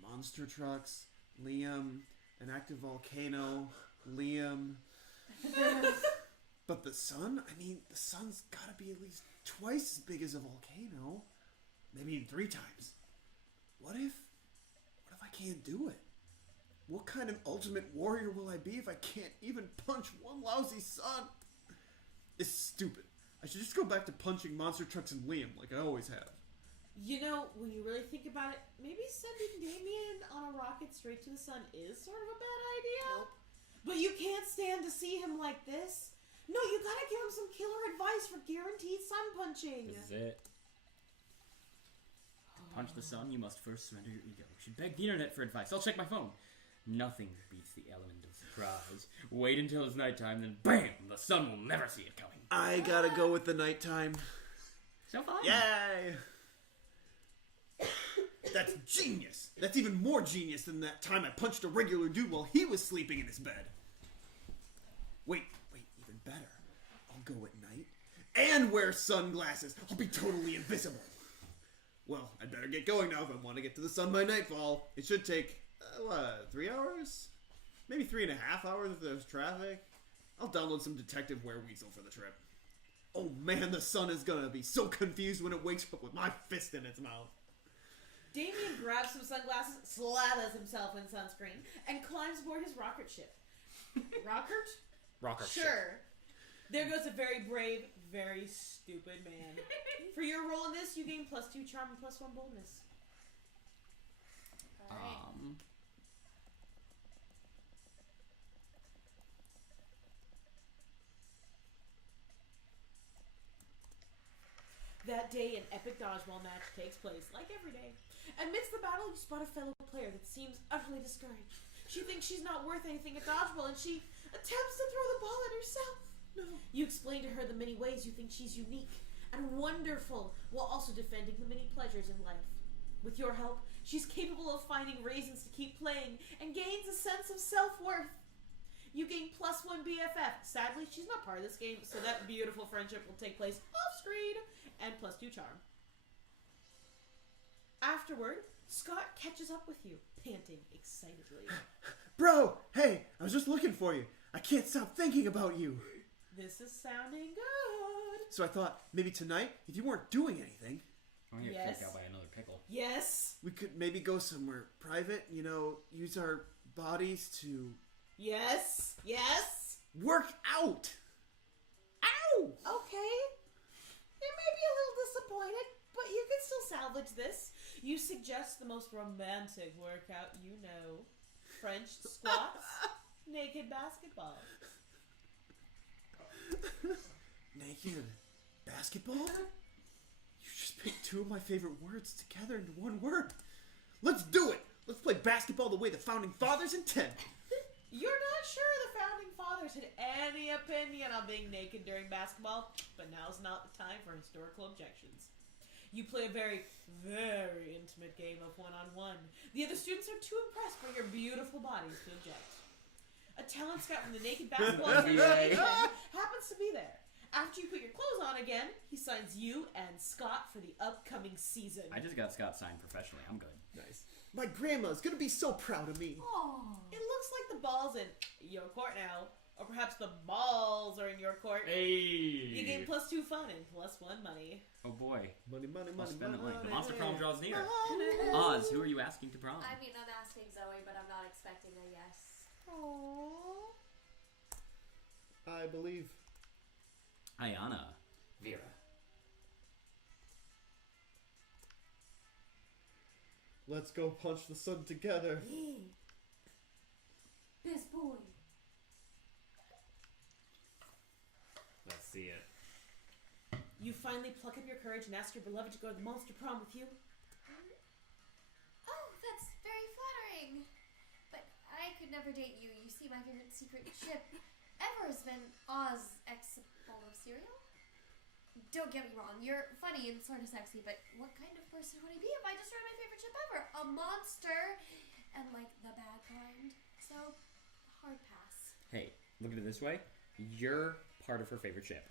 Monster trucks, Liam, an active volcano, Liam. But the sun? I mean, the sun's gotta be at least twice as big as a volcano. Maybe even 3 times. What if I can't do it? What kind of ultimate warrior will I be if I can't even punch one lousy sun? It's stupid. I should just go back to punching monster trucks and Liam like I always have. You know, when you really think about it, maybe sending Damien on a rocket straight to the sun is sort of a bad idea. Nope. But you can't stand to see him like this. No, you gotta give him some killer advice for guaranteed sun punching. This is it. To punch the sun, you must first surrender your ego. You should beg the internet for advice. I'll check my phone. Nothing beats the element of surprise. Wait until it's nighttime, then BAM! The sun will never see it coming. I gotta go with the nighttime. So fun. Yay! That's genius! That's even more genius than that time I punched a regular dude while he was sleeping in his bed. Wait, even better. I'll go at night and wear sunglasses. I'll be totally invisible. Well, I'd better get going now if I want to get to the sun by nightfall. It should take, 3 hours? Maybe 3.5 hours if there's traffic. I'll download some Detective Wereweasel for the trip. Oh man, the sun is gonna be so confused when it wakes up with my fist in its mouth. Damien grabs some sunglasses, slathers himself in sunscreen, and climbs aboard his rocket ship. Rocket? Rocker ship. Sure. There goes a very brave, very stupid man. For your role in this, you gain +2 charm and +1 boldness. Alright. That day, an epic dodgeball match takes place, like every day. Amidst the battle, you spot a fellow player that seems utterly discouraged. She thinks she's not worth anything at dodgeball, and she attempts to throw the ball at herself. No. You explain to her the many ways you think she's unique and wonderful, while also defending the many pleasures in life. With your help, she's capable of finding reasons to keep playing and gains a sense of self-worth. You gain +1 BFF. Sadly, she's not part of this game, so that beautiful friendship will take place off-screen, and +2 charm. Afterward, Scott catches up with you, panting excitedly. Bro, hey, I was just looking for you. I can't stop thinking about you. This is sounding good. So I thought, maybe tonight, if you weren't doing anything, I'm gonna get Yes. freaked out by another pickle. Yes. we could maybe go somewhere private, use our bodies to Yes. Yes. work out. Ow! Okay. You may be a little disappointed, but you can still salvage this. You suggest the most romantic workout you know. French squats, naked basketball. Naked basketball? You just picked two of my favorite words together into one word. Let's do it! Let's play basketball the way the Founding Fathers intended. You're not sure the Founding Fathers had any opinion on being naked during basketball, but now's not the time for historical objections. You play a very, very intimate game of one-on-one. The other students are too impressed by your beautiful bodies to object. A talent scout from the Naked Basketball Association happens to be there. After you put your clothes on again, he signs you and Scott for the upcoming season. I just got Scott signed professionally. I'm good. Nice. My grandma's gonna be so proud of me. Oh. It looks like the ball's in your court now. Or perhaps the balls are in your court. Hey! You gain +2 fun and +1 money. Oh boy. Money, money, I'll money, spend it money. like the Monster Prom draws near. Money. Oz, who are you asking to prom? I mean, I'm asking Zoe, but I'm not expecting a yes. Aww. I believe. Ayana. Vera. Let's go punch the sun together. Best boy. Let's see it. You finally pluck up your courage and ask your beloved to go to the Monster Prom with you. Oh, that's very flattering. But I could never date you. You see, my favorite secret ship ever has been Oz X bowl of cereal. Don't get me wrong, you're funny and sort of sexy, but what kind of person would I be if I destroyed my favorite ship ever? A monster! And like the bad kind. So, hard pass. Hey, look at it this way. You're part of her favorite ship.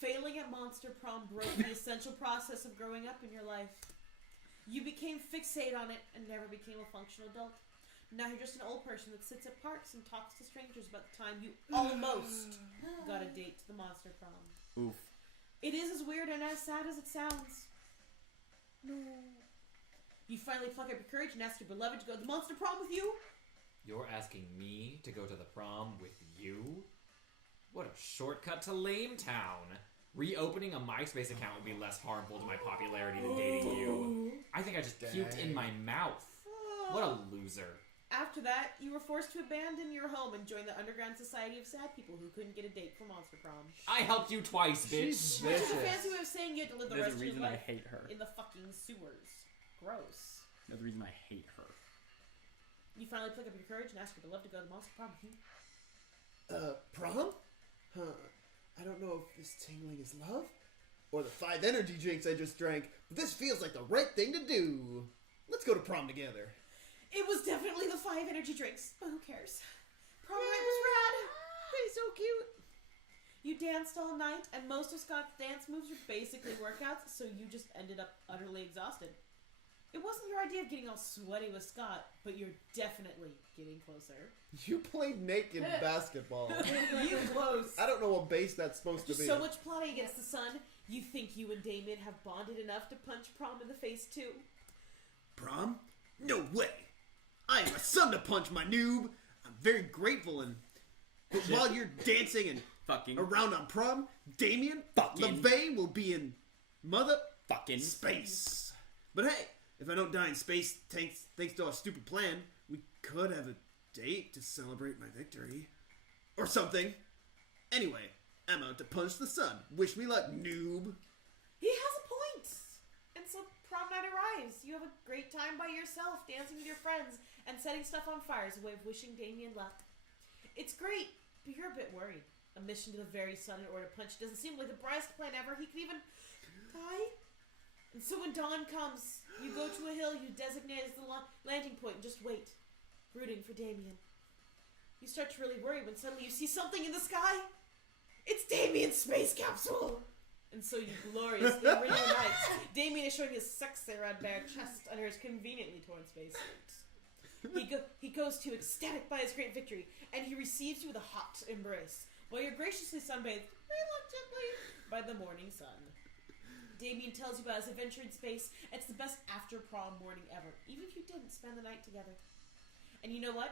Failing at Monster Prom broke the essential process of growing up in your life. You became fixated on it and never became a functional adult. Now you're just an old person that sits at parks and talks to strangers about the time you almost got a date to the Monster Prom. Oof. It is as weird and as sad as it sounds. No. You finally pluck up your courage and ask your beloved to go to the Monster Prom with you? You're asking me to go to the prom with you? What a shortcut to Lame Town. Reopening a MySpace account would be less harmful to my popularity than dating you. I think I just puked in my mouth. What a loser. After that, you were forced to abandon your home and join the underground society of sad people who couldn't get a date for Monster Prom. I helped you twice, bitch. Which is a fancy way of saying you had to live the There's rest a of your reason I life hate her. in the fucking sewers. Gross. There's a reason I hate her. You finally pick up your courage and ask your beloved to go to the Monster Prom. Prom? Huh. I don't know if this tingling is love or the 5 energy drinks I just drank, but this feels like the right thing to do. Let's go to prom together. It was definitely the 5 energy drinks, but who cares? Prom night was rad. They're so cute. You danced all night, and most of Scott's dance moves were basically workouts, so you just ended up utterly exhausted. It wasn't your idea of getting all sweaty with Scott, but you're definitely getting closer. You played naked basketball. You close. I don't know what base that's supposed to There's be. so much plotting against the sun. You think you and Damien have bonded enough to punch Prom in the face too? Prom? No way. I am a son to punch, my noob. I'm very grateful and... But while you're dancing and Fucking. around on prom, Damien, Fucking. LeVay will be in mother... Fucking. space. But hey, if I don't die in space thanks to our stupid plan, we could have a date to celebrate my victory. Or something. Anyway, I'm out to punch the sun. Wish me luck, noob. He has a point. And so prom night arrives. You have a great time by yourself, dancing with your friends, and setting stuff on fire as a way of wishing Damien luck. It's great, but you're a bit worried. A mission to the very sun in order to punch doesn't seem like the brightest plan ever. He could even die. And so when dawn comes, you go to a hill you designate as the landing point and just wait, rooting for Damien. You start to really worry when suddenly you see something in the sky. It's Damien's space capsule! And so you gloriously reunite. Damien is showing his sexy red bare chest under his conveniently torn spacesuit. He goes to ecstatic by his great victory, and he receives you with a hot embrace, while you're graciously sunbathed, reluctantly, by the morning sun. Damien tells you about his adventure in space. It's the best after prom morning ever, even if you didn't spend the night together. And you know what?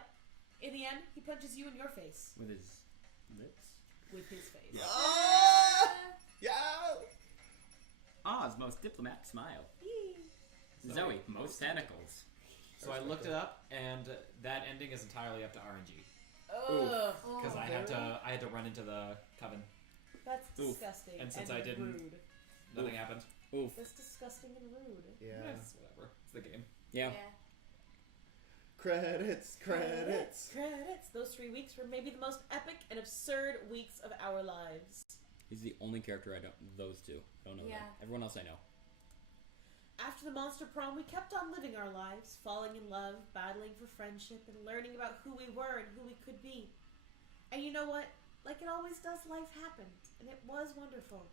In the end, he punches you in your face. With his lips? With his face. Yeah! Oz, most diplomatic smile. Zoe, most tentacles. So I looked it up, and that ending is entirely up to RNG. Ugh. Because I had to run into the coven. That's Oof. disgusting. And since I didn't- rude. Nothing happened. Oof. That's disgusting and rude. Yeah. It's whatever. It's the game. Yeah. Credits. Credits. Those 3 weeks were maybe the most epic and absurd weeks of our lives. He's the only character I don't. Those two. I don't know Yeah. them. Everyone else I know. After the Monster Prom, we kept on living our lives, falling in love, battling for friendship, and learning about who we were and who we could be. And you know what? Like it always does, life happened, and it was wonderful.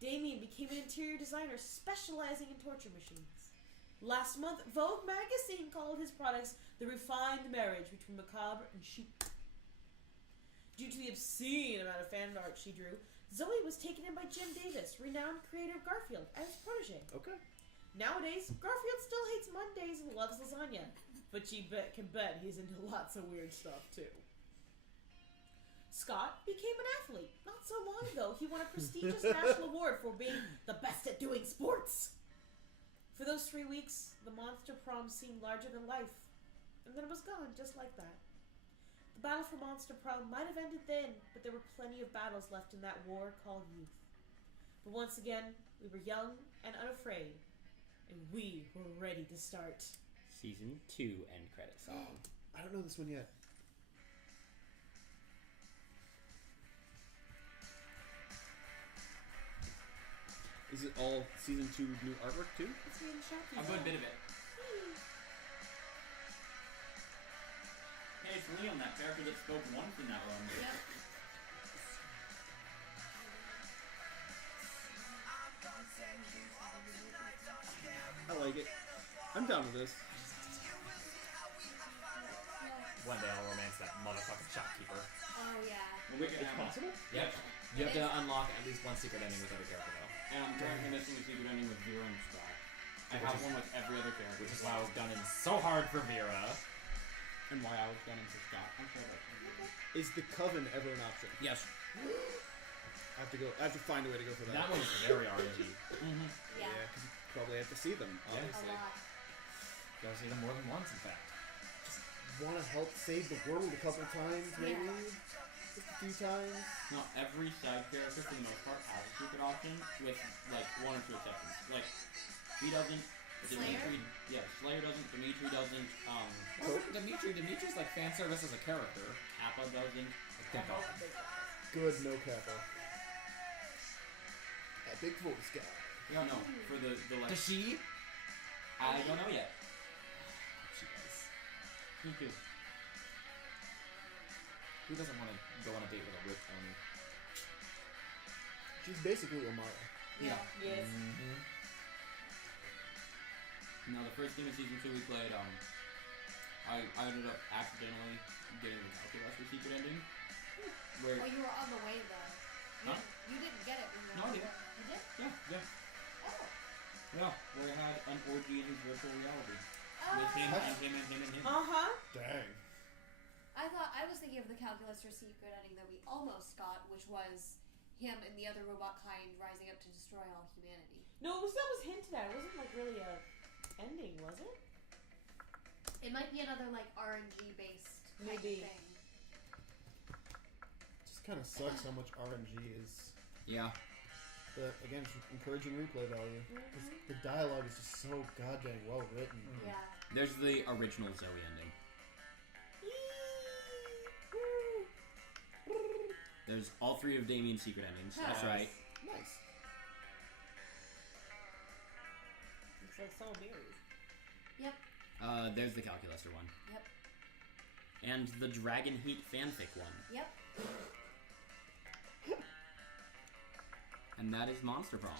Damien became an interior designer specializing in torture machines. Last month, Vogue magazine called his products the refined marriage between macabre and chic. Due to the obscene amount of fan art she drew, Zoe was taken in by Jim Davis, renowned creator of Garfield, as his protege. Okay. Nowadays, Garfield still hates Mondays and loves lasagna, but she can bet he's into lots of weird stuff too. Scott became an athlete. Not so long ago, he won a prestigious national award for being the best at doing sports. For those 3 weeks, the Monster Prom seemed larger than life, and then it was gone just like that. The battle for Monster Prom might have ended then, but there were plenty of battles left in that war called youth. But once again, we were young and unafraid, and we were ready to start. Season 2 end credit song. I don't know this one yet. Is it all season 2 new artwork too? It's me and Shaki. A good bit of it. Hey, it's Liam, that character that spoke once in that one. Yep. I like it. I'm down with this. One day I'll romance that motherfucking shopkeeper. Oh yeah. It's possible? Yep. You have to unlock at least one secret ending with every character though. And I'm currently missing the secret ending with Vera and Scott. I have one with every other character. Which is why I was gunning so hard for Vera. and why I was gunning for Scott. I'm sure that's Is the coven ever an option? Yes. I have to find a way to go for that. That one's very RNG. Mm-hmm. Yeah. because you probably have to see them, A obviously. lot. Gotta see them more than once, in fact. Want to help save the world a couple times, maybe? Just a few times? Not every side character, for the most part, has a secret option, with, like, one or two exceptions. Like, he doesn't, Slayer? Dimitri, yeah, Slayer doesn't, Dimitri doesn't, Dimitri's like fan service as a character. Kappa doesn't. Good, no kappa. Epic voice guy. Yeah, no, for the like, Does she? I don't know yet. She does. Me too. Who doesn't want to go on a date with a ripped pony? She's basically Omara. Yeah. Yes. Mm-hmm. Now, the first game of season 2 we played, I ended up accidentally getting the calculus for secret ending. Where, Oh, you were on the way though. Huh? You didn't get it when you No, were I did. You did? yeah, Oh. where I had an orgy in his virtual reality. Oh. With him What? and him and him and him. Uh-huh. Dang. I was thinking of the calculus for secret ending that we almost got, which was him and the other robot kind rising up to destroy all humanity. No, that was hinted at. It wasn't like really a ending, was it? It might be another like RNG based kind Maybe. of thing. Just kind of sucks how much RNG is. Yeah. But again, it's encouraging replay value. 'Cause the dialogue is just so goddamn well written. Yeah. There's the original Zoe ending. There's all 3 of Damien's secret endings. That's right. Nice. It's like so berries. Yep. There's the Calculuster one. Yep. And the Dragon Heat fanfic one. Yep. And that is Monster Prom.